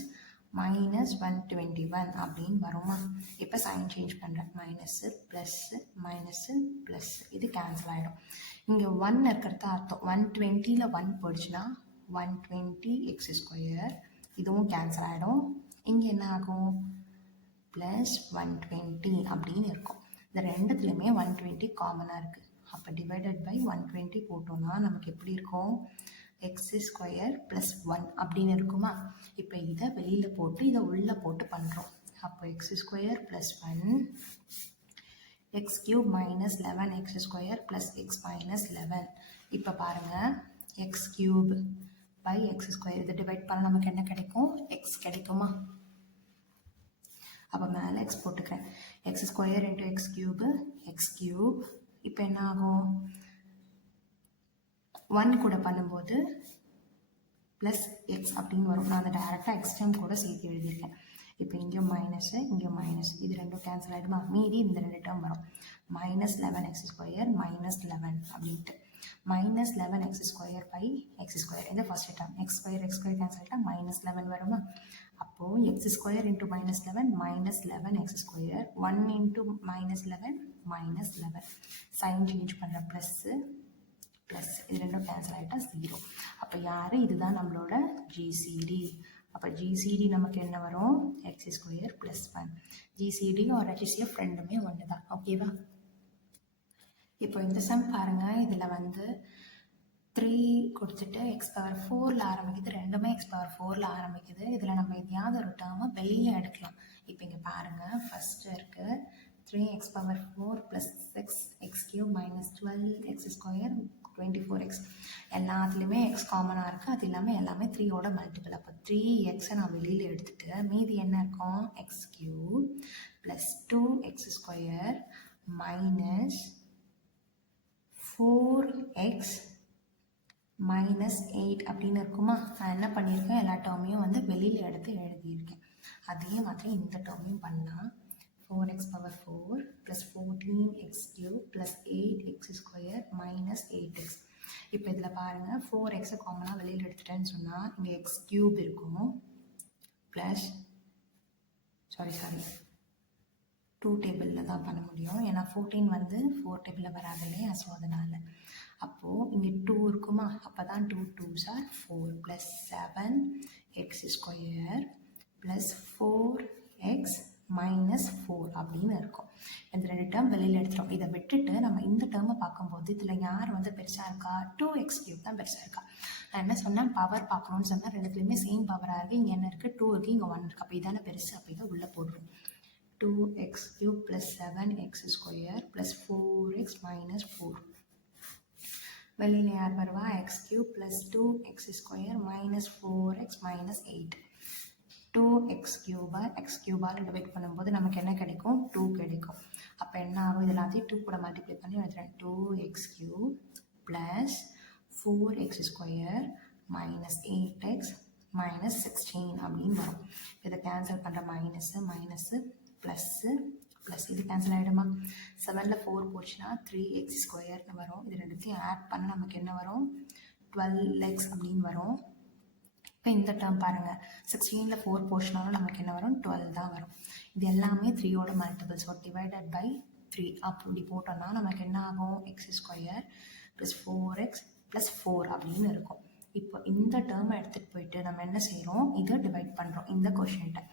minus 121 அப்படின்னு வருமா. இப்போ சைன் சேஞ்ச் பண்ணுறேன். மைனஸு ப்ளஸ்ஸு மைனஸு ப்ளஸ், இது கேன்சல் ஆகிடும். இங்கே 1 இருக்கிறது அர்த்தம் 120ல் 1 போயிடுச்சுன்னா 120x ஸ்கொயர், இதுவும் கேன்சல் ஆகிடும். இங்கே என்ன ஆகும் ப்ளஸ் 120 அப்படின்னு இருக்கும். இந்த ரெண்டுத்துலையுமே 120 காமனாக இருக்குது. அப்போ டிவைடட் பை 120 போட்டோம்னா நமக்கு எப்படி இருக்கும் எக்ஸ் ஸ்கொயர் ப்ளஸ் 1 அப்படின்னு இருக்குமா. இப்போ இதை வெளியில் போட்டு இதை உள்ளே போட்டு பண்ணுறோம். அப்போ x square plus 1 x cube minus 11x square plus x minus 11. இப்போ பாருங்கள் x cube by x square இதை டிவைட் பண்ணால் நமக்கு என்ன கிடைக்கும் எக்ஸ் கிடைக்குமா. அப்போ மேலே எக்ஸ் போட்டுக்கிறேன். X square into X cube X cube. இப்போ என்ன ஆகும் 1 கூட பண்ணும்போது ப்ளஸ் எக்ஸ் அப்படின்னு வரும். நான் அதை டேரெக்டாக எக்ஸ் டைம் கூட சேர்த்து எழுதியிருக்கேன். இப்போ இங்கேயும் மைனஸு இங்கேயும் மைனஸ், இது ரெண்டும் கேன்சல் ஆகிடுமா. மீதி இந்த 2 டேர்ம் வரும். மைனஸ் 11x ஸ்கொயர் மைனஸ் 11 அப்படின்ட்டு minus 11x square by x square. இந்த first term x square cancel ஆகிட்டா மைனஸ் 11 வருமா. அப்போது x square into minus 11 minus 11x square 1 into minus 11 minus 11. Sign change பண்ணுற ப்ளஸ்ஸு ப்ளஸ், இது ரெண்டும் cancel ஆகிட்டா 0. அப்போ யார் இதுதான் நம்மளோட GCD. அப்போ GCD நமக்கு என்ன வரும் எக்ஸ் ஸ்கொயர் ப்ளஸ் 1. GCD ஒரு HCF ரெண்டுமே ஒன்று தான். ஓகேவா. இப்போ இந்த சம் பாருங்கள். இதில் வந்து 3 கொடுத்துட்டு எக்ஸ் பவர் 4ல் ஆரம்பிக்குது, ரெண்டுமே எக்ஸ் பவர் 4ல் ஆரம்பிக்குது. இதில் நம்ம எதையாவது ஒரு டேர்மை வெளியில் எடுக்கலாம். இப்போ இங்கே பாருங்கள், ஃபஸ்ட்டு இருக்குது 3x power 4 plus 6x cube minus 12x square 24x. எல்லாத்துலேயுமே எக்ஸ் காமனாக இருக்குது, அது இல்லாமல் எல்லாமே 3யோட மல்டிபிள். அப்போ 3xை நான் வெளியில் எடுத்துகிட்டு மீதி என்ன இருக்கும், X cube plus 2x square minus 4x minus 8 அப்படின்னு இருக்குமா. நான் என்ன பண்ணியிருக்கேன், எல்லா டேர்மையும் வந்து வெளியில் எடுத்து எழுதியிருக்கேன். அதே மாதிரி இந்த டேர்மையும் பண்ணலாம். 4x power 4 plus 14x cube plus 8x square minus 8x. இப்போ இதில் பாருங்கள், 4x காமனாக வெளியில் எடுத்துட்டேன்னு சொன்னால் இங்கே எக்ஸ் கியூப் இருக்கும் ப்ளஸ் சாரி 2 டேபிளில் தான் பண்ண முடியும், ஏன்னா 14 வந்து 4 டேபிளில் வராது இல்லையா, ஸோ அதனால். அப்போது இங்கே 2 இருக்குமா, அப்போ தான் 2 2s are 4 plus 7x square plus 4x minus 4 அப்படின்னு இருக்கும். இந்த ரெண்டு டேர்ம் வெளியில் எடுத்துட்டோம். இதை விட்டுட்டு நம்ம இந்த டேர்மை பார்க்கும்போது இதில் யார் வந்து பெருசாக இருக்கா, 2x கியூப் தான் பெருசாக இருக்கா. நான் என்ன சொன்னேன், பவர் பார்க்கணும்னு சொன்னால் ரெண்டுத்துலேயுமே சேம் பவராக இருக்குது. இங்கே என்ன இருக்குது, 2 இருக்குது, இங்கே 1 இருக்குது. அப்போ இதான பெருசு, அப்போ இதை உள்ளே போடுறோம். 2x cube plus 7x square plus 4x minus 4. வெளியில் யார் வருவா, x cube plus 2x square minus 4x minus 8. 2x cube x cube divide பண்ணும்போது நமக்கு என்ன கிடைக்கும், 2 கிடைக்கும். அப்போ என்ன ஆகும், இது எல்லாத்தையும் 2 கூட மல்டிப்ளை பண்ணி எழுதுறேன். 2x cube plus 4x square minus 8x minus 16 அப்படின்னு வரும். இதை கேன்சல் பண்ணுற மைனஸு ப்ளஸ்ஸு ப்ளஸ் இது கேன்சல் ஆகிடுமா. 7ல் 4 போச்சுன்னா 3x ஸ்கொயர்னு வரும். இது ரெண்டுத்தையும் ஆட் பண்ண நமக்கு என்ன வரும், 12x அப்படின்னு வரும். இப்போ இந்த டேர்ம் பாருங்கள், 16ல் 4 போச்சுனாலும் நமக்கு என்ன வரும், 12 தான் வரும். இது எல்லாமே 3யோட மல்டிபிள், ஸோ டிவைடட் பை 3 அப்படி போட்டோம்னா நமக்கு என்ன ஆகும், X square plus 4x plus 4 அப்படின்னு இருக்கும். இப்போ இந்த டேர்மை எடுத்துகிட்டு போயிட்டு நம்ம என்ன செய்கிறோம், இதை டிவைட் பண்ணுறோம் இந்த கொஷின்ட்டை.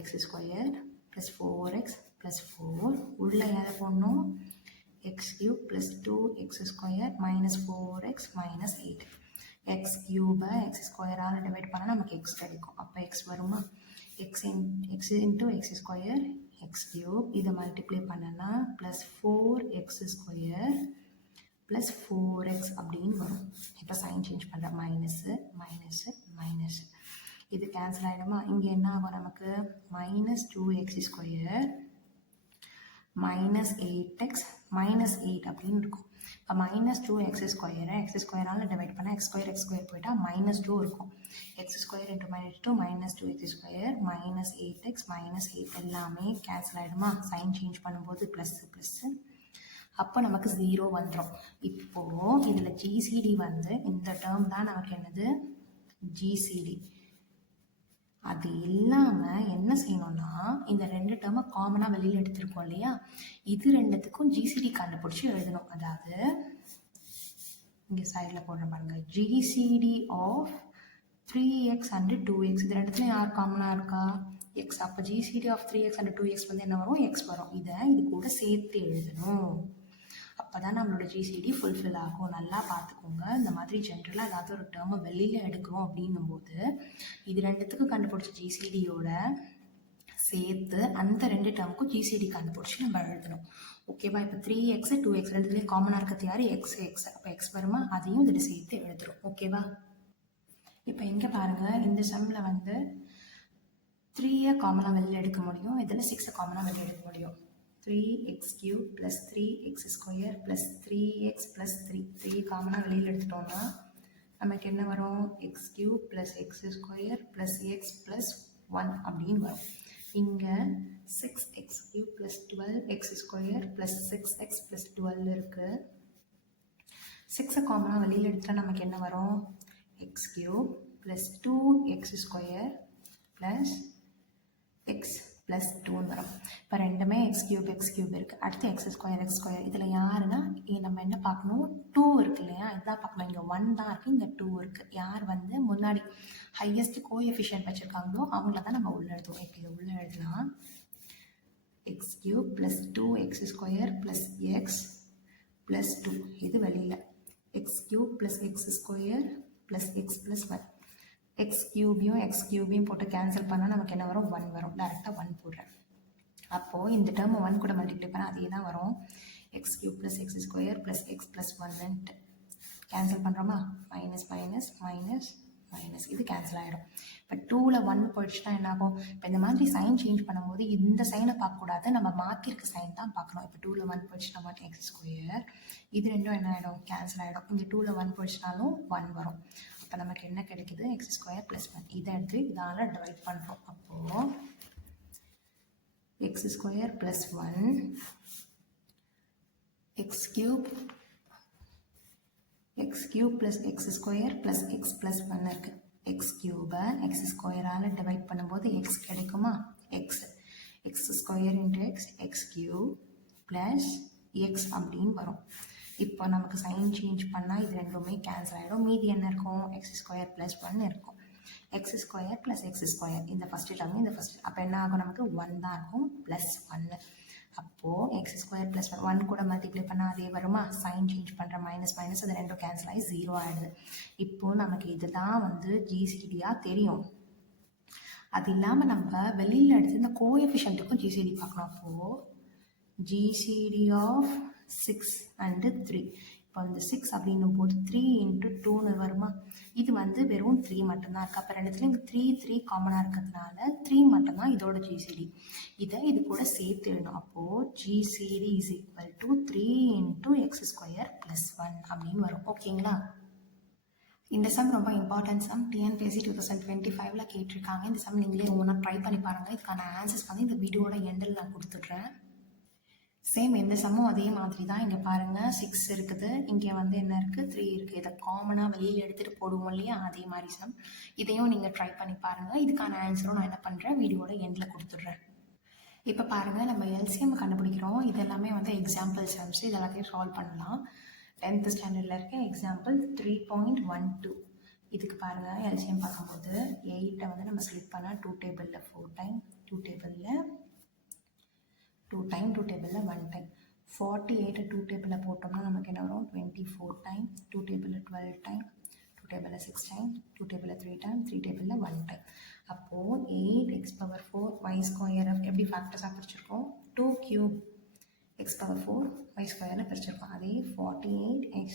X square plus 4x plus 4 உள்ளே யாரை போடணும், x cube plus 2x square minus 4x minus 8. X கியூபை எக்ஸ் ஸ்கொயரால் டிவைட் பண்ணால் நமக்கு எக்ஸ் கிடைக்கும். அப்போ எக்ஸ் வருமா, x into x square x cube, இதை மல்டிப்ளை பண்ணனா plus 4x square plus 4x அப்படின்னு வரும். இப்போ சைன் சேஞ்ச் பண்ணுற மைனஸு இது கேன்சல் ஆகிடுமா. இங்கே என்ன ஆகும் நமக்கு, minus 2x square minus 8x minus 8 அப்படின்னு இருக்கும். இப்போ மைனஸ் 2x ஸ்கொயரை எக்ஸ் ஸ்கொயரால் டிவைட் பண்ணால் எக்ஸ் ஸ்கொயர் போயிட்டால் மைனஸ் 2 இருக்கும். X square into -2 minus 2x square minus 8x minus 8 எல்லாமே கேன்சல் ஆகிடுமா. சைன் சேஞ்ச் பண்ணும்போது ப்ளஸ்ஸு அப்போ நமக்கு 0 வந்துடும். இப்போது இதில் ஜிசிடி வந்து இந்த டேர்ம் தான் நமக்கு என்னது, ஜிசிடி. அது இல்லாமல் என்ன செய்யணும்னா, இந்த ரெண்டு டேர்மை காமனாக வெளியில் எடுத்துருக்கோம் இல்லையா, இது ரெண்டுத்துக்கும் ஜிசிடி கண்டுபிடிச்சி எழுதணும். அதாவது இங்கே சைடில் போடுற பாருங்க, GCD of 3x and 2x. இது ரெண்டுத்துலையும் யார் காமனாக இருக்கா, எக்ஸ். அப்போ GCD of 3x and 2x வந்து என்ன வரும், எக்ஸ் வரும். இதை இது கூட சேர்த்து எழுதணும். அப்போ தான் நம்மளோட ஜிசிடி ஃபுல்ஃபில் ஆகும். நல்லா பார்த்துக்கோங்க. இந்த மாதிரி ஜென்ரலாக ஏதாவது ஒரு டேர்மை வெளியில் எடுக்கிறோம் அப்படிங்கும்போது இது ரெண்டுத்துக்கும் கண்டுபிடிச்ச ஜிசிடியோட சேர்த்து அந்த ரெண்டு டேர்முக்கும் ஜிசிடி கண்டுபிடிச்சி நம்ம எழுதணும். ஓகேவா. இப்போ 3x 2x ரெண்டுத்துலேயும் காமனாக இருக்கிறது யார், எக்ஸ். அப்போ எக்ஸ் வருமா, அதையும் இதில் சேர்த்து எழுதுறோம். ஓகேவா. இப்போ இங்கே பாருங்கள், இந்த சம்மில் வந்து 3 காமனாக வெளியில் எடுக்க முடியும், இதில் 6 காமனாக வெளியில் எடுக்க முடியும். 3x cube plus 3x square plus 3x plus 3 காமனாக வெளியில் எடுத்துட்டோம்னா நமக்கு என்ன வரும், x cube plus x square plus x plus 1 அப்படின்னு வரும். இங்கே 6x cube plus 12x square plus 6x plus 12 இருக்குது. 6 காமனாக வெளியில் எடுத்தால் நமக்கு என்ன வரும், x cube plus 2x square plus x plus 2 வரும். இப்போ ரெண்டுமே எக்ஸ் கியூப் இருக்குது. அடுத்து எக்ஸ் ஸ்கொயர். இதில் யாருன்னா நம்ம என்ன பார்க்கணும், 2 இருக்குது இல்லையா, இதுதான் பார்க்கணும். இங்கே 1 தான் இருக்குது, இங்கே 2 இருக்குது. யார் வந்து முன்னாடி ஹையஸ்ட் கோஎஃபிஷியன்ட் வச்சுருக்காங்களோ அவங்கள தான் நம்ம உள்ளே எழுதுவோம். இப்போ இதை உள்ளே எழுதலாம். X cube plus 2x square plus x plus 2. இது வெளியில் x cube plus x square plus x plus one. X கியூபையும் போட்டு கேன்சல் பண்ணால் நமக்கு என்ன வரும்? 1 வரும். டேரெக்டாக 1 போடுறேன். அப்போது இந்த டேர்ம் 1 கூட மல்டிப்ளை பண்ணால் அதே தான் வரும். X cube plus x square plus x plus ஒன்னுன்ட்டு கேன்சல் பண்ணுறோமா? மைனஸ் மைனஸ் மைனஸ் மைனஸ் இது கேன்சல் ஆகிடும். இப்போ 2ல் 1 போயிடுச்சுன்னா என்ன ஆகும்? இப்போ இந்த மாதிரி சைன் சேஞ்ச் பண்ணும்போது இந்த சைனை பார்க்கக்கூடாது, நம்ம மாற்றிருக்க சைன் தான் பார்க்கணும். இப்போ 2ல் 1 போயிடுச்சுன்னா மட்டும் எக்ஸ் ஸ்கொயர், இது ரெண்டும் என்ன ஆகிடும்? கேன்சல் ஆகிடும். இங்கே 2ல் 1 போயிடுச்சுனாலும் 1 வரும். அப்போ நமக்கு என்ன கிடைக்குது? X square plus 1. இதை எடுத்து இதால் டிவைட் பண்ணுறோம். அப்போது x square plus 1 x cube plus x square plus x plus 1 இருக்குது. எக்ஸ் கியூபை எக்ஸ் ஸ்கொயரால் டிவைட் பண்ணும்போது எக்ஸ் கிடைக்குமா? X square into X cube plus X அப்படின்னு வரும். இப்போ நமக்கு சைன் சேஞ்ச் பண்ணால் இது ரெண்டுமே கேன்சல் ஆகிடும். மீதி என்ன இருக்கும்? எக்ஸ் ஸ்கொயர் ப்ளஸ் 1 இருக்கும். X square plus x square இந்த ஃபஸ்ட்டு டேர்ம் இந்த ஃபஸ்ட்டு, அப்போ என்ன ஆகும்? நமக்கு 1 தான் இருக்கும் ப்ளஸ் 1. அப்போது எக்ஸ் ஸ்கொயர் ப்ளஸ் 1 கூட மல்டிப்ளை பண்ணால் அதே வருமா? சைன் சேஞ்ச் பண்ணுற மைனஸ் மைனஸ் அது ரெண்டும் கேன்சல் ஆகி 0 ஆகிடுது. இப்போது நமக்கு இதுதான் வந்து ஜிசிடியாக தெரியும். அது இல்லாமல் நம்ம வெளியில் எடுத்து இந்த கோஎஃபிஷியன்ட்டுக்கும் ஜிசிடி பார்க்கணும். அப்போது ஜிசிடி ஆஃப் 6 and 3. இப்போ இந்த 6 அப்படின்னும் போது 3 into 2ன்னு வருமா? இது வந்து வெறும் 3 மட்டும்தான் இருக்குது. அப்போ ரெண்டுத்துலேயும் இங்கே 3 காமனாக இருக்கிறதுனால 3 மட்டும்தான் இதோட ஜிசிடி. இதை இது கூட சேர்த்து எழுதணும். அப்போது GCD is equal to 3 into x square plus 1 அப்படின்னு வரும். ஓகேங்களா? இந்த சம் ரொம்ப இம்பார்ட்டன்ட் சம். டிஎன்பிஎஸ்சி 2025ல் கேட்டிருக்காங்க. இந்த சம் நீங்களே ஒவ்வொன்றா ட்ரை பண்ணி பாருங்கள். இதுக்கான ஆன்சர்ஸ் வந்து இந்த வீடியோட எண்டில் நான் கொடுத்துட்றேன். சேம் எந்த சம்மும் அதே மாதிரி தான். இங்கே பாருங்கள் 6 இருக்குது, இங்கே வந்து என்ன இருக்குது? 3 இருக்குது. இதை காமனாக வெளியில் எடுத்துகிட்டு போடுவோம் இல்லையா? அதே மாதிரி சம். இதையும் நீங்கள் ட்ரை பண்ணி பாருங்கள். இதுக்கான ஆன்சரும் நான் என்ன பண்ணுறேன்? வீடியோட எண்டில் கொடுத்துட்றேன். இப்போ பாருங்கள், நம்ம எல்சிஎம் கண்டுபிடிக்கிறோம். இது எல்லாமே வந்து எக்ஸாம்பிள் சம்ஸ். இது எல்லாத்தையும் சால்வ் பண்ணலாம். 10th ஸ்டாண்டர்டில் இருக்க எக்ஸாம்பிள் 3.12. இதுக்கு பாருங்கள், எல்சிஎம் பார்க்கும்போது 8 வந்து நம்ம ஸ்லிப் பண்ணால் 2 டேபிளில் 4 டைம், 2 டேபிளில் 2 டைம், 2 டேபிளில் 1 டைம். 48 2 டேபிளில் போட்டோம்னா நமக்கு என்ன வரும்? 24 டைம், 2 டேபிளில் 12 டைம், 2 டேபிளில் 6 டைம், 2 டேபிளில் 3 டைம், 3 டேபிளில் 1 டைம். அப்போது 8x⁴ y ஸ்கொயர் எப்படி ஃபேக்டர்ஸாக பிரிச்சிருக்கோம்? 2 கியூப் x⁴ y ஸ்கொயர்னு பிரிச்சிருக்கோம். அதே 48x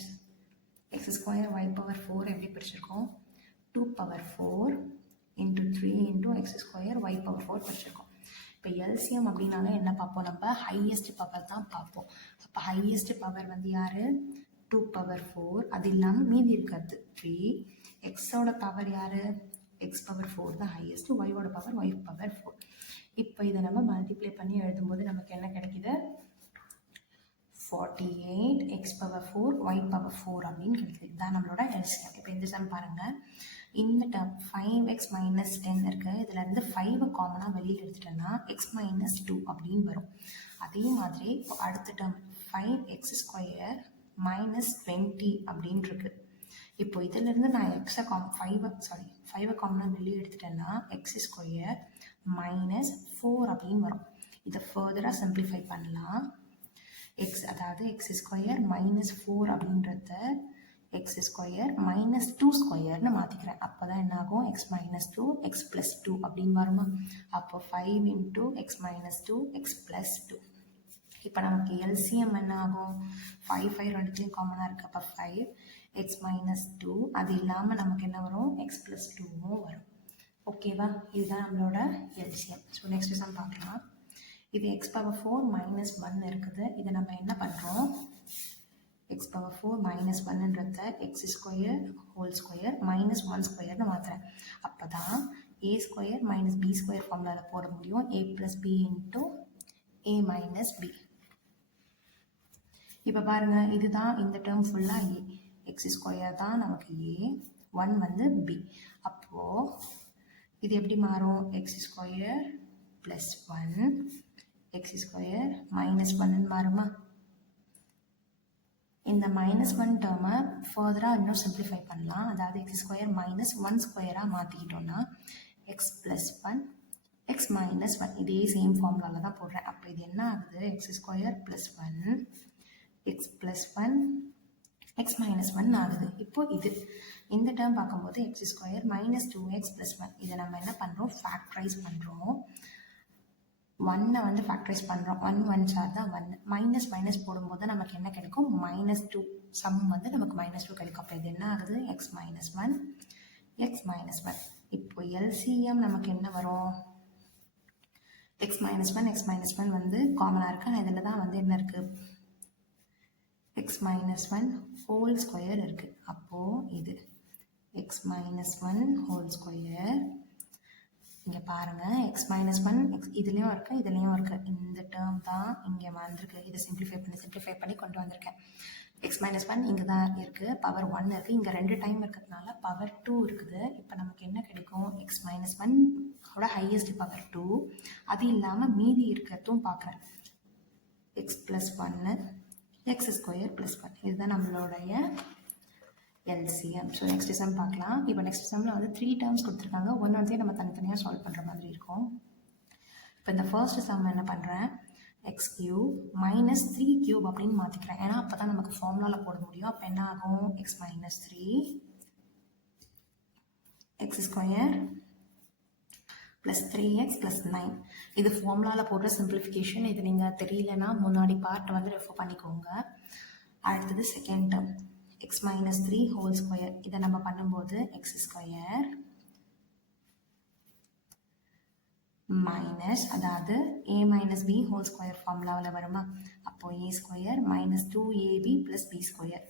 ஸ்கொயர் y⁴ எப்படி பிரிச்சிருக்கோம்? 2⁴ into 3 into x square y⁴ பிரிச்சிருக்கோம். இப்போ எல்சிஎம் அப்படின்னாலும் என்ன பார்ப்போம்? நம்ம ஹையஸ்ட் பவர் தான் பார்ப்போம். அப்போ ஹையஸ்ட் பவர் வந்து யார்? 2⁴. அது இல்லாமல் மீதி இருக்கிறது 3. எக்ஸோட பவர் யார்? x⁴ தான் ஹையஸ்ட், ஒய்யோட பவர் y⁴. இப்போ இதை நம்ம மல்டிப்ளை பண்ணி எழுதும்போது நமக்கு என்ன கிடைக்குது? 48x⁴ y⁴ அப்படின்னு கிடைக்குது. இதுதான் நம்மளோட எல்சிஎம். இப்போ இந்த சம் பாருங்கள். இந்த டேர்ம் 5x - 10 இருக்குது. இதுலேருந்து 5 காமனாக வெளியில் எடுத்துட்டோன்னா x - 2 அப்படின்னு வரும். அதே மாதிரி இப்போ அடுத்த டேர்ம் 5x² - 20 அப்படின்னு இருக்குது. இப்போ இதிலேருந்து நான் எக்ஸை 5 காமனாக வெளியே எடுத்துட்டேன்னா x² - 4 அப்படின்னு வரும். இதை ஃபர்தராக சிம்பிளிஃபை பண்ணலாம். அதாவது x² - 4 அப்படின்றத x² - 2 ஸ்கொயர்னு மாற்றிக்கிறேன். அப்போ தான் என்ன ஆகும்? x - 2 x + 2 அப்படின்னு வருமா? அப்போ 5 into x - 2 x + 2. இப்போ நமக்கு எல்சிஎம் என்ன ஆகும்? 5 ரெண்டுத்தையும் காமனாக இருக்குது. அப்போ 5x - 2. அது இல்லாமல் நமக்கு என்ன வரும்? x + 2வும் வரும். ஓகேவா? இதுதான் நம்மளோட எல்சிஎம். ஸோ நெக்ஸ்ட் சம் பார்க்கலாம். இது x⁴ - 1 இருக்குது. இதை நம்ம என்ன பண்ணுறோம்? x⁴ - 1ன்றத x² ஹோல் ஸ்கொயர் -1 ஸ்கொயர்னு மாற்றுறேன். அப்போ தான் a² - b² ஃபார்முலாவில் போட முடியும். a + b into a - b. இப்போ பாருங்கள், இதுதான் இந்த டேர்ம் ஃபுல்லாக a. x² தான் நமக்கு a, 1 வந்து b. அப்போது இது எப்படி மாறும்? x² + 1 x² - 1ன்னு மாறுமா? இந்த -1 டேர்மை ஃபர்தராக இன்னும் சிம்பிளிஃபை பண்ணலாம். அதாவது x² - 1 ஸ்கொயராக மாற்றிக்கிட்டோன்னா x + 1 x - 1 இதே சேம் ஃபார்முலாவில் தான் போடுறேன். அப்போ இது என்ன ஆகுது? x² + 1 x + 1 X minus one ஆகுது. இப்போ இந்த டேர்ம் பார்க்கும்போது X square minus 2x plus 1 இதை நம்ம என்ன பண்ணுறோம், ஃபேக்டரைஸ் பண்ணுறோம். ஒன்னை வந்து ஃபேக்டரைஸ் பண்ணுறோம். 1 1 சார் தான் 1, மைனஸ் மைனஸ் போடும்போது நமக்கு என்ன கிடைக்கும், -2. சம் வந்து நமக்கு -2 கிடைக்கும். அப்போ இது என்ன ஆகுது, எக்ஸ் மைனஸ் ஒன். இப்போ எல்சிஎம் நமக்கு என்ன வரும், எக்ஸ் மைனஸ் ஒன் வந்து காமனாக இருக்குது. ஆனால் இதில் தான் வந்து என்ன இருக்குது, X minus one whole square இருக்குது. அப்போது இது X minus one whole square. இங்கே பாருங்கள், எக்ஸ் மைனஸ் ஒன் இதுலேயும் இருக்குது. இந்த டேர்ம் தான் இங்கே வந்திருக்கு. இதை சிம்பிளிஃபை பண்ணி கொண்டு வந்திருக்கேன். எக்ஸ் மைனஸ் ஒன் இங்கே தான் இருக்குது, பவர் 1 இருக்குது. இங்கே 2 டைம் இருக்கிறதுனால பவர் 2 இருக்குது. இப்போ நமக்கு என்ன கிடைக்கும், எக்ஸ் மைனஸ் ஒன்னோட ஹையஸ்ட் பவர் 2. அது இல்லாமல் மீதி இருக்கிறதும் பார்க்குறேன், X plus 1 X square plus 1. இதுதான் நம்மளுடைய எல்சிஎம். ஸோ நெக்ஸ்ட் சம் பார்க்கலாம். இப்போ நெக்ஸ்ட் சம்மில் வந்து 3 டேர்ம்ஸ் கொடுத்துருக்காங்க. ஒன்று நம்ம தனித்தனியாக சால்வ் பண்ணுற மாதிரி இருக்கும். இப்போ இந்த ஃபர்ஸ்ட் சம் என்ன பண்ணுறேன், எக்ஸ் கியூப் மைனஸ் 3 கியூப் அப்படின்னு மாற்றிக்கிறேன். ஏன்னா அப்போ தான் நமக்கு ஃபார்முலாவில் போட முடியும். அப்போ என்ன ஆகும், X minus 3 x square plus 3x plus 9. இது ஃபார்முலாவில் போடுற சிம்பிளிஃபிகேஷன். இது நீங்கள் தெரியலனா முன்னாடி பார்ட் வந்து ரெஃபர் பண்ணிக்கோங்க. அடுத்தது second term x minus 3 whole square. இதை நம்ம பண்ணும்போது எக்ஸ் ஸ்கொயர் மைனஸ், அதாவது a minus b whole square ஃபார்முலாவில் வருமா, அப்போது a square minus 2ab plus b square.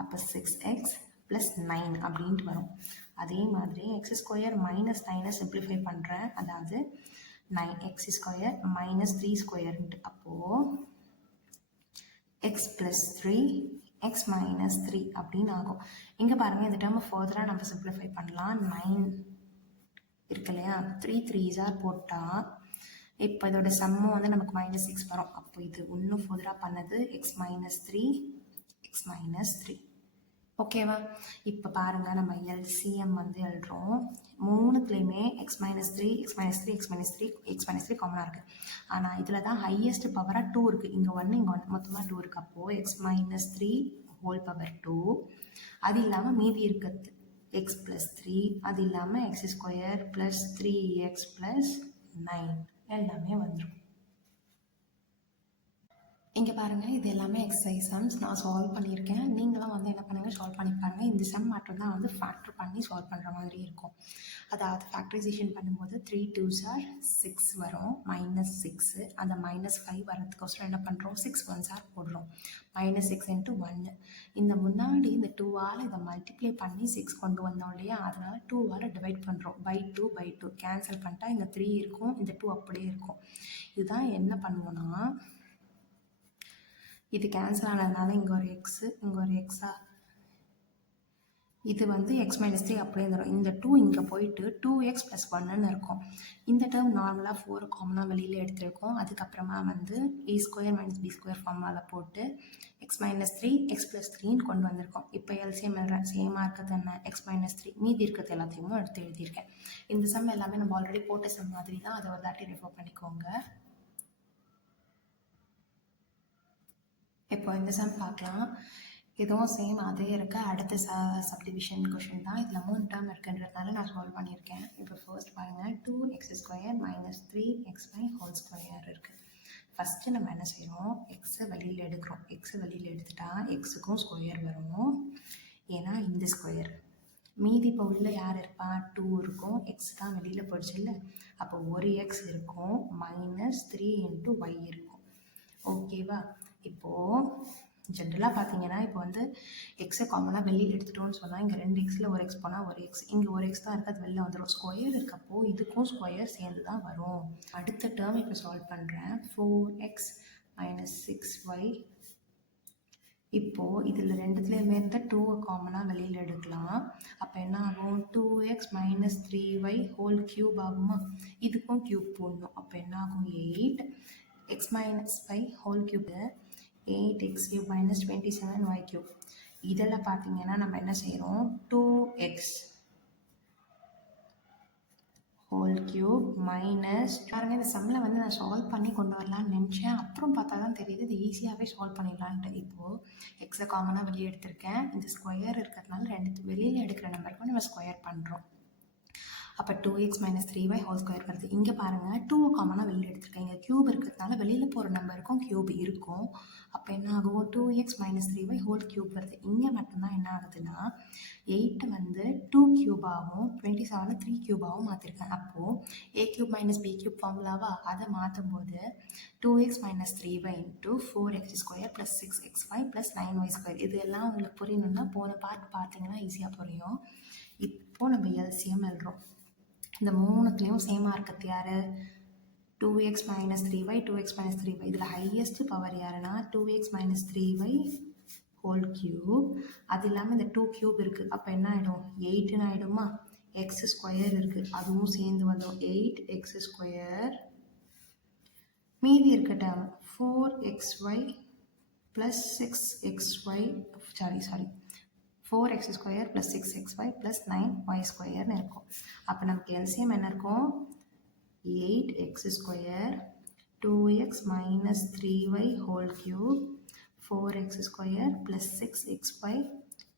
அப்போ 6x ப்ளஸ் 9 அப்படின்ட்டு வரும். அதே மாதிரி எக்ஸ் ஸ்கொயர் மைனஸ் 9 சிம்பிளிஃபை பண்ணுறேன், அதாவது 9x ஸ்கொயர் மைனஸ் 3 ஸ்கொயர்ன்ட்டு. அப்போது எக்ஸ் ப்ளஸ் 3 எக்ஸ் மைனஸ் 3 அப்படின்னு ஆகும். இங்கே பாருங்கள், இந்த டேர்மை ஃபர்தராக நம்ம சிம்பிளிஃபை பண்ணலாம். 9 இருக்கு இல்லையா, 3 3s போட்டால் இப்போ இதோட சம்மும் வந்து நமக்கு -6 வரும். அப்போ இது இன்னும் ஃபர்தராக பண்ணது எக்ஸ் மைனஸ் 3 ஓகேவா. இப்போ பாருங்கள், நம்ம எல்சிஎம் வந்து எழுதுறோம். மூணுத்துலேயுமே எக்ஸ் மைனஸ் த்ரீ காமனாக இருக்குது. ஆனால் இதில் தான் ஹையஸ்ட் பவராக 2 இருக்குது. இங்கே 1 மொத்தமாக 2 இருக்குது. அப்போது எக்ஸ் மைனஸ் 3 ஹோல் பவர் 2. அது இல்லாமல் மீதி இருக்கிறது எக்ஸ் ப்ளஸ் 3, அது இல்லாமல் x square plus 3x plus 9 எல்லாமே வந்துடும். இங்கே பாருங்கள், இது எல்லாமே எக்ஸசைஸ் சம்ஸ் நான் சால்வ் பண்ணியிருக்கேன். நீங்களும் வந்து என்ன பண்ணுங்கள், சால்வ் பண்ணி பாருங்கள். இந்த சம் மட்டும் தான் வந்து ஃபேக்டர் பண்ணி சால்வ் பண்ணுற மாதிரி இருக்கும். அதாவது ஃபேக்டரைசேஷன் பண்ணும்போது 3 2s are 6 வரும், -6. அந்த -5 வரதுக்கோசரம் என்ன பண்ணுறோம், 6 1s போடுறோம். -6 × 1. இந்த முன்னாடி இந்த 2ஆல் இதை மல்டிப்ளை பண்ணி 6 கொண்டு வந்தோம் இல்லையா, அதனால் 2ஆல் டிவைட் பண்ணுறோம். பை 2 கேன்சல் பண்ணிட்டா இங்கே 3 இருக்கும், இந்த 2 அப்படியே இருக்கும். இதுதான் என்ன பண்ணுவோன்னா, இது கேன்சல் ஆனதுனால இங்கே ஒரு எக்ஸு, இங்கே ஒரு எக்ஸா, இது வந்து எக்ஸ் மைனஸ் 3 அப்படியே வந்துடும். இந்த 2 இங்கே போயிட்டு 2x ப்ளஸ் 1ன்னு இருக்கும். இந்த டேர்ம் நார்மலாக 4 காமனாக வெளியில் எடுத்துருக்கோம். அதுக்கப்புறமா வந்து a square minus B square ஃபார்முலாவில் போட்டு எக்ஸ் மைனஸ் 3 எக்ஸ் ப்ளஸ் 3ன்னு கொண்டு வந்திருக்கோம். இப்போ எல்சிஎம் எழுதுறேன், சேமாக இருக்கிறது என்ன, எக்ஸ் மைனஸ் 3, மீதி இருக்கிறது எல்லாத்தையும் எடுத்து எழுதியிருக்கேன். இந்த சம் எல்லாமே நம்ம ஆல்ரெடி போட்ட சம் மாதிரி தான், அதை ஒரு தாட்டி ரெஃபர் பண்ணிக்கோங்க. இப்போ இந்த சம் பார்க்கலாம். இதுவும் சேம் அதே இருக்க அடுத்த சப்டிவிஷன் கொஷின் தான். இதில் 3 டேர்ம் இருக்குன்றதுனால நான் சால்வ் பண்ணியிருக்கேன். இப்போ ஃபர்ஸ்ட் பாருங்கள், 2x square minus 3xy whole square இருக்குது. ஃபஸ்ட்டு நம்ம என்ன செய்கிறோம், எக்ஸை வெளியில் எடுக்கிறோம். எக்ஸை வெளியில் எடுத்துட்டா எக்ஸுக்கும் ஸ்கொயர் வரும், ஏன்னா இந்த ஸ்கொயர். மீதி இப்போ உள்ள யார் இருப்பா, 2 இருக்கும், எக்ஸ் தான் வெளியில் போயிடுச்சு இல்லை. அப்போ ஒரு எக்ஸ் இருக்கும், -3 × y இருக்கும். ஓகேவா. இப்போது ஜென்ரலாக பார்த்தீங்கன்னா, இப்போ வந்து எக்ஸை காமனாக வெளியில் எடுத்துட்டோன்னு சொன்னால், இங்கே 2 எக்ஸில் ஒரு எக்ஸ் போனால் ஒரு எக்ஸ், இங்கே ஒரு எக்ஸ் தான் இருக்குது, அது வெளில வந்துடும். ஸ்கொயர் இருக்கப்போ இதுக்கும் ஸ்கொயர் சேர்ந்து தான் வரும். அடுத்த டேர்ம் இப்போ சால்வ் பண்ணுறேன். 4x minus 6y. இப்போது இதில் ரெண்டுத்துலேயுமே இருந்த 2 காமனாக வெளியில் எடுக்கலாம். அப்போ என்ன ஆகும், 2x minus 3y whole cube ஆகுமா. இதுக்கும் க்யூப் போடணும். அப்போ என்ன ஆகும், 8x minus 5 whole cube, 8x cube minus 27y cube. இதெல்லாம் பார்த்தீங்கன்னா நம்ம என்ன செய்கிறோம், 2x ஹோல் கியூப் மைனஸ் பாருங்கள் இந்த சம்மில் வந்து நான் சால்வ் பண்ணி கொண்டு வரலான்னு நினச்சேன். அப்புறம் பார்த்தா தான் தெரியுது இது ஈஸியாகவே சால்வ் பண்ணிடலான்ட்டு. இப்போது எக்ஸை காமனாக வெளியே எடுத்திருக்கேன். இந்த ஸ்கொயர் இருக்கிறதுனால ரெண்டு வெளியில் எடுக்கிற நம்பருக்கும் நம்ம ஸ்கொயர் பண்ணுறோம். அப்போ 2x minus 3y whole square வருது. இங்கே பாருங்கள் 2 காமனாக வெளியில் எடுத்துருக்கேன். இங்கே க்யூப் இருக்கிறதுனால வெளியில் போகிற நம்பருக்கும் க்யூப் இருக்கும். அப்போ என்ன ஆகும் 2x minus 3y whole cube வருது. இங்கே மட்டும்தான் என்ன ஆகுதுன்னா 8 வந்து 2 க்யூபாகவும் 27 3 க்யூபாகவும் மாற்றிருக்கேன். அப்போது a cube minus b cube ஃபார்முலாவா அதை மாற்றும் போது 2x minus 3y into 4x square plus 6xy plus 9y square. இது எல்லாம் உங்களுக்கு புரியணுன்னா போன பார்ட் பார்த்தீங்கன்னா ஈஸியாக புரியும். இப்போது நம்ம எல்சிஎம் எழுதுறோம். இந்த மூணுத்துலேயும் சேமாக இருக்கிறது யார் 2x minus 3y 2x minus 3y. இதில் ஹையஸ்ட் பவர் யாருன்னா 2x minus 3y whole cube. அது இல்லாமல் இந்த 2 கியூப் இருக்குது. அப்போ என்ன ஆகிடும் 8ன்னு ஆகிடுமா. எக்ஸ் ஸ்கொயர் இருக்குது அதுவும் சேர்ந்து வந்துடும் 8x ஸ்கொயர். மீதி இருக்க term 4xy plus 6xy sorry 4x square plus 6xy plus 9y ஸ்கொயர்னு இருக்கும். அப்போ நமக்கு எல்சிஎம் என்ன இருக்கும் 8x square 2x minus 3y whole cube 4x square plus 6xy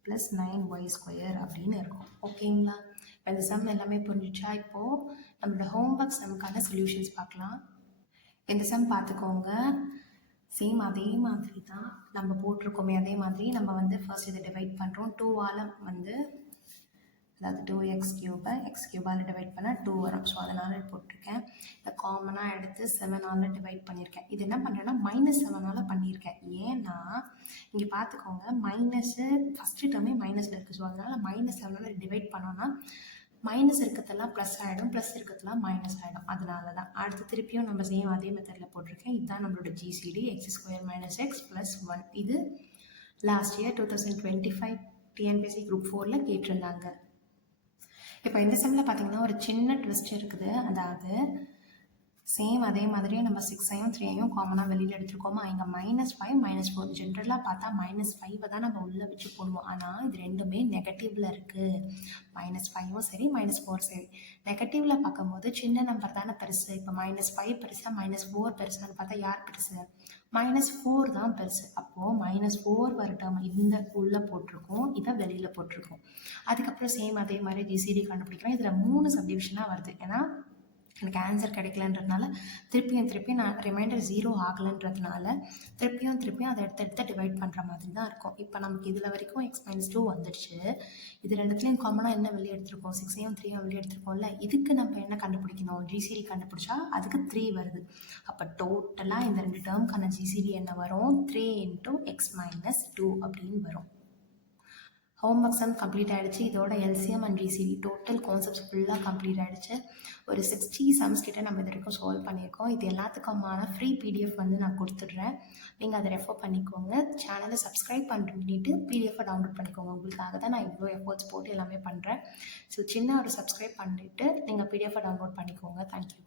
plus 9y square அப்படின்னு இருக்கும். ஓகேங்களா? இப்போ இந்த சம் எல்லாமே புரிஞ்சிச்சா? இப்போது நம்மளோட ஹோம்ஒர்க் சம்முக்கான சொல்யூஷன்ஸ் பார்க்கலாம். இந்த சம் பார்த்துக்கோங்க. சேம் அதே மாதிரி தான் நம்ம போட்டிருக்கோமே அதே மாதிரி நம்ம வந்து ஃபர்ஸ்ட் இதை டிவைட் பண்ணுறோம். 2ஆல் வந்து அதாவது 2x கியூபை எக்ஸ் கியூபால் டிவைட் பண்ணால் 2 வரும். ஸோ அதனால் போட்டிருக்கேன். இதை காமனாக எடுத்து 7ஆல் டிவைட் பண்ணியிருக்கேன். இது என்ன பண்ணுறேன்னா -7ஆல் பண்ணியிருக்கேன். ஏன்னா இங்கே பார்த்துக்கோங்க மைனஸு ஃபஸ்ட்டு டேர்மே மைனஸில் இருக்குது. ஸோ அதனால் -7ஆல் டிவைட் பண்ணோன்னா மைனஸ் இருக்கிறதெல்லாம் ப்ளஸ் ஆகிடும், ப்ளஸ் இருக்கிறதெல்லாம் மைனஸ் ஆகிடும். அதனால தான் அடுத்து திருப்பியும் நம்ம சேம் அதே மெத்தடில் போட்டிருக்கேன். இதுதான் நம்மளோட GCD x square minus x plus 1. இது லாஸ்ட் இயர் 2025 டிஎன்பிஎஸ்சி குரூப் 4ல் கேட்டிருந்தாங்க. இப்போ இந்த சம்மில் பார்த்தீங்கன்னா ஒரு சின்ன ட்விஸ்ட் இருக்குது. அதாவது சேம் அதே மாதிரியே நம்ம 6ஐயும் 3ஐயும் காமனாக வெளியில் எடுத்துருக்கோமா. இங்கே -5 -4 ஜென்ரலாக பார்த்தா -5 தான் நம்ம உள்ளே வச்சு போடுவோம். ஆனால் இது ரெண்டுமே நெகட்டிவில் இருக்குது. -5ம் சரி -4 சரி. நெகட்டிவில் பார்க்கும்போது சின்ன நம்பர் தானே பெருசு. இப்போ -5 பெருசா -4 பெருசான்னு பார்த்தா யார் பெருசு -4 தான் பெருசு. அப்போது -4 வர டேர்ம் இந்த உள்ளே போட்டிருக்கோம், இதை வெளியில் போட்டிருக்கோம். அதுக்கப்புறம் சேம் அதே மாதிரி ஜிசிடி கண்டுபிடிக்கிறோம். இதில் 3 சப்டிவிஷனாக வருது. ஏன்னா எனக்கு ஆன்சர் கிடைக்கலன்றதுனால திருப்பியும் நான் ரிமைண்டர் 0 ஆகலைன்றதுனால திருப்பியும் அதை எடுத்து டிவைட் பண்ணுற மாதிரி தான் இருக்கும். இப்போ நமக்கு இதில் வரைக்கும் x - 2 வந்துடுச்சு. இது ரெண்டுத்துலேயும் காமனாக என்ன வெளியே எடுத்துருக்கோம் 6ஐயும் 3ஐயும் வெளியே எடுத்துருக்கோம்ல. இதுக்கு நம்ம என்ன கண்டுபிடிக்கணும் ஜிசிடி கண்டுபிடிச்சா அதுக்கு 3 வருது. அப்போ டோட்டலாக இந்த 2 டேர்முக்கான ஜிசிடி என்ன வரும் 3 × x - 2 அப்படின்னு வரும். ஹோம்ஒர்க் சம் கம்ப்ளீட் ஆகிடுச்சு. இதோட LCM and GCD total concepts ஃபுல்லாக கம்ப்ளீட் ஆகிடுச்சு. ஒரு 60 சம்ஸ் கிட்ட நம்ம இது வரைக்கும் சால்வ் பண்ணியிருக்கோம். இது எல்லாத்துக்குமான ஃப்ரீ பிடிஎஃப் வந்து நான் கொடுத்துட்றேன். நீங்கள் அதை ரெஃபர் பண்ணிக்கோங்க. சேனலை சப்ஸ்கிரைப் பண்ணிட்டு பிடிஎஃபை டவுன்லோட் பண்ணிக்கோங்க. உங்களுக்காக தான் நான் இவ்வளோ எஃபர்ட்ஸ் போட்டு எல்லாமே பண்ணுறேன். ஸோ சின்ன ஒரு சப்ஸ்கிரைப் பண்ணிவிட்டு நீங்கள் பிடிஎஃபை டவுன்லோட் பண்ணிக்கோங்க. தேங்க்யூ.